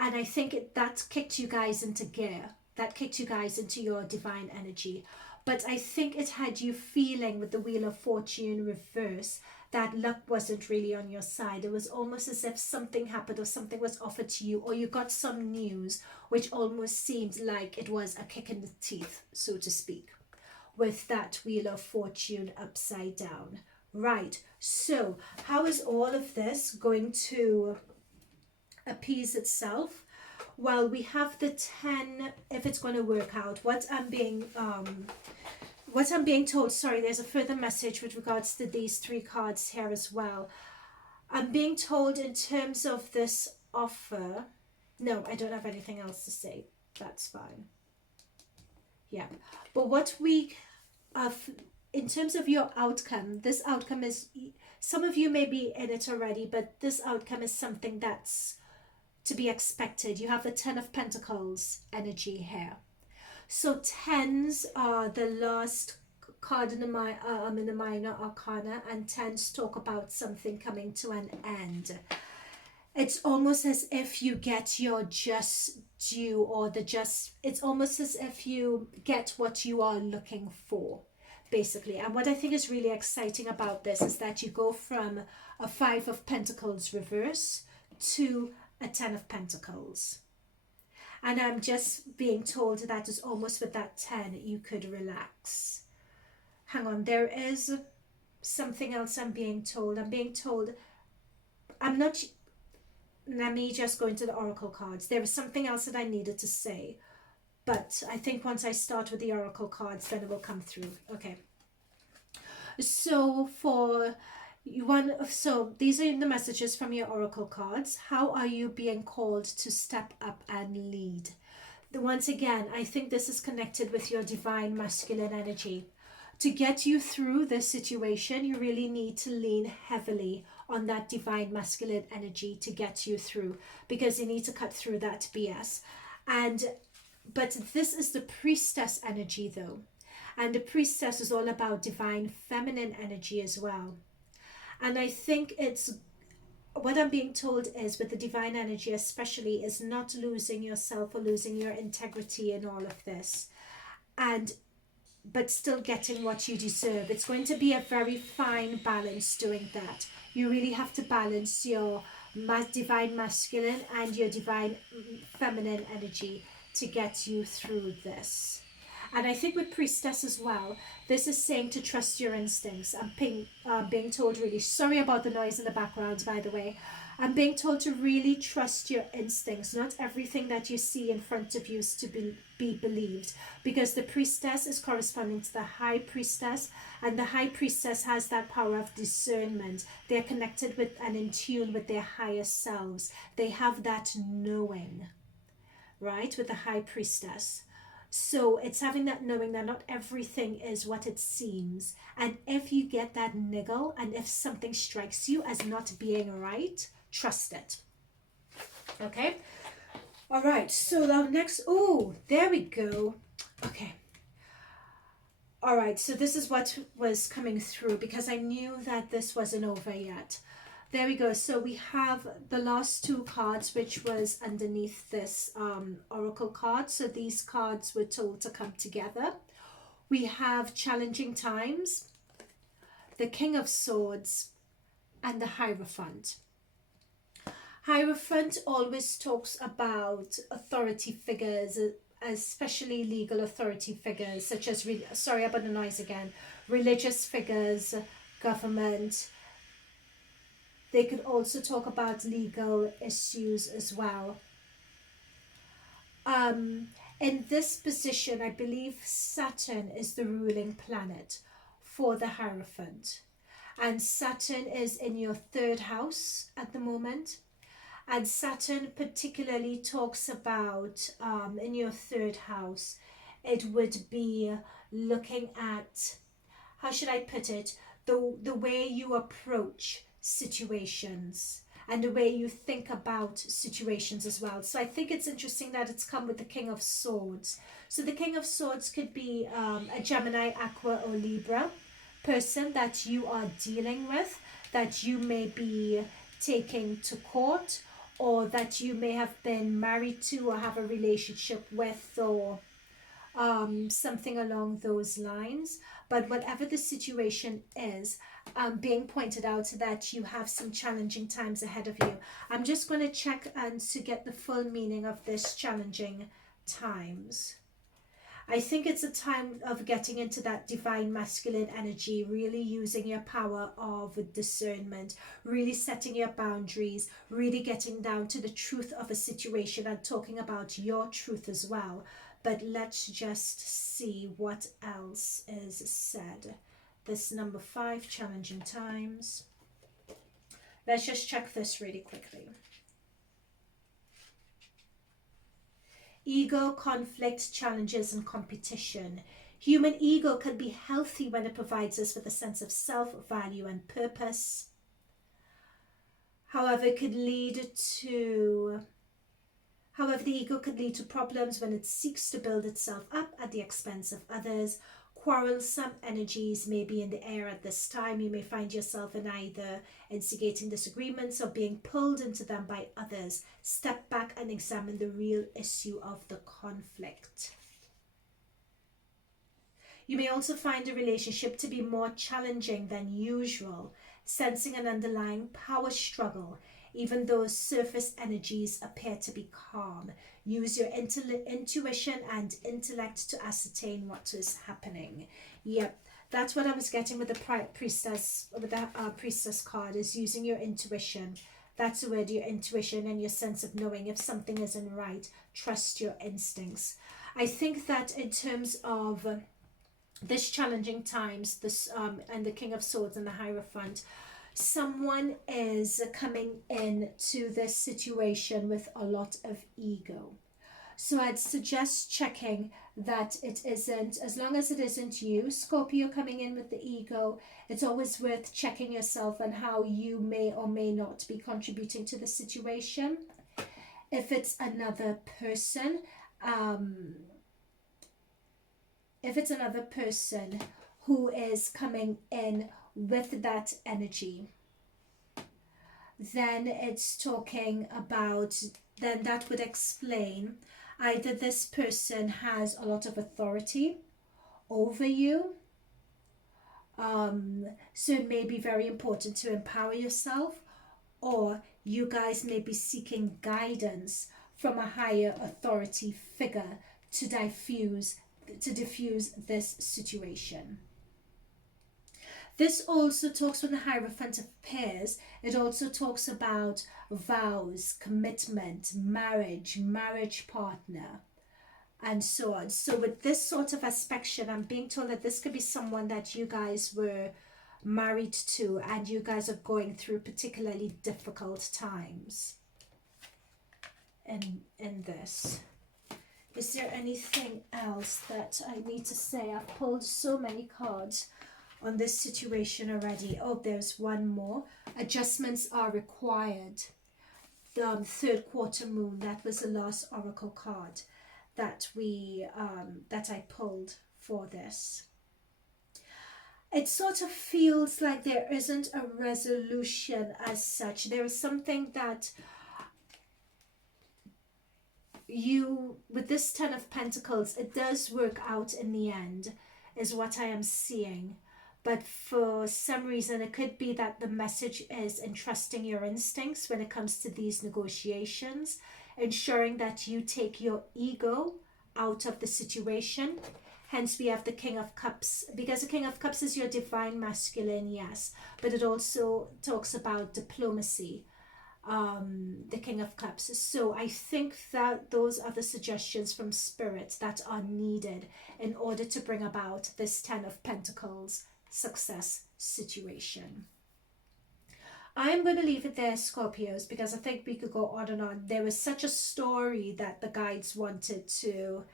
And I think that kicked you guys into gear. That kicked you guys into your divine energy. But I think it had you feeling, with the Wheel of Fortune reverse, that luck wasn't really on your side. It was almost as if something happened, or something was offered to you, or you got some news which almost seemed like it was a kick in the teeth, so to speak, with that Wheel of Fortune upside down. Right, so how is all of this going to appease itself? Well, we have the 10, if it's going to work out. What I'm being told, sorry, there's a further message with regards to these three cards here as well. I'm being told in terms of this offer, no, I don't have anything else to say. That's fine. Yeah, but what we have, in terms of your outcome, this outcome is, some of you may be in it already, but this outcome is something that's to be expected. You have the 10 of Pentacles energy here. So tens are the last card in the minor arcana, and tens talk about something coming to an end. It's almost as if you get your just due, or it's almost as if you get what you are looking for, basically. And what I think is really exciting about this is that you go from a 5 of Pentacles reverse to a 10 of Pentacles. And I'm just being told that is almost with that 10, you could relax. Hang on, there is something else I'm being told. Let me just go into the Oracle cards. There was something else that I needed to say, but I think once I start with the Oracle cards, then it will come through. Okay. So so these are the messages from your Oracle cards. How are you being called to step up and lead? Once again, I think this is connected with your divine masculine energy. To get you through this situation, you really need to lean heavily on that divine masculine energy to get you through, because you need to cut through that BS. But this is the priestess energy though. And the priestess is all about divine feminine energy as well. And I think what I'm being told is, with the divine energy especially, is not losing yourself or losing your integrity in all of this, but still getting what you deserve. It's going to be a very fine balance doing that. You really have to balance your divine masculine and your divine feminine energy to get you through this. And I think with priestess as well, this is saying to trust your instincts. I'm being told, really sorry about the noise in the background, by the way. I'm being told to really trust your instincts. Not everything that you see in front of you is to be believed, because the priestess is corresponding to the high priestess, and the high priestess has that power of discernment. They're connected with and in tune with their higher selves. They have that knowing, right, with the high priestess. So it's having that knowing that not everything is what it seems. And if you get that niggle, and if something strikes you as not being right, trust it. Okay? All right. So now next, oh, there we go. Okay. All right. So this is what was coming through, because I knew that this wasn't over yet. There we go. So we have the last two cards, which was underneath this oracle card. So these cards were told to come together. We have challenging times, the King of Swords, and the Hierophant. Hierophant always talks about authority figures, especially legal authority figures, such as, sorry about the noise again, religious figures, government. They could also talk about legal issues as well. In this position, I believe Saturn is the ruling planet for the Hierophant. And Saturn is in your third house at the moment. And Saturn particularly talks about, in your third house, it would be looking at, how should I put it, the way you approach situations and the way you think about situations as well. So I think it's interesting that it's come with the King of Swords. So the King of Swords could be a Gemini, Aqua, or Libra person that you are dealing with, that you may be taking to court, or that you may have been married to or have a relationship with, or something along those lines. But whatever the situation is, being pointed out that you have some challenging times ahead of you. I'm just going to check and to get the full meaning of this challenging times. I think it's a time of getting into that divine masculine energy, really using your power of discernment, really setting your boundaries, really getting down to the truth of a situation and talking about your truth as well. But let's just see what else is said. This number 5, challenging times. Let's just check this really quickly. Ego, conflict, challenges, and competition. Human ego can be healthy when it provides us with a sense of self-value and purpose. However, the ego could lead to problems when it seeks to build itself up at the expense of others. Quarrelsome energies may be in the air at this time. You may find yourself in either instigating disagreements or being pulled into them by others. Step back and examine the real issue of the conflict. You may also find a relationship to be more challenging than usual, sensing an underlying power struggle. Even though surface energies appear to be calm, use your intuition and intellect to ascertain what is happening. Yep, that's what I was getting with the priestess, with the priestess card, is using your intuition. That's the word, your intuition and your sense of knowing if something isn't right. Trust your instincts. I think that in terms of this challenging times, this and the King of Swords and the Hierophant, someone is coming into this situation with a lot of ego. So I'd suggest checking that it isn't, as long as it isn't you, Scorpio, coming in with the ego, it's always worth checking yourself and how you may or may not be contributing to the situation. If it's another person, who is coming in with that energy, then it's talking about, then that would explain either this person has a lot of authority over you, so it may be very important to empower yourself, or you guys may be seeking guidance from a higher authority figure to diffuse this situation. This also talks, when the Hierophant appears, it also talks about vows, commitment, marriage partner, and so on. So with this sort of aspect, I'm being told that this could be someone that you guys were married to and you guys are going through particularly difficult times in this. Is there anything else that I need to say? I've pulled so many cards on this situation already. Oh, there's one more. Adjustments are required. The third quarter moon, that was the last oracle card that I pulled for this. it sort of feels like there isn't a resolution as such. There is something that you, with this Ten of Pentacles, it does work out in the end, is what I am seeing. But for some reason, it could be that the message is entrusting your instincts when it comes to these negotiations, ensuring that you take your ego out of the situation. Hence, we have the King of Cups, because the King of Cups is your divine masculine, yes, but it also talks about diplomacy, the King of Cups. So I think that those are the suggestions from Spirit that are needed in order to bring about this Ten of Pentacles success situation. I'm going to leave it there, Scorpios, because I think we could go on and on. There was such a story that the guides wanted to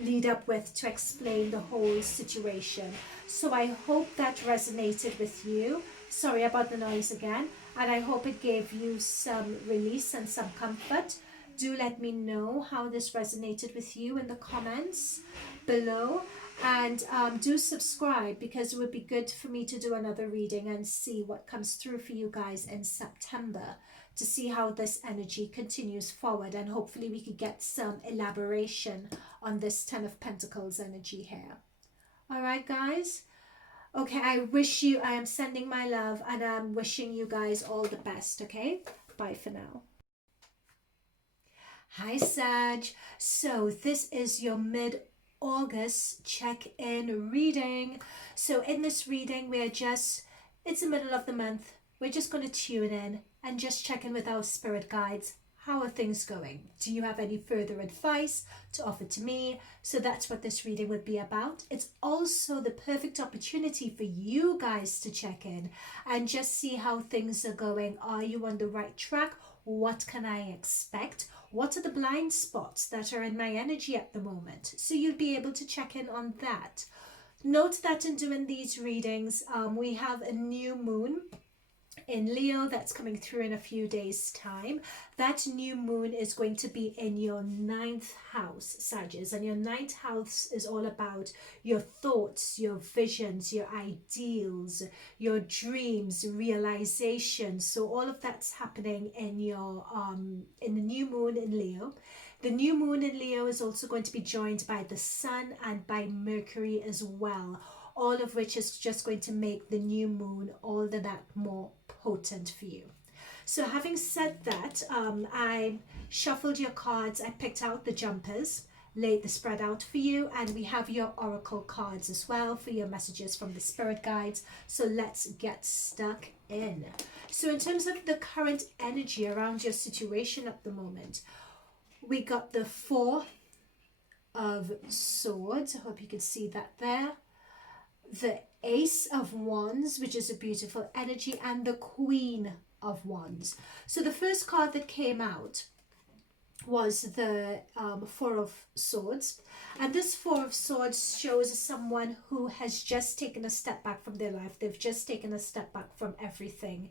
lead up with to explain the whole situation. So I hope that resonated with you. Sorry about the noise again. And I hope it gave you some release and some comfort. Do let me know how this resonated with you in the comments below. And do subscribe, because it would be good for me to do another reading and see what comes through for you guys in September, to see how this energy continues forward, and hopefully we could get some elaboration on this Ten of Pentacles energy here. All right, guys. Okay, I am sending my love, and I'm wishing you guys all the best, okay? Bye for now. Hi, Sag. So this is your mid-August check-in reading. So in this reading, it's the middle of the month. We're just going to tune in and just check in with our spirit guides. How are things going? Do you have any further advice to offer to me? So that's what this reading would be about. It's also the perfect opportunity for you guys to check in and just see how things are going. Are you on the right track? What can I expect? What are the blind spots that are in my energy at the moment? So you'll be able to check in on that. Note that in doing these readings, we have a new moon in Leo that's coming through in a few days' time. That new moon is going to be in your 9th house, Sagittarius, and your 9th house is all about your thoughts, your visions, your ideals, your dreams, realizations. So all of that's happening in your in the new moon in Leo. The new moon in Leo is also going to be joined by the Sun and by Mercury as well, all of which is just going to make the new moon all that more potent for you. So having said that, I shuffled your cards, I picked out the jumpers, laid the spread out for you, and we have your oracle cards as well for your messages from the spirit guides. So let's get stuck in. So in terms of the current energy around your situation at the moment, we got the Four of Swords. I hope you can see that there. The Ace of Wands, which is a beautiful energy, and the Queen of Wands. So the first card that came out was the Four of Swords, and this Four of Swords shows someone who has just taken a step back from their life. They've just taken a step back from everything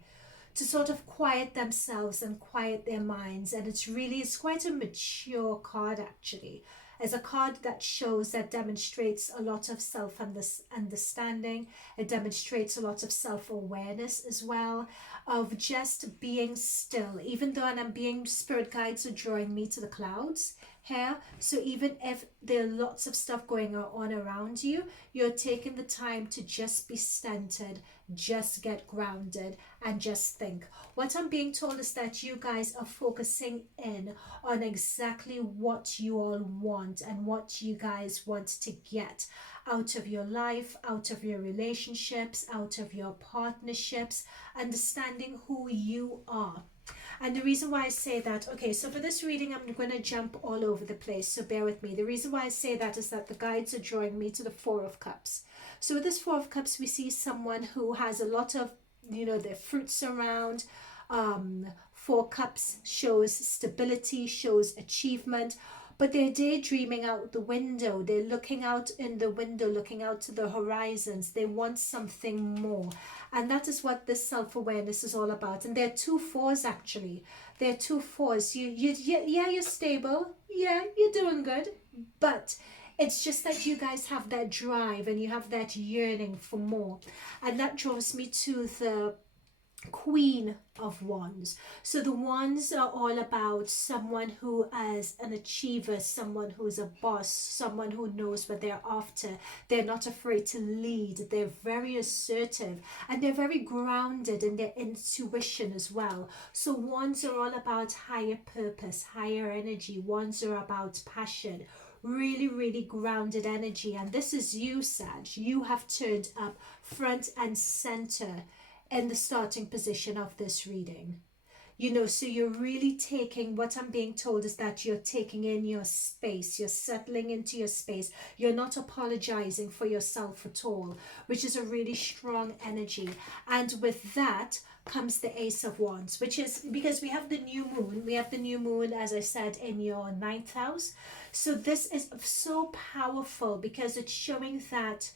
to sort of quiet themselves and quiet their minds, and it's quite a mature card actually, as a card that shows, that demonstrates a lot of self-understanding. It demonstrates a lot of self-awareness as well, of just being still, even though, and I'm being, spirit guides are drawing me to the clouds here. So even if there are lots of stuff going on around you, you're taking the time to just be centered, just get grounded, and just think. What I'm being told is that you guys are focusing in on exactly what you all want and what you guys want to get out of your life, out of your relationships, out of your partnerships, understanding who you are. And the reason why I say that, okay, so for this reading, I'm going to jump all over the place, so bear with me. The reason why I say that is that the guides are drawing me to the Four of Cups. So with this Four of Cups, we see someone who has a lot of, their fruits around. Four Cups shows stability, shows achievement, but they're daydreaming out the window. They're looking out in the window, looking out to the horizons. They want something more. And that is what this self-awareness is all about. And there are two fours actually. There are two fours. Yeah, you're stable. Yeah, you're doing good. But It's just that you guys have that drive and you have that yearning for more. And that draws me to the Queen of Wands. So the Wands are all about someone who is an achiever, someone who is a boss, someone who knows what they're after. They're not afraid to lead. They're very assertive and they're very grounded in their intuition as well. So Wands are all about higher purpose, higher energy. Wands are about passion, really grounded energy. And this is you, Sag. You have turned up front and center in the starting position of this reading. You know, so you're really taking, what I'm being told is that you're taking in your space, you're settling into your space, you're not apologizing for yourself at all, which is a really strong energy. And with that comes the Ace of Wands, which is because we have the new moon, as I said, in your 9th house. So this is so powerful because it's showing that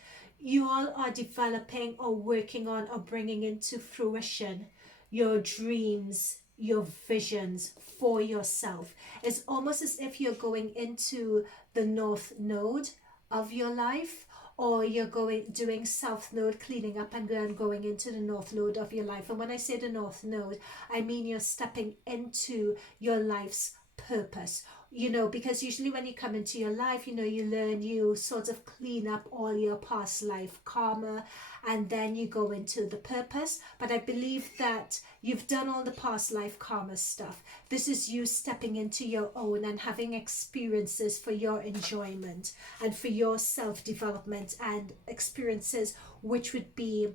you all are developing or working on or bringing into fruition your dreams, your visions for yourself. It's almost as if you're going into the north node of your life, or you're doing south node cleaning up and then going into the north node of your life. And when I say the north node, I mean you're stepping into your life's purpose. You know, because usually when you come into your life, you know, you learn, you sort of clean up all your past life karma, and then you go into the purpose. But I believe that you've done all the past life karma stuff. This is you stepping into your own and having experiences for your enjoyment and for your self-development, and experiences which would be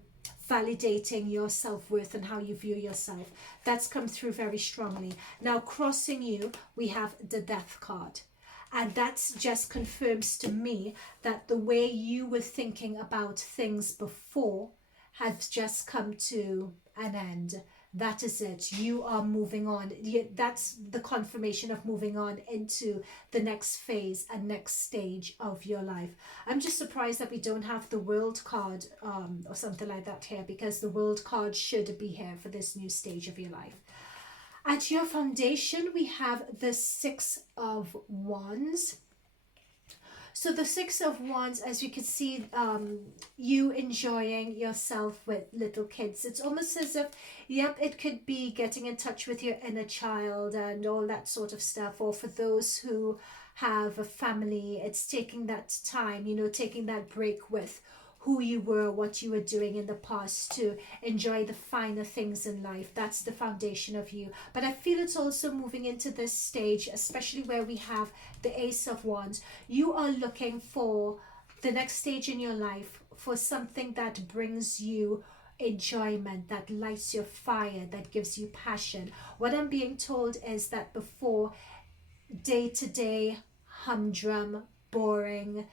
validating your self-worth and how you view yourself. That's come through very strongly. Now crossing you, we have the Death card. And that just confirms to me that the way you were thinking about things before has just come to an end. That is it. You are moving on. That's the confirmation of moving on into the next phase and next stage of your life. I'm just surprised that we don't have the World card or something like that here, because the World card should be here for this new stage of your life. At your foundation, we have the Six of Wands. So the Six of Wands, as you can see, you enjoying yourself with little kids. It's almost as if, yep, it could be getting in touch with your inner child and all that sort of stuff. Or for those who have a family, it's taking that time, you know, taking that break with who you were, what you were doing in the past, to enjoy the finer things in life. That's the foundation of you. But I feel it's also moving into this stage, especially where we have the Ace of Wands. You are looking for the next stage in your life, for something that brings you enjoyment, that lights your fire, that gives you passion. What I'm being told is that before, day-to-day, humdrum, boring,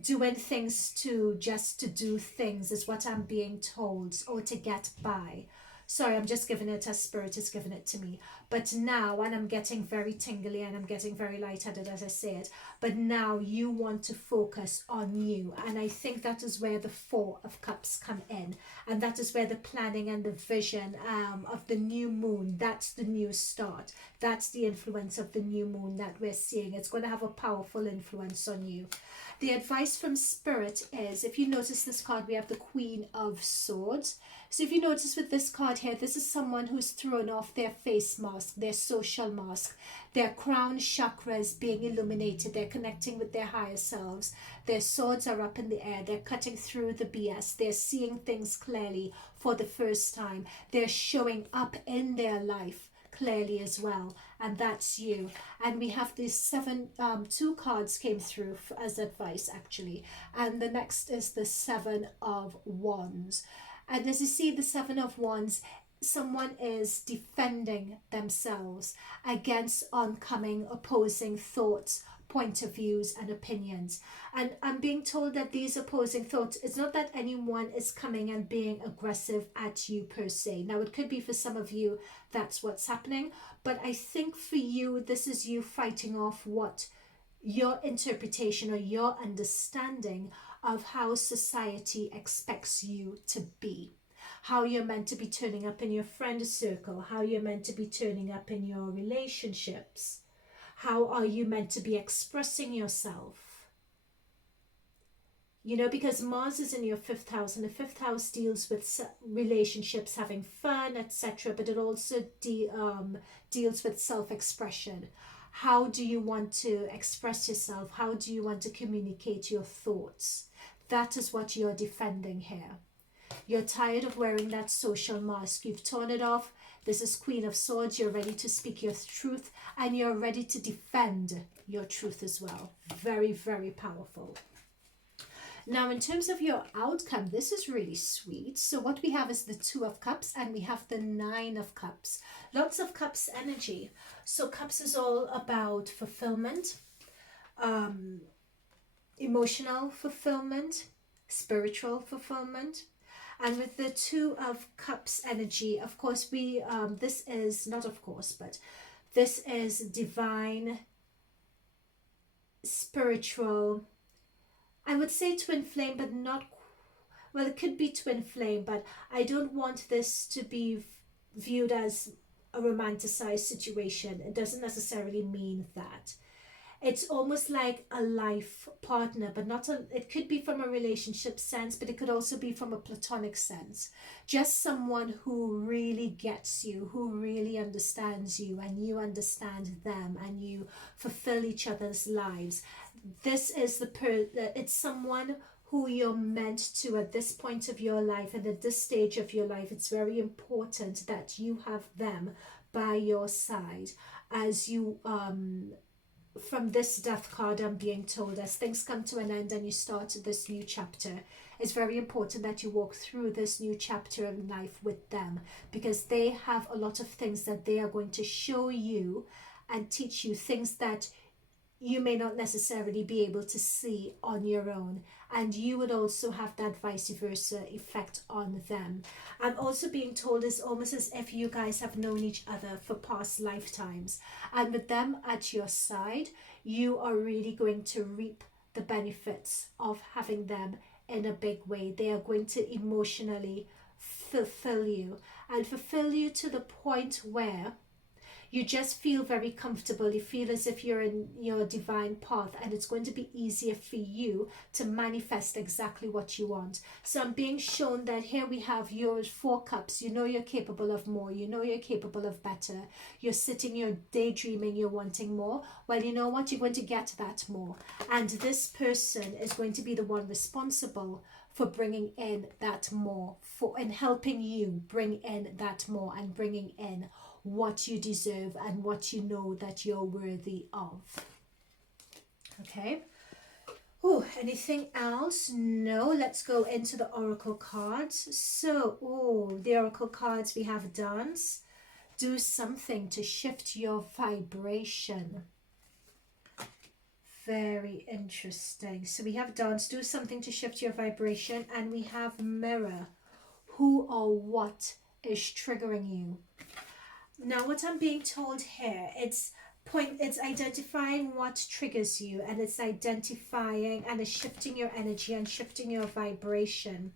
doing things just to do things is what I'm being told, or to get by. Sorry, I'm just giving it as Spirit is giving it to me. But now, and I'm getting very tingly and I'm getting very lightheaded as I say it, but now you want to focus on you. And I think that is where the Four of Cups come in. And that is where the planning and the vision of the new moon, that's the new start. That's the influence of the new moon that we're seeing. It's going to have a powerful influence on you. The advice from Spirit is, if you notice this card, we have the Queen of Swords. So if you notice with this card here, this is someone who's thrown off their face mask, their social mask, their crown chakras being illuminated. They're connecting with their higher selves. Their swords are up in the air. They're cutting through the BS. They're seeing things clearly for the first time. They're showing up in their life clearly as well, and that's you. And we have these two cards came through as advice actually, and the next is the Seven of Wands. And as you see, the Seven of Wands, someone is defending themselves against oncoming opposing thoughts, point of views and opinions. And I'm being told that these opposing thoughts, it's not that anyone is coming and being aggressive at you per se. Now it could be for some of you that's what's happening, but I think for you this is you fighting off what your interpretation or your understanding of how society expects you to be. How you're meant to be turning up in your friend circle, how you're meant to be turning up in your relationships. How are you meant to be expressing yourself? You know, because Mars is in your 5th house, and the 5th house deals with relationships, having fun, etc. But it also deals with self-expression. How do you want to express yourself? How do you want to communicate your thoughts? That is what you're defending here. You're tired of wearing that social mask. You've torn it off. This is Queen of Swords. You're ready to speak your truth, and you're ready to defend your truth as well. Very, very powerful. Now, in terms of your outcome, this is really sweet. So what we have is the 2 of Cups, and we have the 9 of Cups. Lots of Cups energy. So Cups is all about fulfillment, emotional fulfillment, spiritual fulfillment. And with the 2 of Cups energy, of course, this is, not of course, but this is divine, spiritual, I would say twin flame, but not, well, it could be twin flame, but I don't want this to be viewed as a romanticized situation. It doesn't necessarily mean that. It's almost like a life partner, but not it could be from a relationship sense, but it could also be from a platonic sense. Just someone who really gets you, who really understands you, and you understand them, and you fulfill each other's lives. This is it's someone who you're meant to at this point of your life, and at this stage of your life. It's very important that you have them by your side as you from this Death card, I'm being told, as things come to an end and you start this new chapter, it's very important that you walk through this new chapter of life with them, because they have a lot of things that they are going to show you and teach you, things that you may not necessarily be able to see on your own, and you would also have that vice versa effect on them. I'm also being told it's almost as if you guys have known each other for past lifetimes, and with them at your side, you are really going to reap the benefits of having them in a big way. They are going to emotionally fulfill you, and fulfill you to the point where you just feel very comfortable. You feel as if you're in your divine path, and it's going to be easier for you to manifest exactly what you want. So I'm being shown that here we have your 4 cups. You know you're capable of more. You know you're capable of better. You're sitting, you're daydreaming, you're wanting more. Well, you know what? You're going to get that more. And this person is going to be the one responsible for bringing in that more, and helping you bring in that more, and bringing in what you deserve and what you know that you're worthy of. Okay. Oh, anything else? No. Let's go into the oracle cards. So, the oracle cards, we have dance. Do something to shift your vibration. Very interesting. So we have dance, do something to shift your vibration, and we have mirror. Who or what is triggering you? Now, what I'm being told here, it's identifying what triggers you, and it's identifying and it's shifting your energy and shifting your vibration.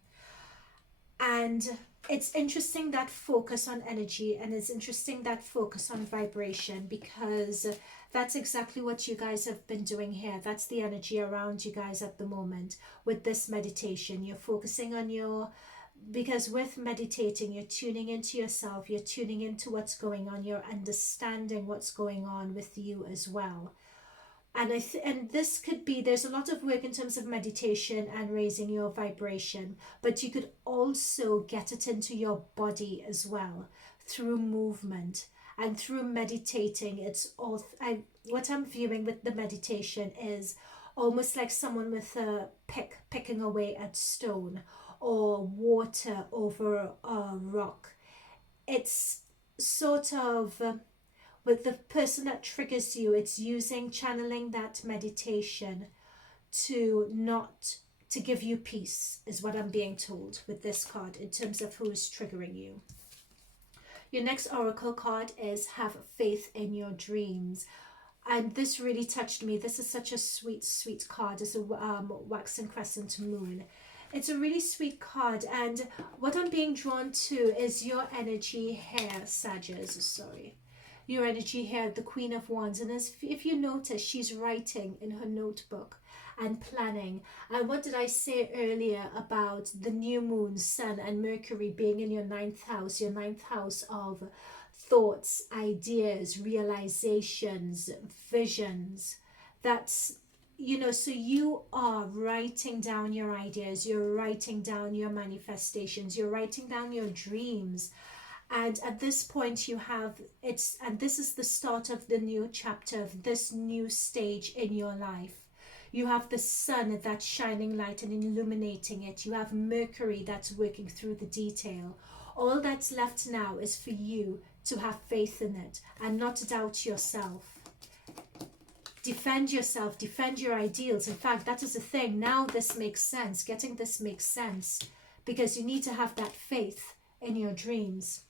And it's interesting that focus on energy, and it's interesting that focus on vibration, because that's exactly what you guys have been doing here. That's the energy around you guys at the moment with this meditation. You're focusing on because with meditating, you're tuning into yourself, you're tuning into what's going on, you're understanding what's going on with you as well. And and this could be, there's a lot of work in terms of meditation and raising your vibration, but you could also get it into your body as well through movement and through meditating. It's all, what I'm viewing with the meditation is almost like someone with a pick picking away at stone, or water over a rock. It's sort of with the person that triggers you, it's channeling that meditation to give you peace, is what I'm being told with this card in terms of who is triggering you. Your next oracle card is have faith in your dreams. And this really touched me. This is such a sweet, sweet card. It's a waxing crescent moon. It's a really sweet card, and what I'm being drawn to is your energy here, Sagittarius, your energy here, the Queen of Wands. And as if you notice, she's writing in her notebook and planning. And what did I say earlier about the new moon, Sun and Mercury being in your ninth house of thoughts, ideas, realizations, visions? That's, you know, so you are writing down your ideas, you're writing down your manifestations, you're writing down your dreams. And at this point you have and this is the start of the new chapter, of this new stage in your life. You have the sun that's shining light and illuminating it. You have Mercury that's working through the detail. All that's left now is for you to have faith in it and not doubt yourself. Defend yourself, defend your ideals. In fact, that is the thing. Now this makes sense. Getting this makes sense because you need to have that faith in your dreams.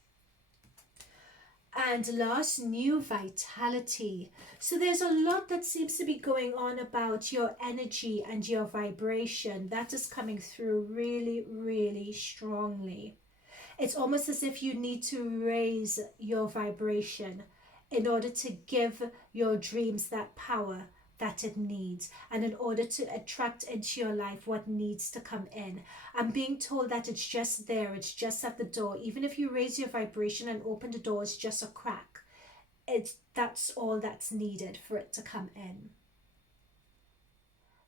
And last, new vitality. So there's a lot that seems to be going on about your energy and your vibration. That is coming through really, really strongly. It's almost as if you need to raise your vibration in order to give your dreams that power that it needs, and in order to attract into your life what needs to come in. I'm being told that it's just there, it's just at the door. Even if you raise your vibration and open the door, it's just a crack. That's all that's needed for it to come in.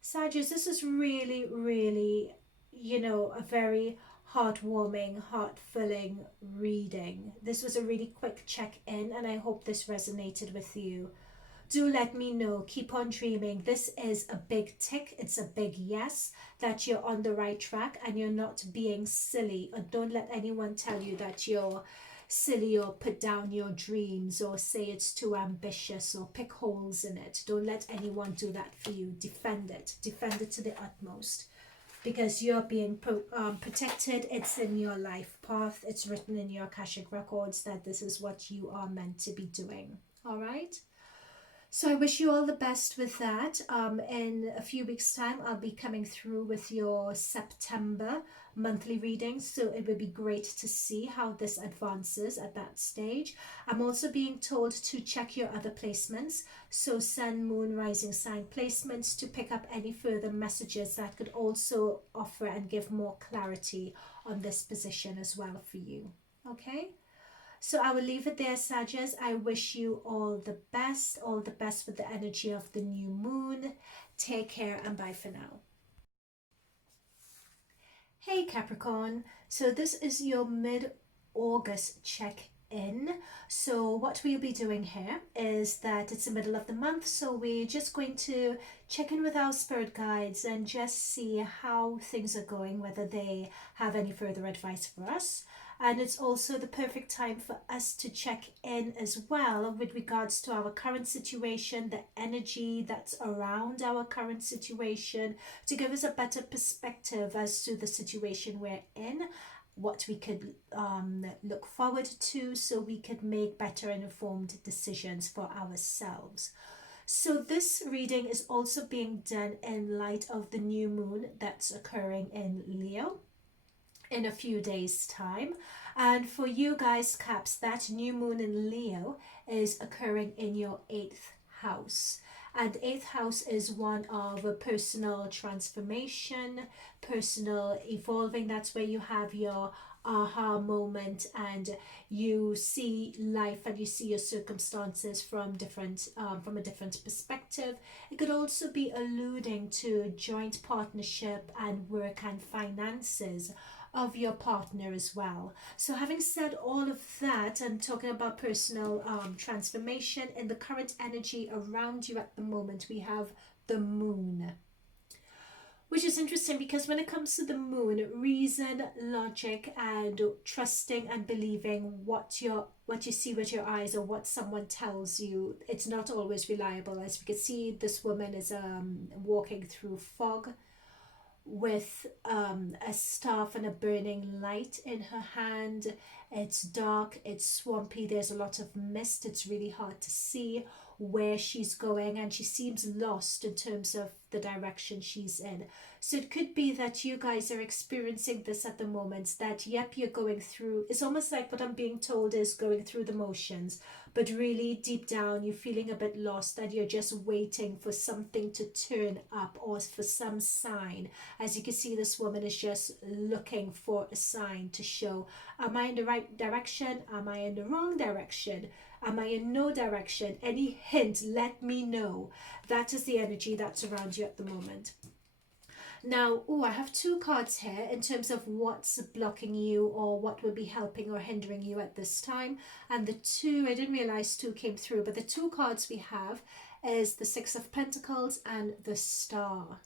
Sagittarius, this is really, really, you know, a very heartwarming, heart-filling reading. This was a really quick check-in, and I hope this resonated with you. Do let me know. Keep on dreaming. This is a big tick. It's a big yes that you're on the right track and you're not being silly. Or don't let anyone tell you that you're silly or put down your dreams or say it's too ambitious or pick holes in it. Don't let anyone do that for you. Defend it. Defend it to the utmost because you're being protected. It's in your life path. It's written in your Akashic records that this is what you are meant to be doing. All right? So I wish you all the best with that. In a few weeks' time, I'll be coming through with your September monthly readings. So it would be great to see how this advances at that stage. I'm also being told to check your other placements. So Sun, Moon, Rising Sign placements to pick up any further messages that could also offer and give more clarity on this position as well for you. Okay? So I will leave it there, Sagittarius. I wish you all the best with the energy of the new moon. Take care and bye for now. Hey Capricorn, so this is your mid-August check-in. So what we'll be doing here is that it's the middle of the month, so we're just going to check in with our spirit guides and just see how things are going, whether they have any further advice for us. And it's also the perfect time for us to check in as well with regards to our current situation, the energy that's around our current situation, to give us a better perspective as to the situation we're in, what we could look forward to, so we could make better and informed decisions for ourselves. So this reading is also being done in light of the new moon that's occurring in Leo in a few days' time. And for you guys, Caps, that new moon in Leo is occurring in your 8th house. And the 8th house is one of a personal transformation, personal evolving. That's where you have your aha moment and you see life and you see your circumstances from a different perspective. It could also be alluding to joint partnership and work and finances of your partner as well. So having said all of that and talking about personal transformation, in the current energy around you at the moment, we have the moon, which is interesting because when it comes to the moon, reason, logic, and trusting and believing what you see with your eyes or what someone tells you, it's not always reliable. As we can see, this woman is walking through fog with a staff and a burning light in her hand. It's dark, it's swampy, there's a lot of mist, it's really hard to see where she's going and she seems lost in terms of the direction she's in. So it could be that you guys are experiencing this at the moment, that yep, you're going through, it's almost like what I'm being told is going through the motions, but really deep down you're feeling a bit lost, that you're just waiting for something to turn up or for some sign. As you can see, this woman is just looking for a sign to show, am I in the right direction? Am I in the wrong direction? Am I in no direction? Any hint, let me know. That is the energy that's around you at the moment. Now, I have two cards here in terms of what's blocking you or what will be helping or hindering you at this time. And the two, I didn't realize two came through, but the two cards we have is the Six of Pentacles and the Star.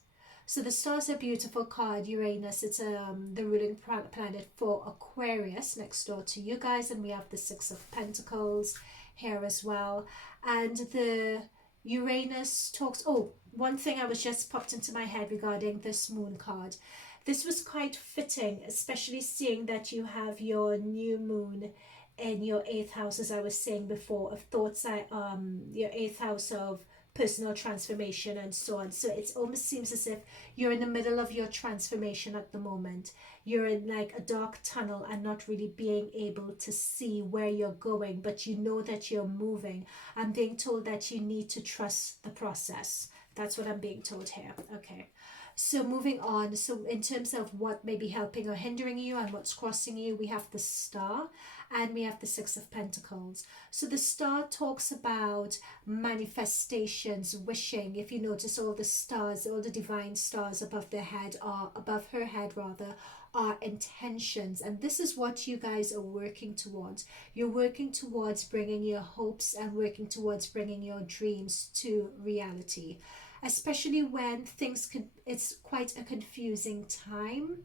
So the Star is a beautiful card, Uranus. It's the ruling planet for Aquarius, next door to you guys. And we have the Six of Pentacles here as well. And the Uranus talks, one thing I was just popped into my head regarding this moon card. This was quite fitting, especially seeing that you have your new moon in your 8th house, as I was saying before, of thoughts, your 8th house of personal transformation and so on. So it almost seems as if you're in the middle of your transformation at the moment. You're in like a dark tunnel and not really being able to see where you're going, but you know that you're moving. I'm being told that you need to trust the process. That's what I'm being told here. Okay. So moving on, so in terms of what may be helping or hindering you and what's crossing you, we have the Star and we have the Six of Pentacles. So the Star talks about manifestations, wishing. If you notice, all the stars, all the divine stars above their head, are above her head rather, are intentions. And this is what you guys are working towards. You're working towards bringing your hopes and working towards bringing your dreams to reality. Especially when things it's quite a confusing time.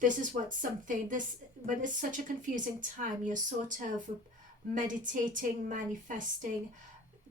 This is what when it's such a confusing time, you're sort of meditating, manifesting,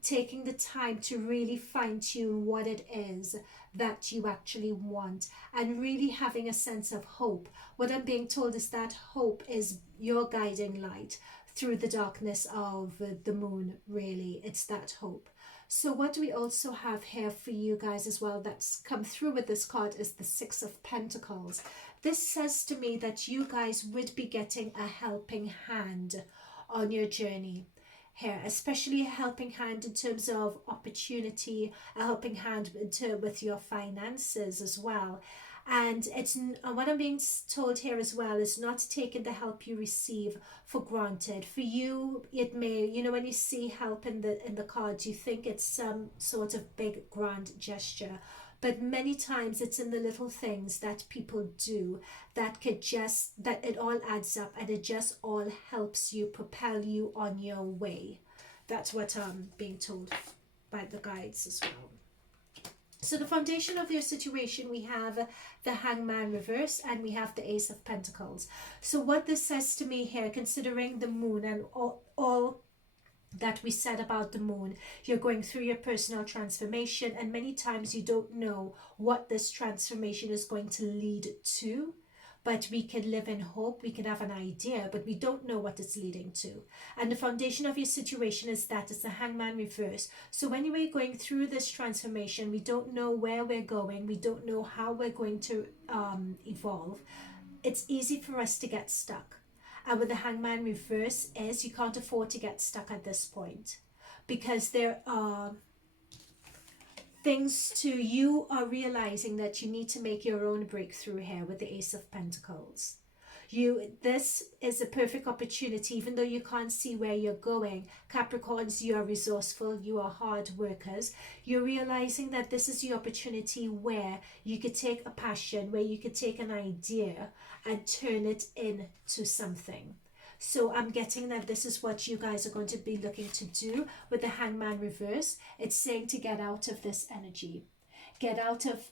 taking the time to really fine tune what it is that you actually want and really having a sense of hope. What I'm being told is that hope is your guiding light through the darkness of the moon, really. It's that hope. So what we also have here for you guys as well that's come through with this card is the Six of Pentacles. This says to me that you guys would be getting a helping hand on your journey here, especially a helping hand in terms of opportunity, a helping hand with your finances as well. And it's what I'm being told here as well is not taking the help you receive for granted. For you, it may, when you see help in the cards, you think it's some sort of big grand gesture. But many times it's in the little things that people do that it all adds up and it just all helps you, propel you on your way. That's what I'm being told by the guides as well. So the foundation of your situation, we have the Hangman reverse and we have the Ace of Pentacles. So what this says to me here, considering the moon and all that we said about the moon, you're going through your personal transformation and many times you don't know what this transformation is going to lead to. But we can live in hope, we can have an idea, but we don't know what it's leading to. And the foundation of your situation is that it's a Hangman reverse. So when we're going through this transformation, we don't know where we're going, we don't know how we're going to evolve. It's easy for us to get stuck. And with the Hangman reverse is you can't afford to get stuck at this point. Because there are you are realizing that you need to make your own breakthrough here with the Ace of Pentacles. This is a perfect opportunity, even though you can't see where you're going. Capricorns, you are resourceful, you are hard workers. You're realizing that this is the opportunity where you could take a passion, where you could take an idea and turn it into something. So I'm getting that this is what you guys are going to be looking to do with the Hangman reverse. It's saying to get out of this energy. Get out of,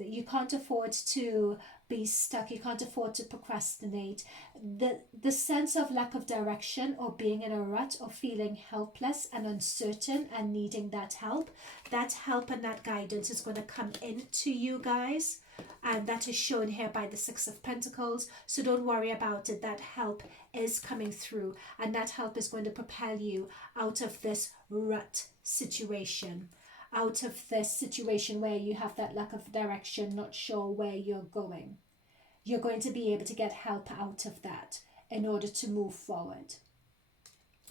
you can't afford to be stuck. You can't afford to procrastinate. The sense of lack of direction or being in a rut or feeling helpless and uncertain and needing that help and that guidance is going to come into you guys. And that is shown here by the Six of Pentacles. So don't worry about it. That help is coming through. And that help is going to propel you out of this rut situation. out of this situation where you have that lack of direction, not sure where you're going. You're going to be able to get help out of that in order to move forward.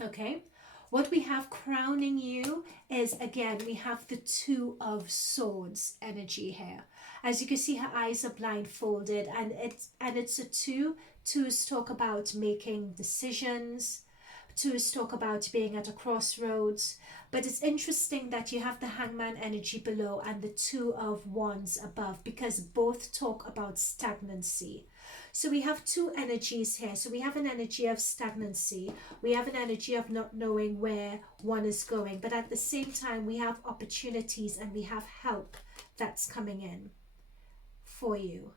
Okay, what we have crowning you is, again, we have the Two of Swords energy here. As you can see, her eyes are blindfolded, and it's a two. Twos talk about making decisions. Twos talk about being at a crossroads. But it's interesting that you have the Hangman energy below and the Two of Wands above, because both talk about stagnancy. So we have two energies here. So we have an energy of stagnancy. We have an energy of not knowing where one is going. But at the same time, we have opportunities and we have help that's coming in for you.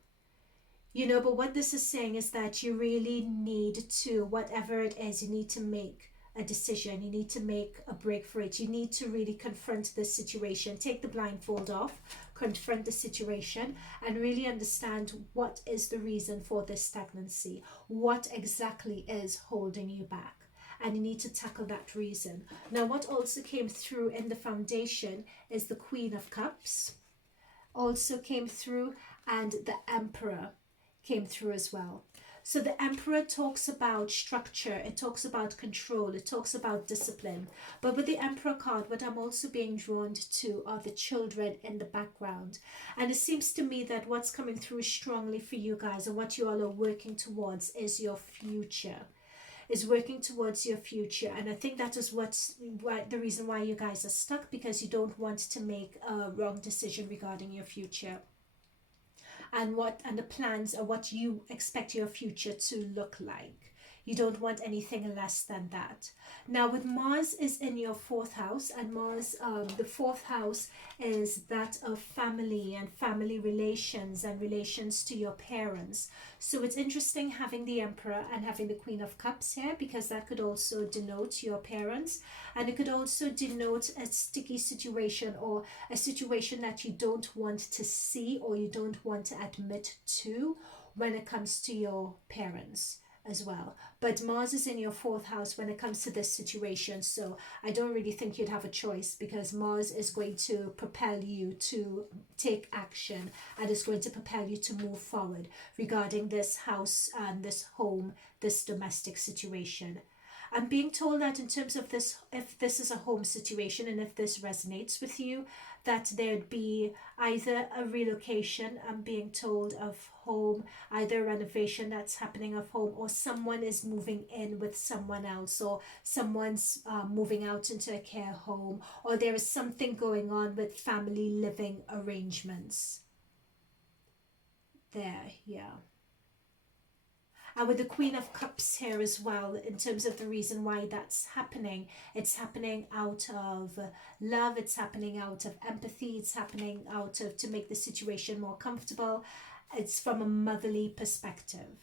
You know, but what this is saying is that you really need to, whatever it is, you need to make a decision. You need to make a break for it. You need to really confront this situation. Take the blindfold off, confront the situation, and really understand what is the reason for this stagnancy. What exactly is holding you back? And you need to tackle that reason. Now, what also came through in the foundation is the Queen of Cups. Also came through, and the Emperor came through as well. So the Emperor talks about structure, it talks about control, it talks about discipline. But with the Emperor card, what I'm also being drawn to are the children in the background. And it seems to me that what's coming through strongly for you guys, and what you all are working towards, is your future. Is working towards your future. And I think that is the reason why you guys are stuck, because you don't want to make a wrong decision regarding your future. And the plans are what you expect your future to look like. You don't want anything less than that. Now, with Mars is in your 4th house, and Mars, the 4th house is that of family and family relations and relations to your parents. So it's interesting having the Emperor and having the Queen of Cups here, because that could also denote your parents, and it could also denote a sticky situation, or a situation that you don't want to see or you don't want to admit to when it comes to your parents as well. But Mars is in your 4th house when it comes to this situation, so I don't really think you'd have a choice, because Mars is going to propel you to take action, and is going to propel you to move forward regarding this house and this home, this domestic situation. I'm being told that in terms of this, if this is a home situation and if this resonates with you, that there'd be either a relocation, I'm being told, of home, either a renovation that's happening of home, or someone is moving in with someone else, or someone's moving out into a care home, or there is something going on with family living arrangements. There, yeah. And with the Queen of Cups here as well, in terms of the reason why that's happening, it's happening out of love, it's happening out of empathy, it's happening out of to make the situation more comfortable. It's from a motherly perspective.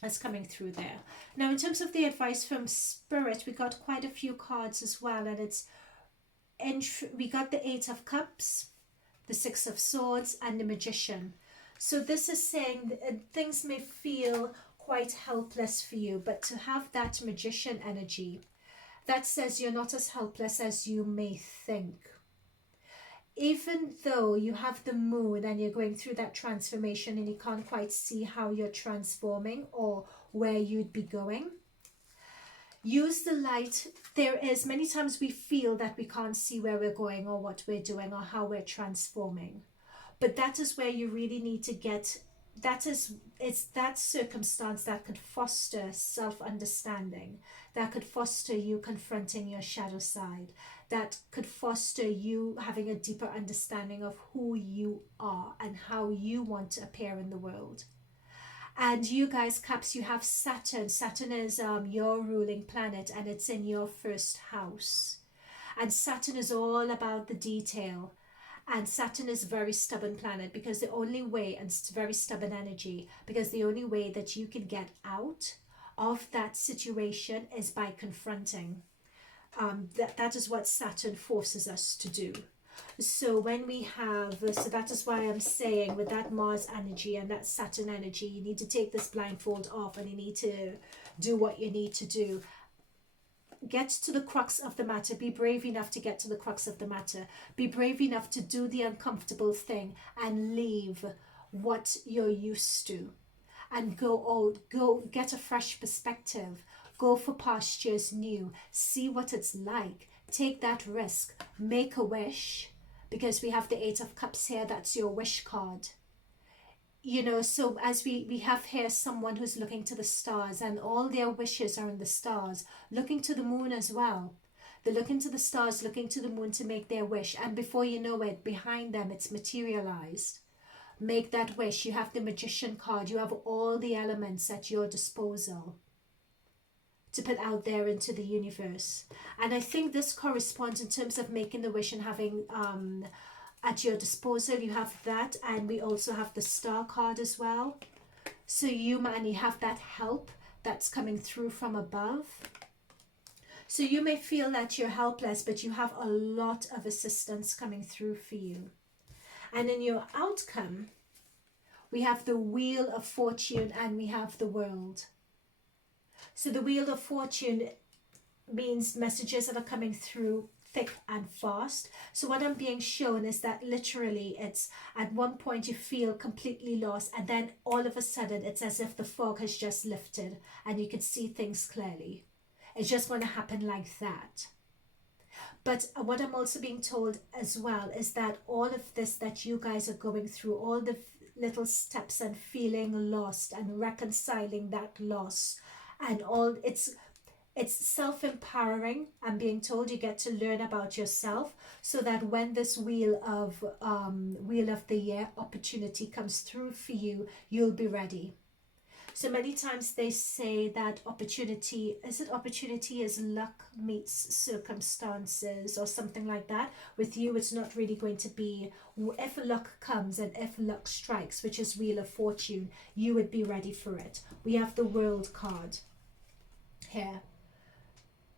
That's coming through there. Now, in terms of the advice from Spirit, we got quite a few cards as well, and we got the 8 of Cups, the 6 of Swords, and the Magician. So this is saying that things may feel quite helpless for you, but to have that Magician energy, that says you're not as helpless as you may think. Even though you have the moon and you're going through that transformation and you can't quite see how you're transforming or where you'd be going, use the light. There is many times we feel that we can't see where we're going or what we're doing or how we're transforming. But that is where you really need to get, it's that circumstance that could foster self-understanding, that could foster you confronting your shadow side, that could foster you having a deeper understanding of who you are and how you want to appear in the world. And you guys, Caps, you have Saturn. Saturn is your ruling planet, and it's in your 1st house. And Saturn is all about the detail. And Saturn is a very stubborn planet, because the only way, and it's very stubborn energy, because the only way that you can get out of that situation is by confronting. That is what Saturn forces us to do. So when we have, so that is why I'm saying with that Mars energy and that Saturn energy, you need to take this blindfold off and you need to do what you need to do. get to the crux of the matter. Be brave enough to get to the crux of the matter. Be brave enough to do the uncomfortable thing and leave what you're used to, and go get a fresh perspective. Go for pastures new. See what it's like. Take that risk. Make a wish, because we have the Eight of Cups here. That's your wish card. You know, so as we have here someone who's looking to the stars, and all their wishes are in the stars, looking to the moon as well. They're looking to the stars, looking to the moon to make their wish, and before you know it, behind them it's materialized. Make that wish. You have the Magician card. You have all the elements at your disposal to put out there into the universe. And I think this corresponds in terms of making the wish and having at your disposal. You have that, and we also have the Star card as well. So you have that help that's coming through from above. So you may feel that you're helpless, but you have a lot of assistance coming through for you. And in your outcome, we have the Wheel of Fortune and we have the World. So the Wheel of Fortune means messages that are coming through thick and fast. So what I'm being shown is that literally it's at one point you feel completely lost, and then all of a sudden it's as if the fog has just lifted and you can see things clearly. It's just going to happen like that. But what I'm also being told as well is that all of this that you guys are going through, all the little steps and feeling lost and reconciling that loss, and all, it's self-empowering. I'm being told you get to learn about yourself, so that when this Wheel of the Year opportunity comes through for you, you'll be ready. So many times they say that opportunity is luck meets circumstances or something like that. With you, it's not really going to be, if luck comes and if luck strikes, which is Wheel of Fortune, you would be ready for it. We have the World card here.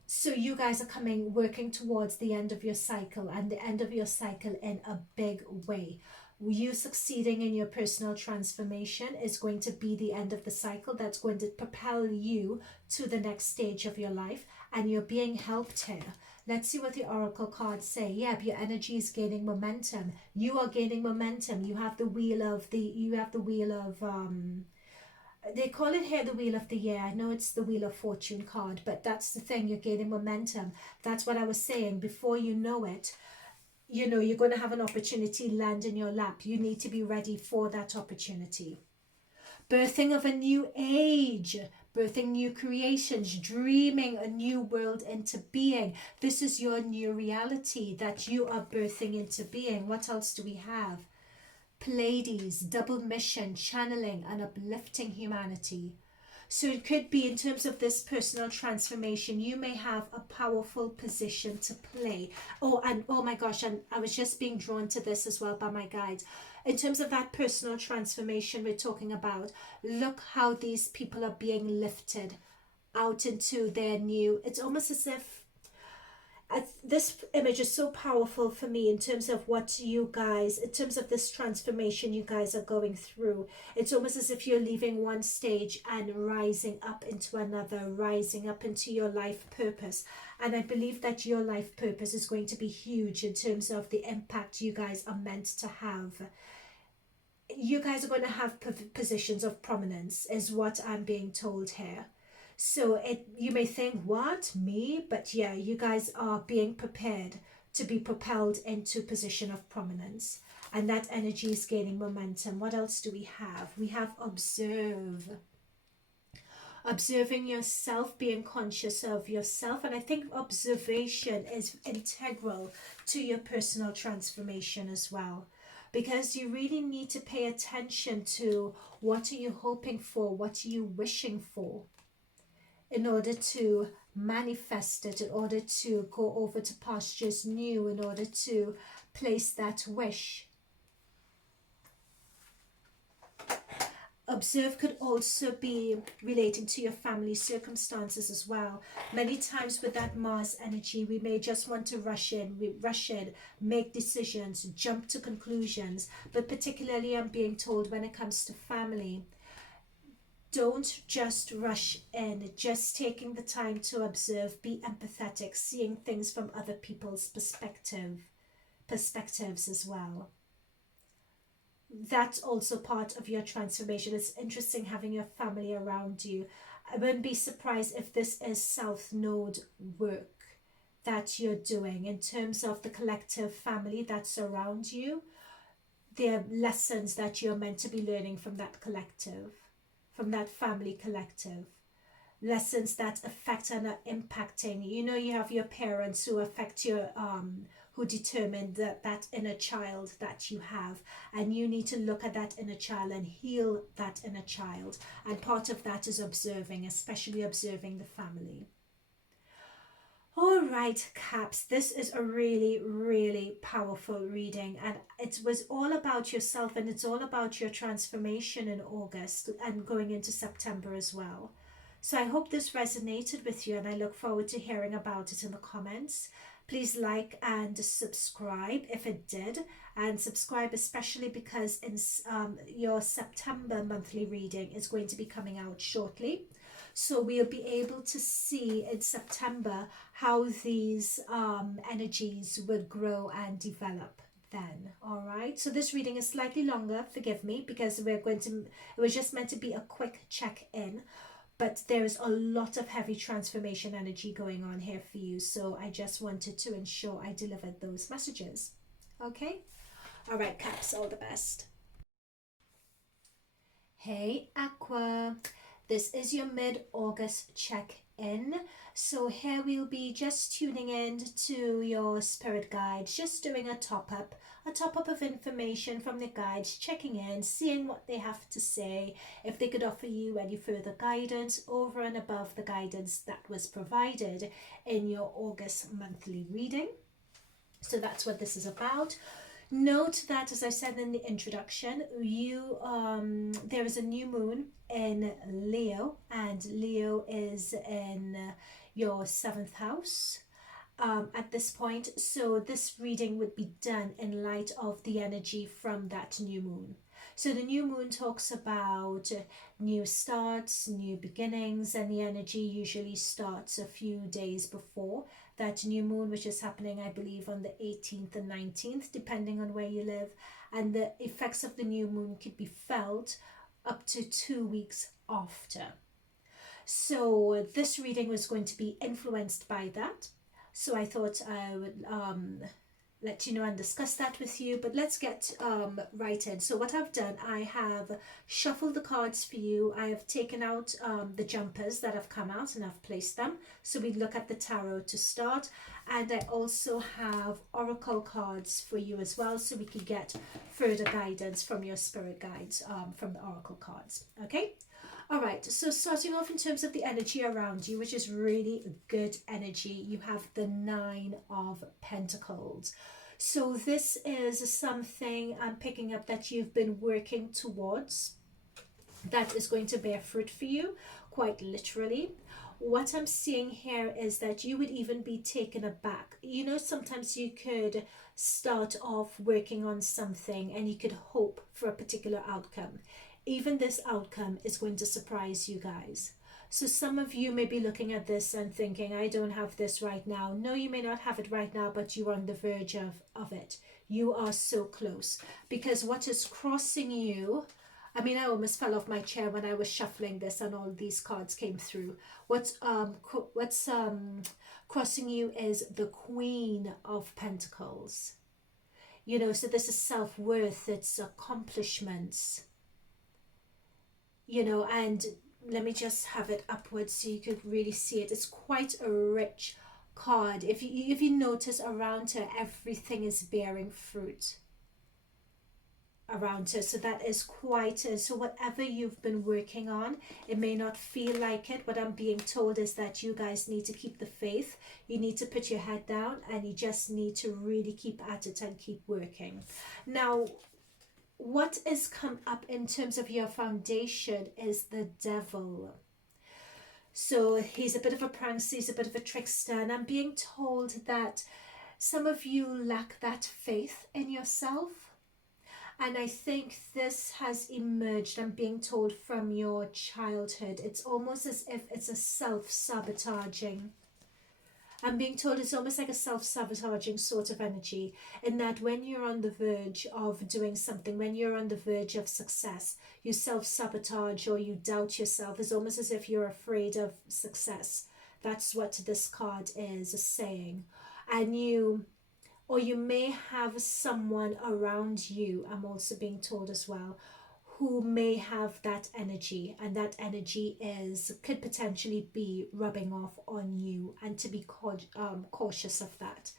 So you guys are working towards the end of your cycle, and the end of your cycle in a big way. You succeeding in your personal transformation is going to be the end of the cycle. That's going to propel you to the next stage of your life, and you're being helped here. Let's see what the oracle cards say. Yeah, your energy is gaining momentum. You are gaining momentum. You have the wheel of they call it here the Wheel of the Year. I know it's the Wheel of Fortune card, but that's the thing. You're gaining momentum. That's what I was saying. Before you know it, you know, you're going to have an opportunity land in your lap. You need to be ready for that opportunity. Birthing of a new age, birthing new creations, dreaming a new world into being. This is your new reality that you are birthing into being. What else do we have? Pleiades, double mission, channeling and uplifting humanity. So it could be, in terms of this personal transformation, you may have a powerful position to play. Oh my gosh, and I was just being drawn to this as well by my guides. In terms of that personal transformation we're talking about, look how these people are being lifted out into their new, it's almost as if, this image is so powerful for me in terms of what you guys, in terms of this transformation you guys are going through. It's almost as if you're leaving one stage and rising up into another, rising up into your life purpose. And I believe that your life purpose is going to be huge in terms of the impact you guys are meant to have. You guys are going to have positions of prominence, is what I'm being told here. So you may think, what, me? But yeah, you guys are being prepared to be propelled into position of prominence. And that energy is gaining momentum. What else do we have? We have observe. Observing yourself, being conscious of yourself. And I think observation is integral to your personal transformation as well. Because you really need to pay attention to what are you hoping for? What are you wishing for? In order to manifest it, in order to go over to pastures new, in order to place that wish. Observe could also be relating to your family circumstances as well. Many times with that Mars energy, we may just want to rush in, make decisions, jump to conclusions. But particularly I'm being told when it comes to family, Don't just rush in, just taking the time to observe, be empathetic, seeing things from other people's perspectives as well. That's also part of your transformation. It's interesting having your family around you. I wouldn't be surprised if this is South Node work that you're doing in terms of the collective family that's around you. There are lessons that you're meant to be learning from that collective, from that family collective. Lessons that affect and are impacting. You know, you have your parents who affect your who determine that inner child that you have, and you need to look at that inner child and heal that inner child, and part of that is observing, especially observing the family. All right, Caps, this is a really, really powerful reading, and it was all about yourself, and it's all about your transformation in August and going into September as well. So I hope this resonated with you, and I look forward to hearing about it in the comments. Please like and subscribe if it did, and subscribe especially because in your September monthly reading is going to be coming out shortly. So we'll be able to see in September how these energies will grow and develop then. All right, so this reading is slightly longer, forgive me, because it was just meant to be a quick check-in, but there's a lot of heavy transformation energy going on here for you, so I just wanted to ensure I delivered those messages. Okay, all right, Caps, all the best. Hey Aqua, this is your mid-August check-in. So here we'll be just tuning in to your spirit guides, just doing a top-up of information from the guides, checking in, seeing what they have to say, if they could offer you any further guidance over and above the guidance that was provided in your August monthly reading. So that's what this is about. Note that, as I said in the introduction, there is a new moon in Leo, and Leo is in your 7th house at this point. So this reading would be done in light of the energy from that new moon. So the new moon talks about new starts, new beginnings, and the energy usually starts a few days before that new moon, which is happening, I believe, on the 18th and 19th, depending on where you live. And the effects of the new moon could be felt up to 2 weeks after. So this reading was going to be influenced by that. So I thought I would let you know and discuss that with you, but let's get right in. So what I've done, I have shuffled the cards for you. I have taken out the jumpers that have come out and I've placed them. So we look at the tarot to start, and I also have oracle cards for you as well, so we can get further guidance from your spirit guides from the oracle cards. Okay. All right, so starting off in terms of the energy around you, which is really good energy, you have the 9 of Pentacles. So this is something I'm picking up that you've been working towards that is going to bear fruit for you, quite literally. What I'm seeing here is that you would even be taken aback. You know, sometimes you could start off working on something and you could hope for a particular outcome. Even this outcome is going to surprise you guys. So some of you may be looking at this and thinking, I don't have this right now. No, you may not have it right now, but you're on the verge of it. You are so close, because what is crossing you, I mean, I almost fell off my chair when I was shuffling this and all these cards came through. What's crossing you is the Queen of Pentacles. You know, so this is self-worth, it's accomplishments. You know, and let me just have it upwards so you could really see it. It's quite a rich card. If you notice around her, everything is bearing fruit around her. So that is quite so whatever you've been working on, it may not feel like it. What I'm being told is that you guys need to keep the faith. You need to put your head down and you just need to really keep at it and keep working. Now, what is come up in terms of your foundation is the Devil. So he's a bit of a prankster, he's a bit of a trickster, and I'm being told that some of you lack that faith in yourself. And I think this has emerged, I'm being told, from your childhood. It's almost as if it's a self-sabotaging. I'm being told it's almost like a self-sabotaging sort of energy, in that when you're on the verge of doing something, when you're on the verge of success, you self-sabotage or you doubt yourself. It's almost as if you're afraid of success. That's what this card is saying. And you may have someone around you, I'm also being told as well, who may have that energy, and that energy could potentially be rubbing off on you, and to be cautious of that.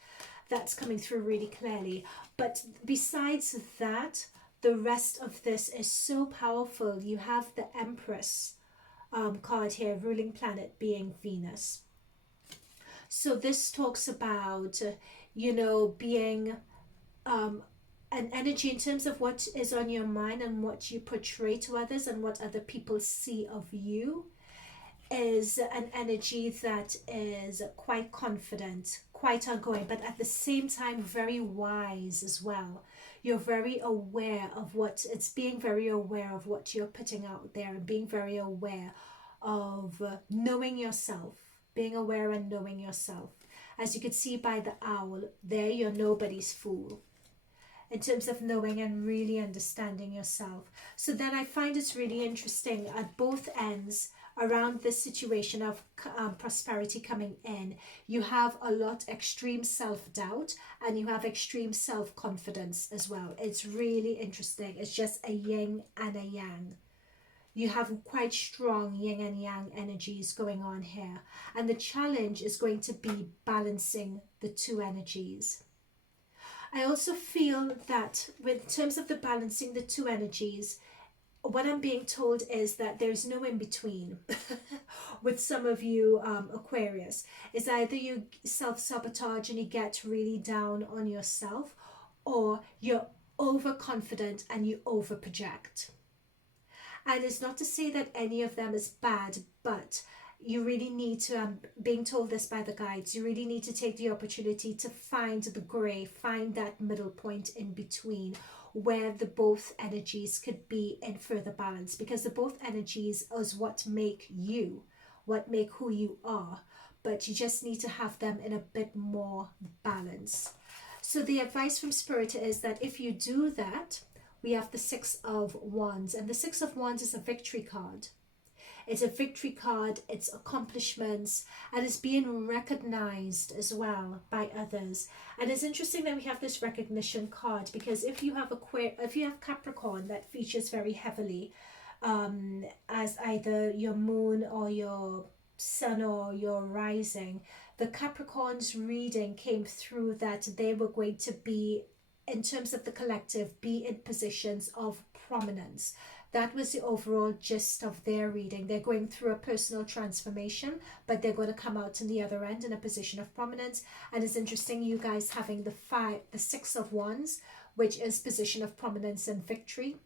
That's coming through really clearly. But besides that, the rest of this is so powerful. You have the Empress card here, ruling planet being Venus. So this talks about, being an energy in terms of what is on your mind and what you portray to others and what other people see of you, is an energy that is quite confident, quite outgoing, but at the same time very wise as well. You're very aware of being very aware of what you're putting out there, and being very aware of knowing yourself, being aware and knowing yourself. As you can see by the owl there, you're nobody's fool in terms of knowing and really understanding yourself. So then I find it's really interesting at both ends around this situation of prosperity coming in. You have a lot extreme self-doubt, and you have extreme self-confidence as well. It's really interesting. It's just a yin and a yang. You have quite strong yin and yang energies going on here. And the challenge is going to be balancing the two energies. I also feel that in terms of the balancing the two energies, what I'm being told is that there's no in between with some of you Aquarius. Is either you self-sabotage and you get really down on yourself, or you're overconfident and you overproject. And it's not to say that any of them is bad, but you really need to, being told this by the guides, you really need to take the opportunity to find the grey, find that middle point in between, where the both energies could be in further balance, because the both energies is what make you, what make who you are, but you just need to have them in a bit more balance. So the advice from Spirit is that if you do that, we have the Six of Wands, and the Six of Wands is a victory card. It's a victory card, it's accomplishments, and it's being recognized as well by others. And it's interesting that we have this recognition card, because if you have Capricorn, that features very heavily as either your moon or your sun or your rising. The Capricorn's reading came through that they were going to be, in terms of the collective, be in positions of prominence. That was the overall gist of their reading. They're going through a personal transformation, but they're going to come out in the other end in a position of prominence. And it's interesting, you guys having the Six of Wands, which is position of prominence and victory,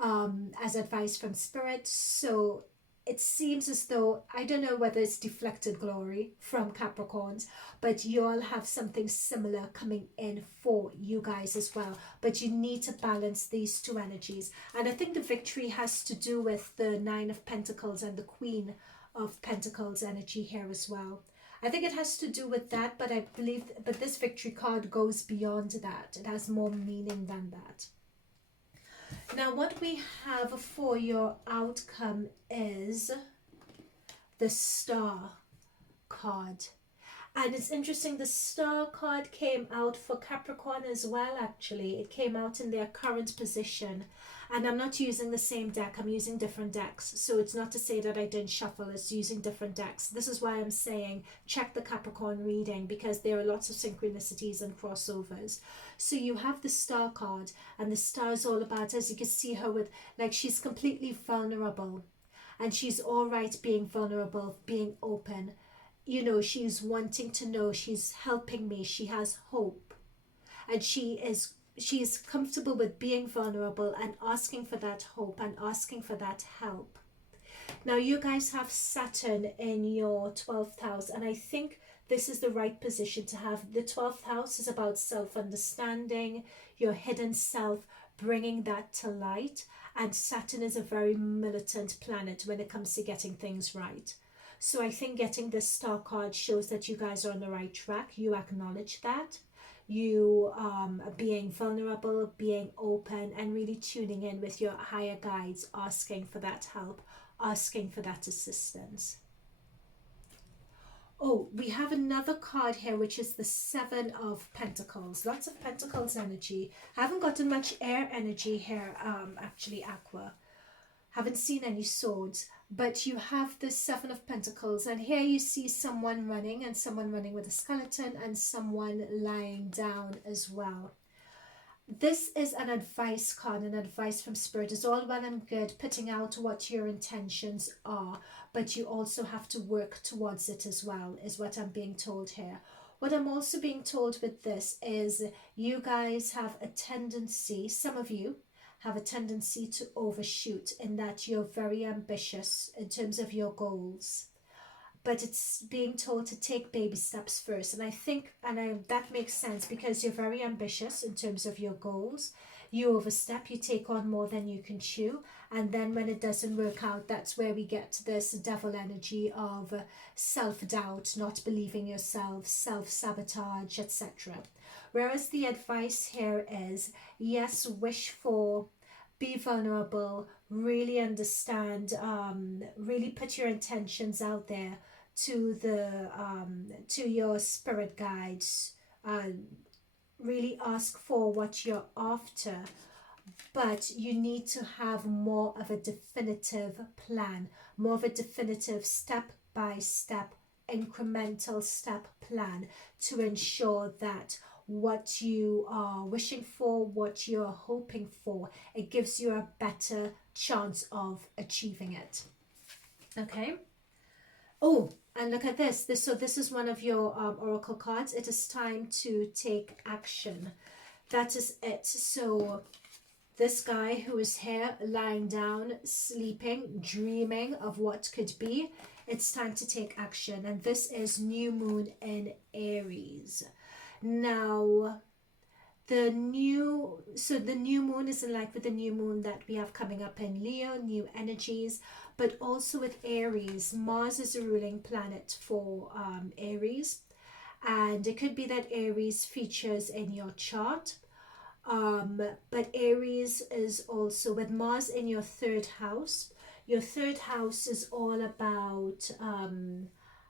as advice from Spirit. So it seems as though, I don't know whether it's deflected glory from Capricorns, but you all have something similar coming in for you guys as well. But you need to balance these two energies. And I think the victory has to do with the Nine of Pentacles and the Queen of Pentacles energy here as well. I think it has to do with that, but I believe, but this victory card goes beyond that. It has more meaning than that. Now, what we have for your outcome is the Star card. And it's interesting, the Star card came out for Capricorn as well, actually. It came out in their current position. And I'm not using the same deck, I'm using different decks. So it's not to say that I didn't shuffle, it's using different decks. This is why I'm saying check the Capricorn reading, because there are lots of synchronicities and crossovers. So you have the Star card, and the Star is all about, as you can see her with, like, she's completely vulnerable. And she's all right being vulnerable, being open. You know, she's wanting to know, she's helping me, she has hope. And she is comfortable with being vulnerable and asking for that hope and asking for that help. Now, you guys have Saturn in your 12th house, and I think this is the right position to have. The 12th house is about self-understanding, your hidden self, bringing that to light. And Saturn is a very militant planet when it comes to getting things right. So I think getting this star card shows that you guys are on the right track. You acknowledge that. You being vulnerable, being open, and really tuning in with your higher guides, asking for that help, asking for that assistance. Oh, we have another card here, which is the Seven of Pentacles. Lots of Pentacles energy. I haven't gotten much air energy here, actually, Aqua. Haven't seen any swords, but you have the Seven of Pentacles, and here you see someone running, and someone running with a skeleton, and someone lying down as well. This is an advice card, an advice from Spirit. It's all well and good putting out what your intentions are, but you also have to work towards it as well, is what I'm being told here. What I'm also being told with this is you guys have a tendency, some of you have a tendency to overshoot, in that you're very ambitious in terms of your goals. But it's being told to take baby steps first. And I think, that makes sense, because you're very ambitious in terms of your goals. You overstep, you take on more than you can chew. And then when it doesn't work out, that's where we get this devil energy of self-doubt, not believing yourself, self-sabotage, etc. Whereas the advice here is, yes, wish for, be vulnerable, really understand, really put your intentions out there to your spirit guides. Really ask for what you're after, but you need to have more of a definitive plan, more of a definitive step-by-step, incremental step plan to ensure that what you are wishing for, what you're hoping for, it gives you a better chance of achieving it. Okay. Oh, and look at this. So this is one of your oracle cards. It is time to take action. That is it. So this guy who is here lying down, sleeping, dreaming of what could be, it's time to take action. And this is new moon in Aries. Now, the new moon is in line with the new moon that we have coming up in Leo, new energies, but also with Aries. Mars is a ruling planet for Aries, and it could be that Aries features in your chart, but Aries is also with Mars in your third house. Your third house is all about,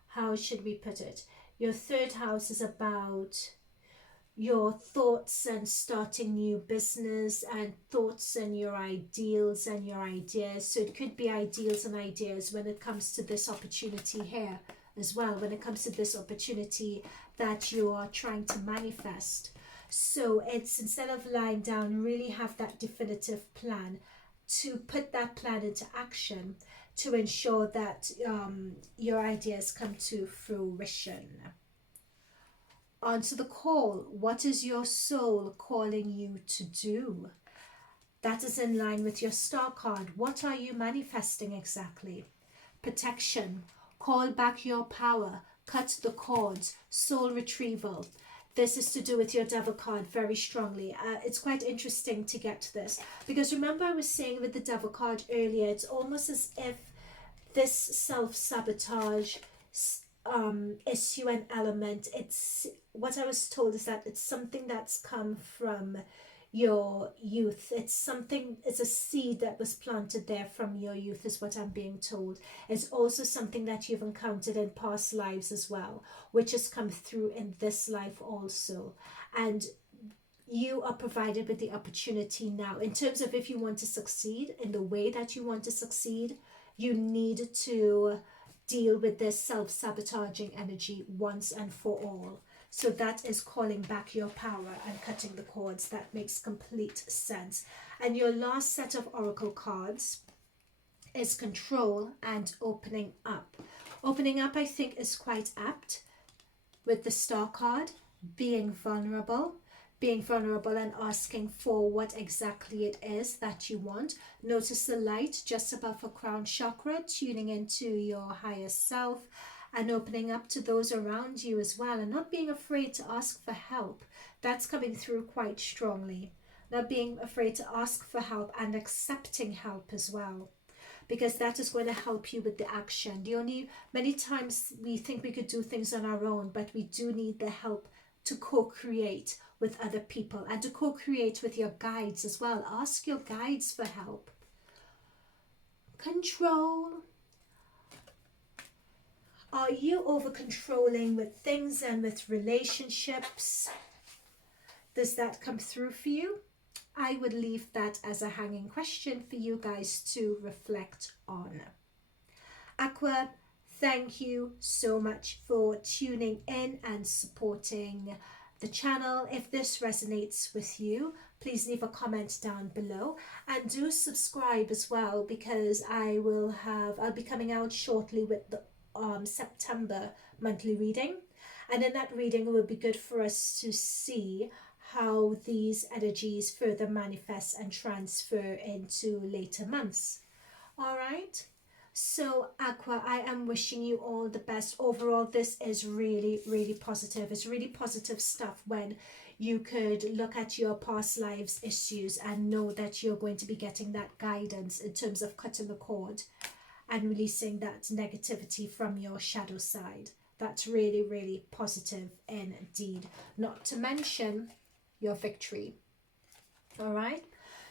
how should we put it? Your third house is about your thoughts and starting new business, and thoughts and your ideals and your ideas. So it could be ideals and ideas when it comes to this opportunity here as well, when it comes to this opportunity that you are trying to manifest. So it's, instead of lying down, really have that definitive plan, to put that plan into action to ensure that your ideas come to fruition. Answer the call. What is your soul calling you to do? That is in line with your star card. What are you manifesting exactly? Protection. Call back your power. Cut the cords. Soul retrieval. This is to do with your devil card very strongly. It's quite interesting to get this, because remember I was saying with the devil card earlier, it's almost as if this self-sabotage issue and element, it's what I was told is that it's something that's come from your youth. It's something, it's a seed that was planted there from your youth, is what I'm being told. It's also something that you've encountered in past lives as well, which has come through in this life also. And you are provided with the opportunity now, in terms of if you want to succeed in the way that you want to succeed, you need to deal with this self-sabotaging energy once and for all. So that is calling back your power and cutting the cords. That makes complete sense. And your last set of oracle cards is control and opening up. Opening up, I think, is quite apt with the star card, being vulnerable and asking for what exactly it is that you want. Notice the light just above your crown chakra, tuning into your higher self and opening up to those around you as well, and not being afraid to ask for help. That's coming through quite strongly. not being afraid to ask for help and accepting help as well, because that is going to help you with the action. Many times we think we could do things on our own, but we do need the help to co-create with other people and to co-create with your guides as well. Ask your guides for help. Control. Are you over controlling with things and with relationships? Does that come through for you? I would leave that as a hanging question for you guys to reflect on. Aqua, thank you so much for tuning in and supporting the channel. If this resonates with you, please leave a comment down below and do subscribe as well, because I'll be coming out shortly with the September monthly reading, and in that reading it would be good for us to see how these energies further manifest and transfer into later months. All right, so Aqua, I am wishing you all the best. Overall, this is really, really positive. It's really positive stuff when you could look at your past lives issues and know that you're going to be getting that guidance in terms of cutting the cord and releasing that negativity from your shadow side. That's really, really positive indeed. Not to mention your victory. All right.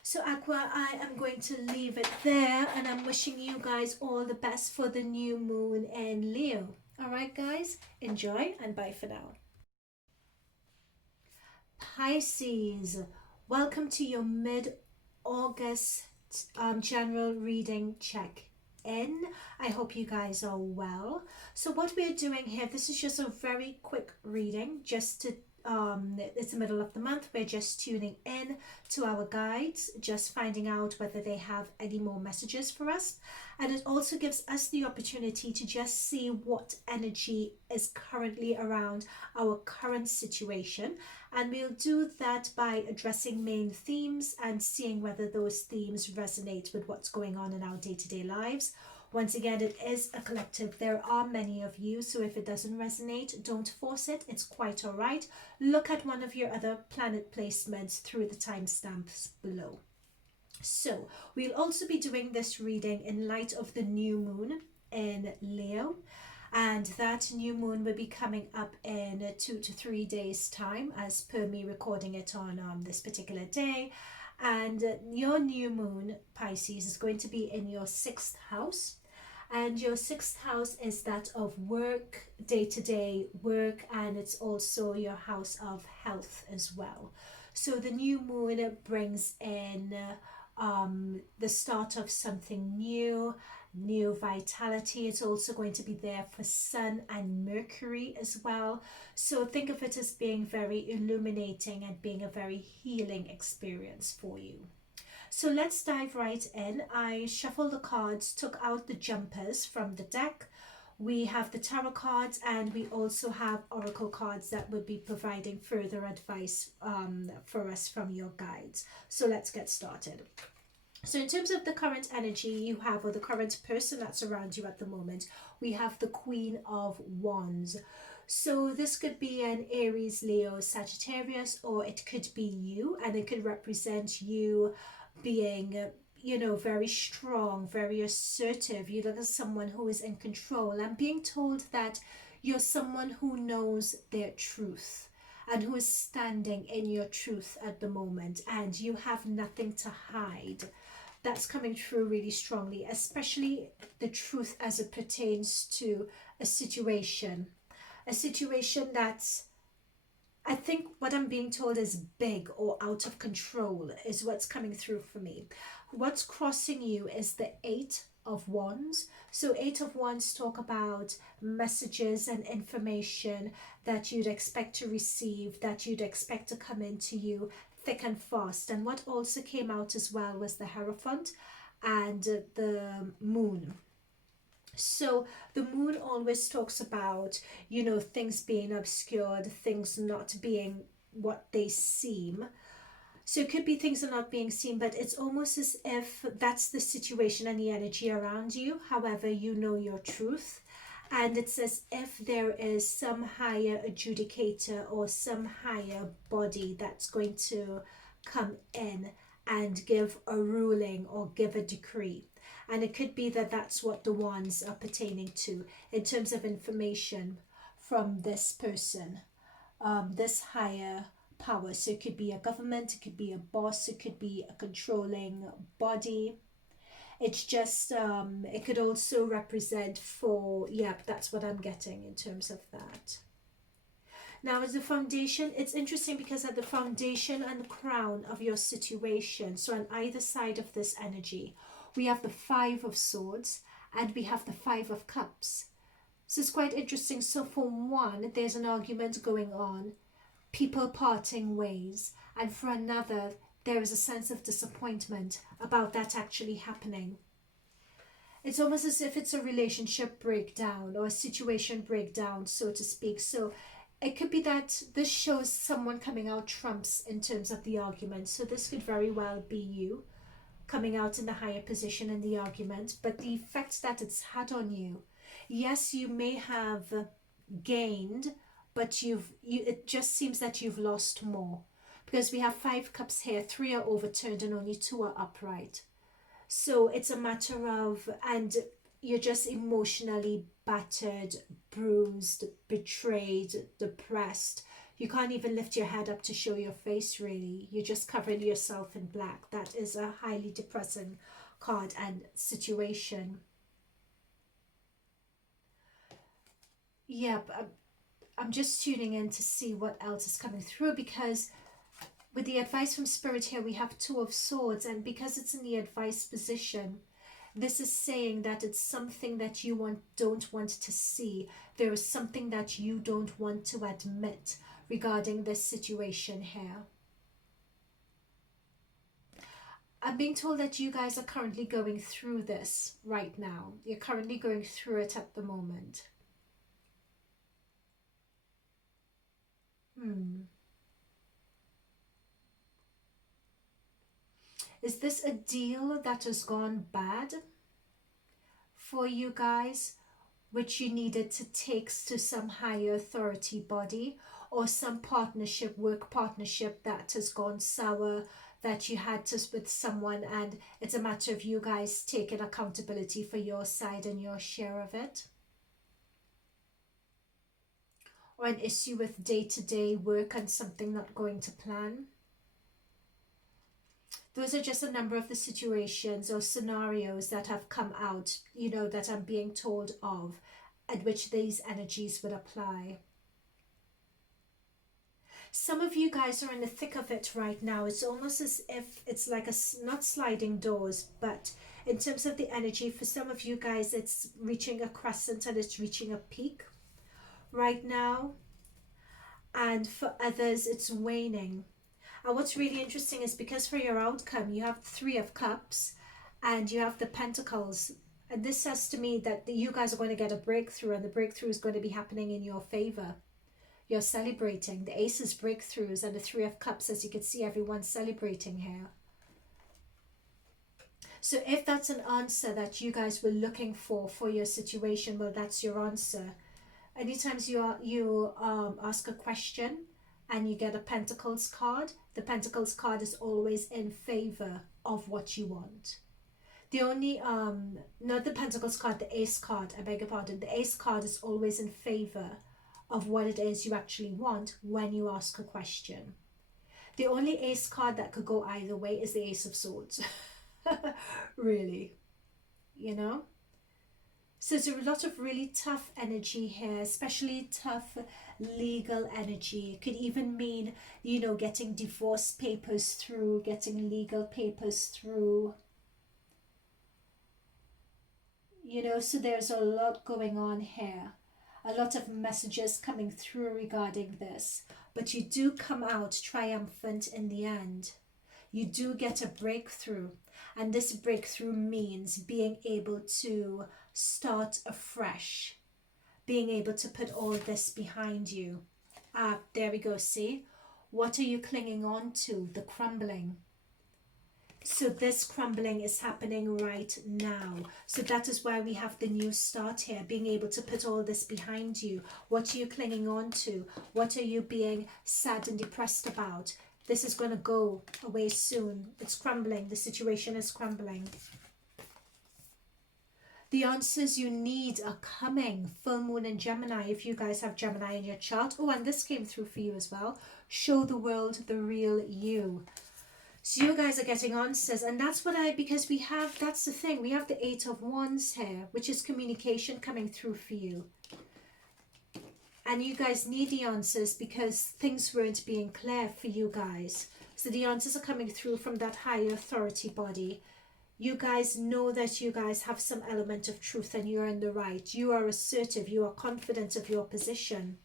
So Aqua, I am going to leave it there, and I'm wishing you guys all the best for the new moon in Leo. All right, guys. Enjoy and bye for now. Pisces, welcome to your mid-August general reading check in. I hope you guys are well. So what we're doing here, this is just a very quick reading, just to it's the middle of the month. We're just tuning in to our guides, just finding out whether they have any more messages for us, and it also gives us the opportunity to just see what energy is currently around our current situation, and we'll do that by addressing main themes and seeing whether those themes resonate with what's going on in our day-to-day lives. Once again, it is a collective. There are many of you, so if it doesn't resonate, don't force it. It's quite all right. Look at one of your other planet placements through the timestamps below. So we'll also be doing this reading in light of the new moon in Leo, and that new moon will be coming up in 2 to 3 days time, as per me recording it on this particular day. And your new moon, Pisces, is going to be in your 6th house. And your 6th house is that of work, day-to-day work, and it's also your house of health as well. So the new moon brings in the start of something new vitality. It's also going to be there for Sun and Mercury as well. So think of it as being very illuminating and being a very healing experience for you. So let's dive right in. I shuffled the cards, took out the jumpers from the deck. We have the tarot cards, and we also have oracle cards that would be providing further advice for us from your guides. So let's get started. So in terms of the current energy you have, or the current person that's around you at the moment, we have the Queen of Wands. So this could be an Aries, Leo, Sagittarius, or it could be you, and it could represent you being, very strong, very assertive. You look at someone who is in control and being told that you're someone who knows their truth and who is standing in your truth at the moment, and you have nothing to hide. That's coming through really strongly, especially the truth as it pertains to a situation that's, I think what I'm being told is big or out of control is what's coming through for me. What's crossing you is the 8 of Wands. So 8 of Wands talk about messages and information that you'd expect to receive, that you'd expect to come into you thick and fast. And what also came out as well was the Hierophant and the Moon. So the moon always talks about, things being obscured, things not being what they seem. So it could be things are not being seen, but it's almost as if that's the situation and the energy around you. However, you know your truth. And it's as if there is some higher adjudicator or some higher body that's going to come in and give a ruling or give a decree. And it could be that that's what the wands are pertaining to in terms of information from this person, this higher power. So it could be a government, it could be a boss, it could be a controlling body. It's just, it could also represent for, yeah, that's what I'm getting in terms of that. Now, as the foundation, it's interesting because at the foundation and crown of your situation, so on either side of this energy, we have the Five of Swords and we have the Five of Cups. So it's quite interesting. So for one, there's an argument going on, people parting ways, and for another, there is a sense of disappointment about that actually happening. It's almost as if it's a relationship breakdown or a situation breakdown, so to speak. So it could be that this shows someone coming out trumps in terms of the argument. So this could very well be you coming out in the higher position in the argument, but the effect that it's had on you, yes, you may have gained, but it just seems that you've lost more, because we have 5 cups here, 3 are overturned and only 2 are upright. So it's a matter of, and you're just emotionally battered, bruised, betrayed, depressed. You can't even lift your head up to show your face, really. You're just covering yourself in black. That is a highly depressing card and situation. Yeah, but I'm just tuning in to see what else is coming through, because with the advice from Spirit here, we have 2 of Swords, and because it's in the advice position, this is saying that it's something that you don't want to see. There is something that you don't want to admit regarding this situation here. I'm being told that you guys are currently going through this right now. You're currently going through it at the moment. Is this a deal that has gone bad for you guys, which you needed to take to some higher authority body, or some partnership, work partnership that has gone sour, that you had to with someone, and it's a matter of you guys taking accountability for your side and your share of it? Or an issue with day-to-day work and something not going to plan? Those are just a number of the situations or scenarios that have come out, you know, that I'm being told of, at which these energies would apply. Some of you guys are in the thick of it right now. It's almost as if it's like not sliding doors, but in terms of the energy, for some of you guys, it's reaching a crescent and it's reaching a peak right now. And for others, it's waning. And what's really interesting is because for your outcome, you have 3 of Cups and you have the Pentacles. And this says to me that you guys are going to get a breakthrough, and the breakthrough is going to be happening in your favor. You're celebrating. The Ace is breakthroughs, and the 3 of Cups, as you can see, everyone's celebrating here. So if that's an answer that you guys were looking for your situation, well, that's your answer. Anytime you ask a question and you get a Pentacles card, the Pentacles card is always in favor of what you want. The only, not the Pentacles card, the Ace card, I beg your pardon. The Ace card is always in favor of what it is you actually want when you ask a question. The only Ace card that could go either way is the Ace of Swords. Really, you know? So there's a lot of really tough energy here, especially tough legal energy. It could even mean, you know, getting divorce papers through, getting legal papers through. You know, so there's a lot going on here. A lot of messages coming through regarding this. But you do come out triumphant in the end. You do get a breakthrough. And this breakthrough means being able to start afresh, being able to put all this behind you. There we go, see? What are you clinging on to? The crumbling. So this crumbling is happening right now. So that is why we have the new start here, being able to put all this behind you. What are you clinging on to? What are you being sad and depressed about? This is going to go away soon. It's crumbling. The situation is crumbling. The answers you need are coming. Full moon in Gemini, if you guys have Gemini in your chart. Oh, and this came through for you as well. Show the world the real you. So you guys are getting answers, and that's what because we have, that's the thing, we have the 8 of Wands here, which is communication coming through for you. And you guys need the answers because things weren't being clear for you guys. So the answers are coming through from that higher authority body. You guys know that you guys have some element of truth and you're in the right. You are assertive. You are confident of your position.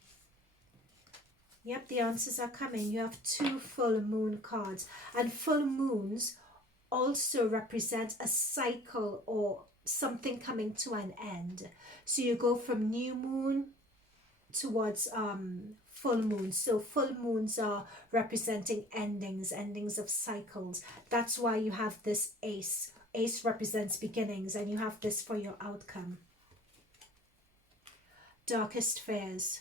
Yep, the answers are coming. You have 2 full moon cards. And full moons also represent a cycle or something coming to an end. So you go from new moon towards full moon. So full moons are representing endings of cycles. That's why you have this ace. Ace represents beginnings, and you have this for your outcome. Darkest fears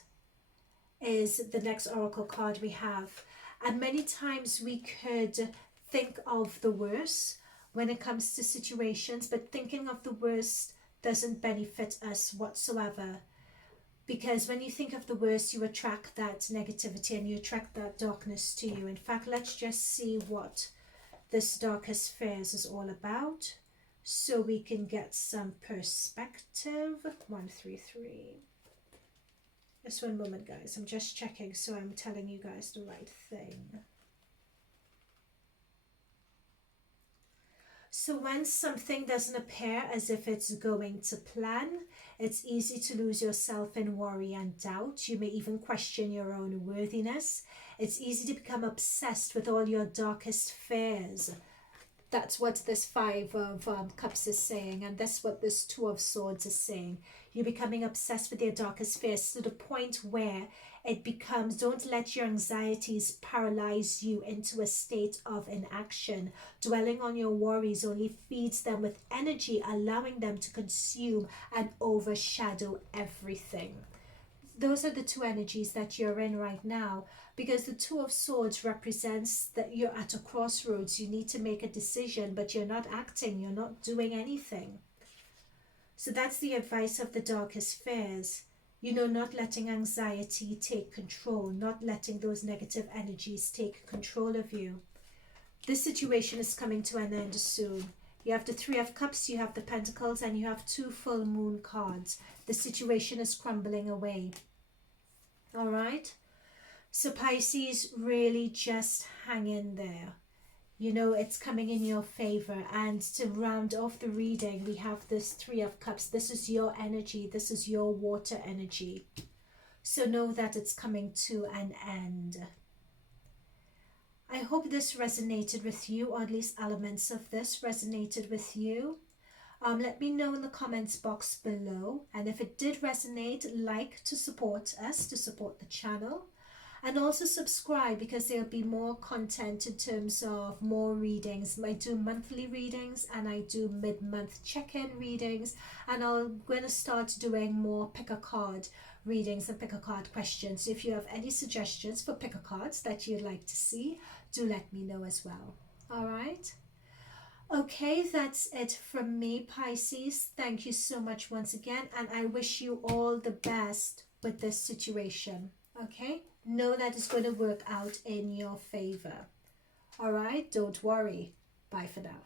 is the next oracle card we have. And many times we could think of the worst when it comes to situations, but thinking of the worst doesn't benefit us whatsoever. Because when you think of the worst, you attract that negativity and you attract that darkness to you. In fact, let's just see what this darkest fears is all about so we can get some perspective. 133. Just one moment, guys. I'm just checking so I'm telling you guys the right thing. So when something doesn't appear as if it's going to plan, it's easy to lose yourself in worry and doubt. You may even question your own worthiness. It's easy to become obsessed with all your darkest fears. That's what this 5 of Cups is saying, and that's what this 2 of Swords is saying. You're becoming obsessed with your darkest fears to the point where it becomes, don't let your anxieties paralyze you into a state of inaction. Dwelling on your worries only feeds them with energy, allowing them to consume and overshadow everything. Those are the 2 energies that you're in right now, because the 2 of Swords represents that you're at a crossroads. You need to make a decision, but you're not acting, you're not doing anything. So that's the advice of the darkest fears. You know, not letting anxiety take control, not letting those negative energies take control of you. This situation is coming to an end soon. You have the 3 of Cups, you have the Pentacles, and you have 2 full moon cards. The situation is crumbling away. All right? So Pisces, really just hang in there. You know, it's coming in your favor. And to round off the reading, we have this 3 of Cups. This is your energy. This is your water energy. So know that it's coming to an end. I hope this resonated with you, or at least elements of this resonated with you. Let me know in the comments box below. And if it did resonate, like to support us, to support the channel. And also subscribe, because there'll be more content in terms of more readings. I do monthly readings and I do mid-month check-in readings. And I'm going to start doing more pick-a-card readings and pick-a-card questions. So if you have any suggestions for pick-a-cards that you'd like to see, do let me know as well. All right? Okay, that's it from me, Pisces. Thank you so much once again. And I wish you all the best with this situation. Okay? Know that it's going to work out in your favor. All right? Don't worry. Bye for now.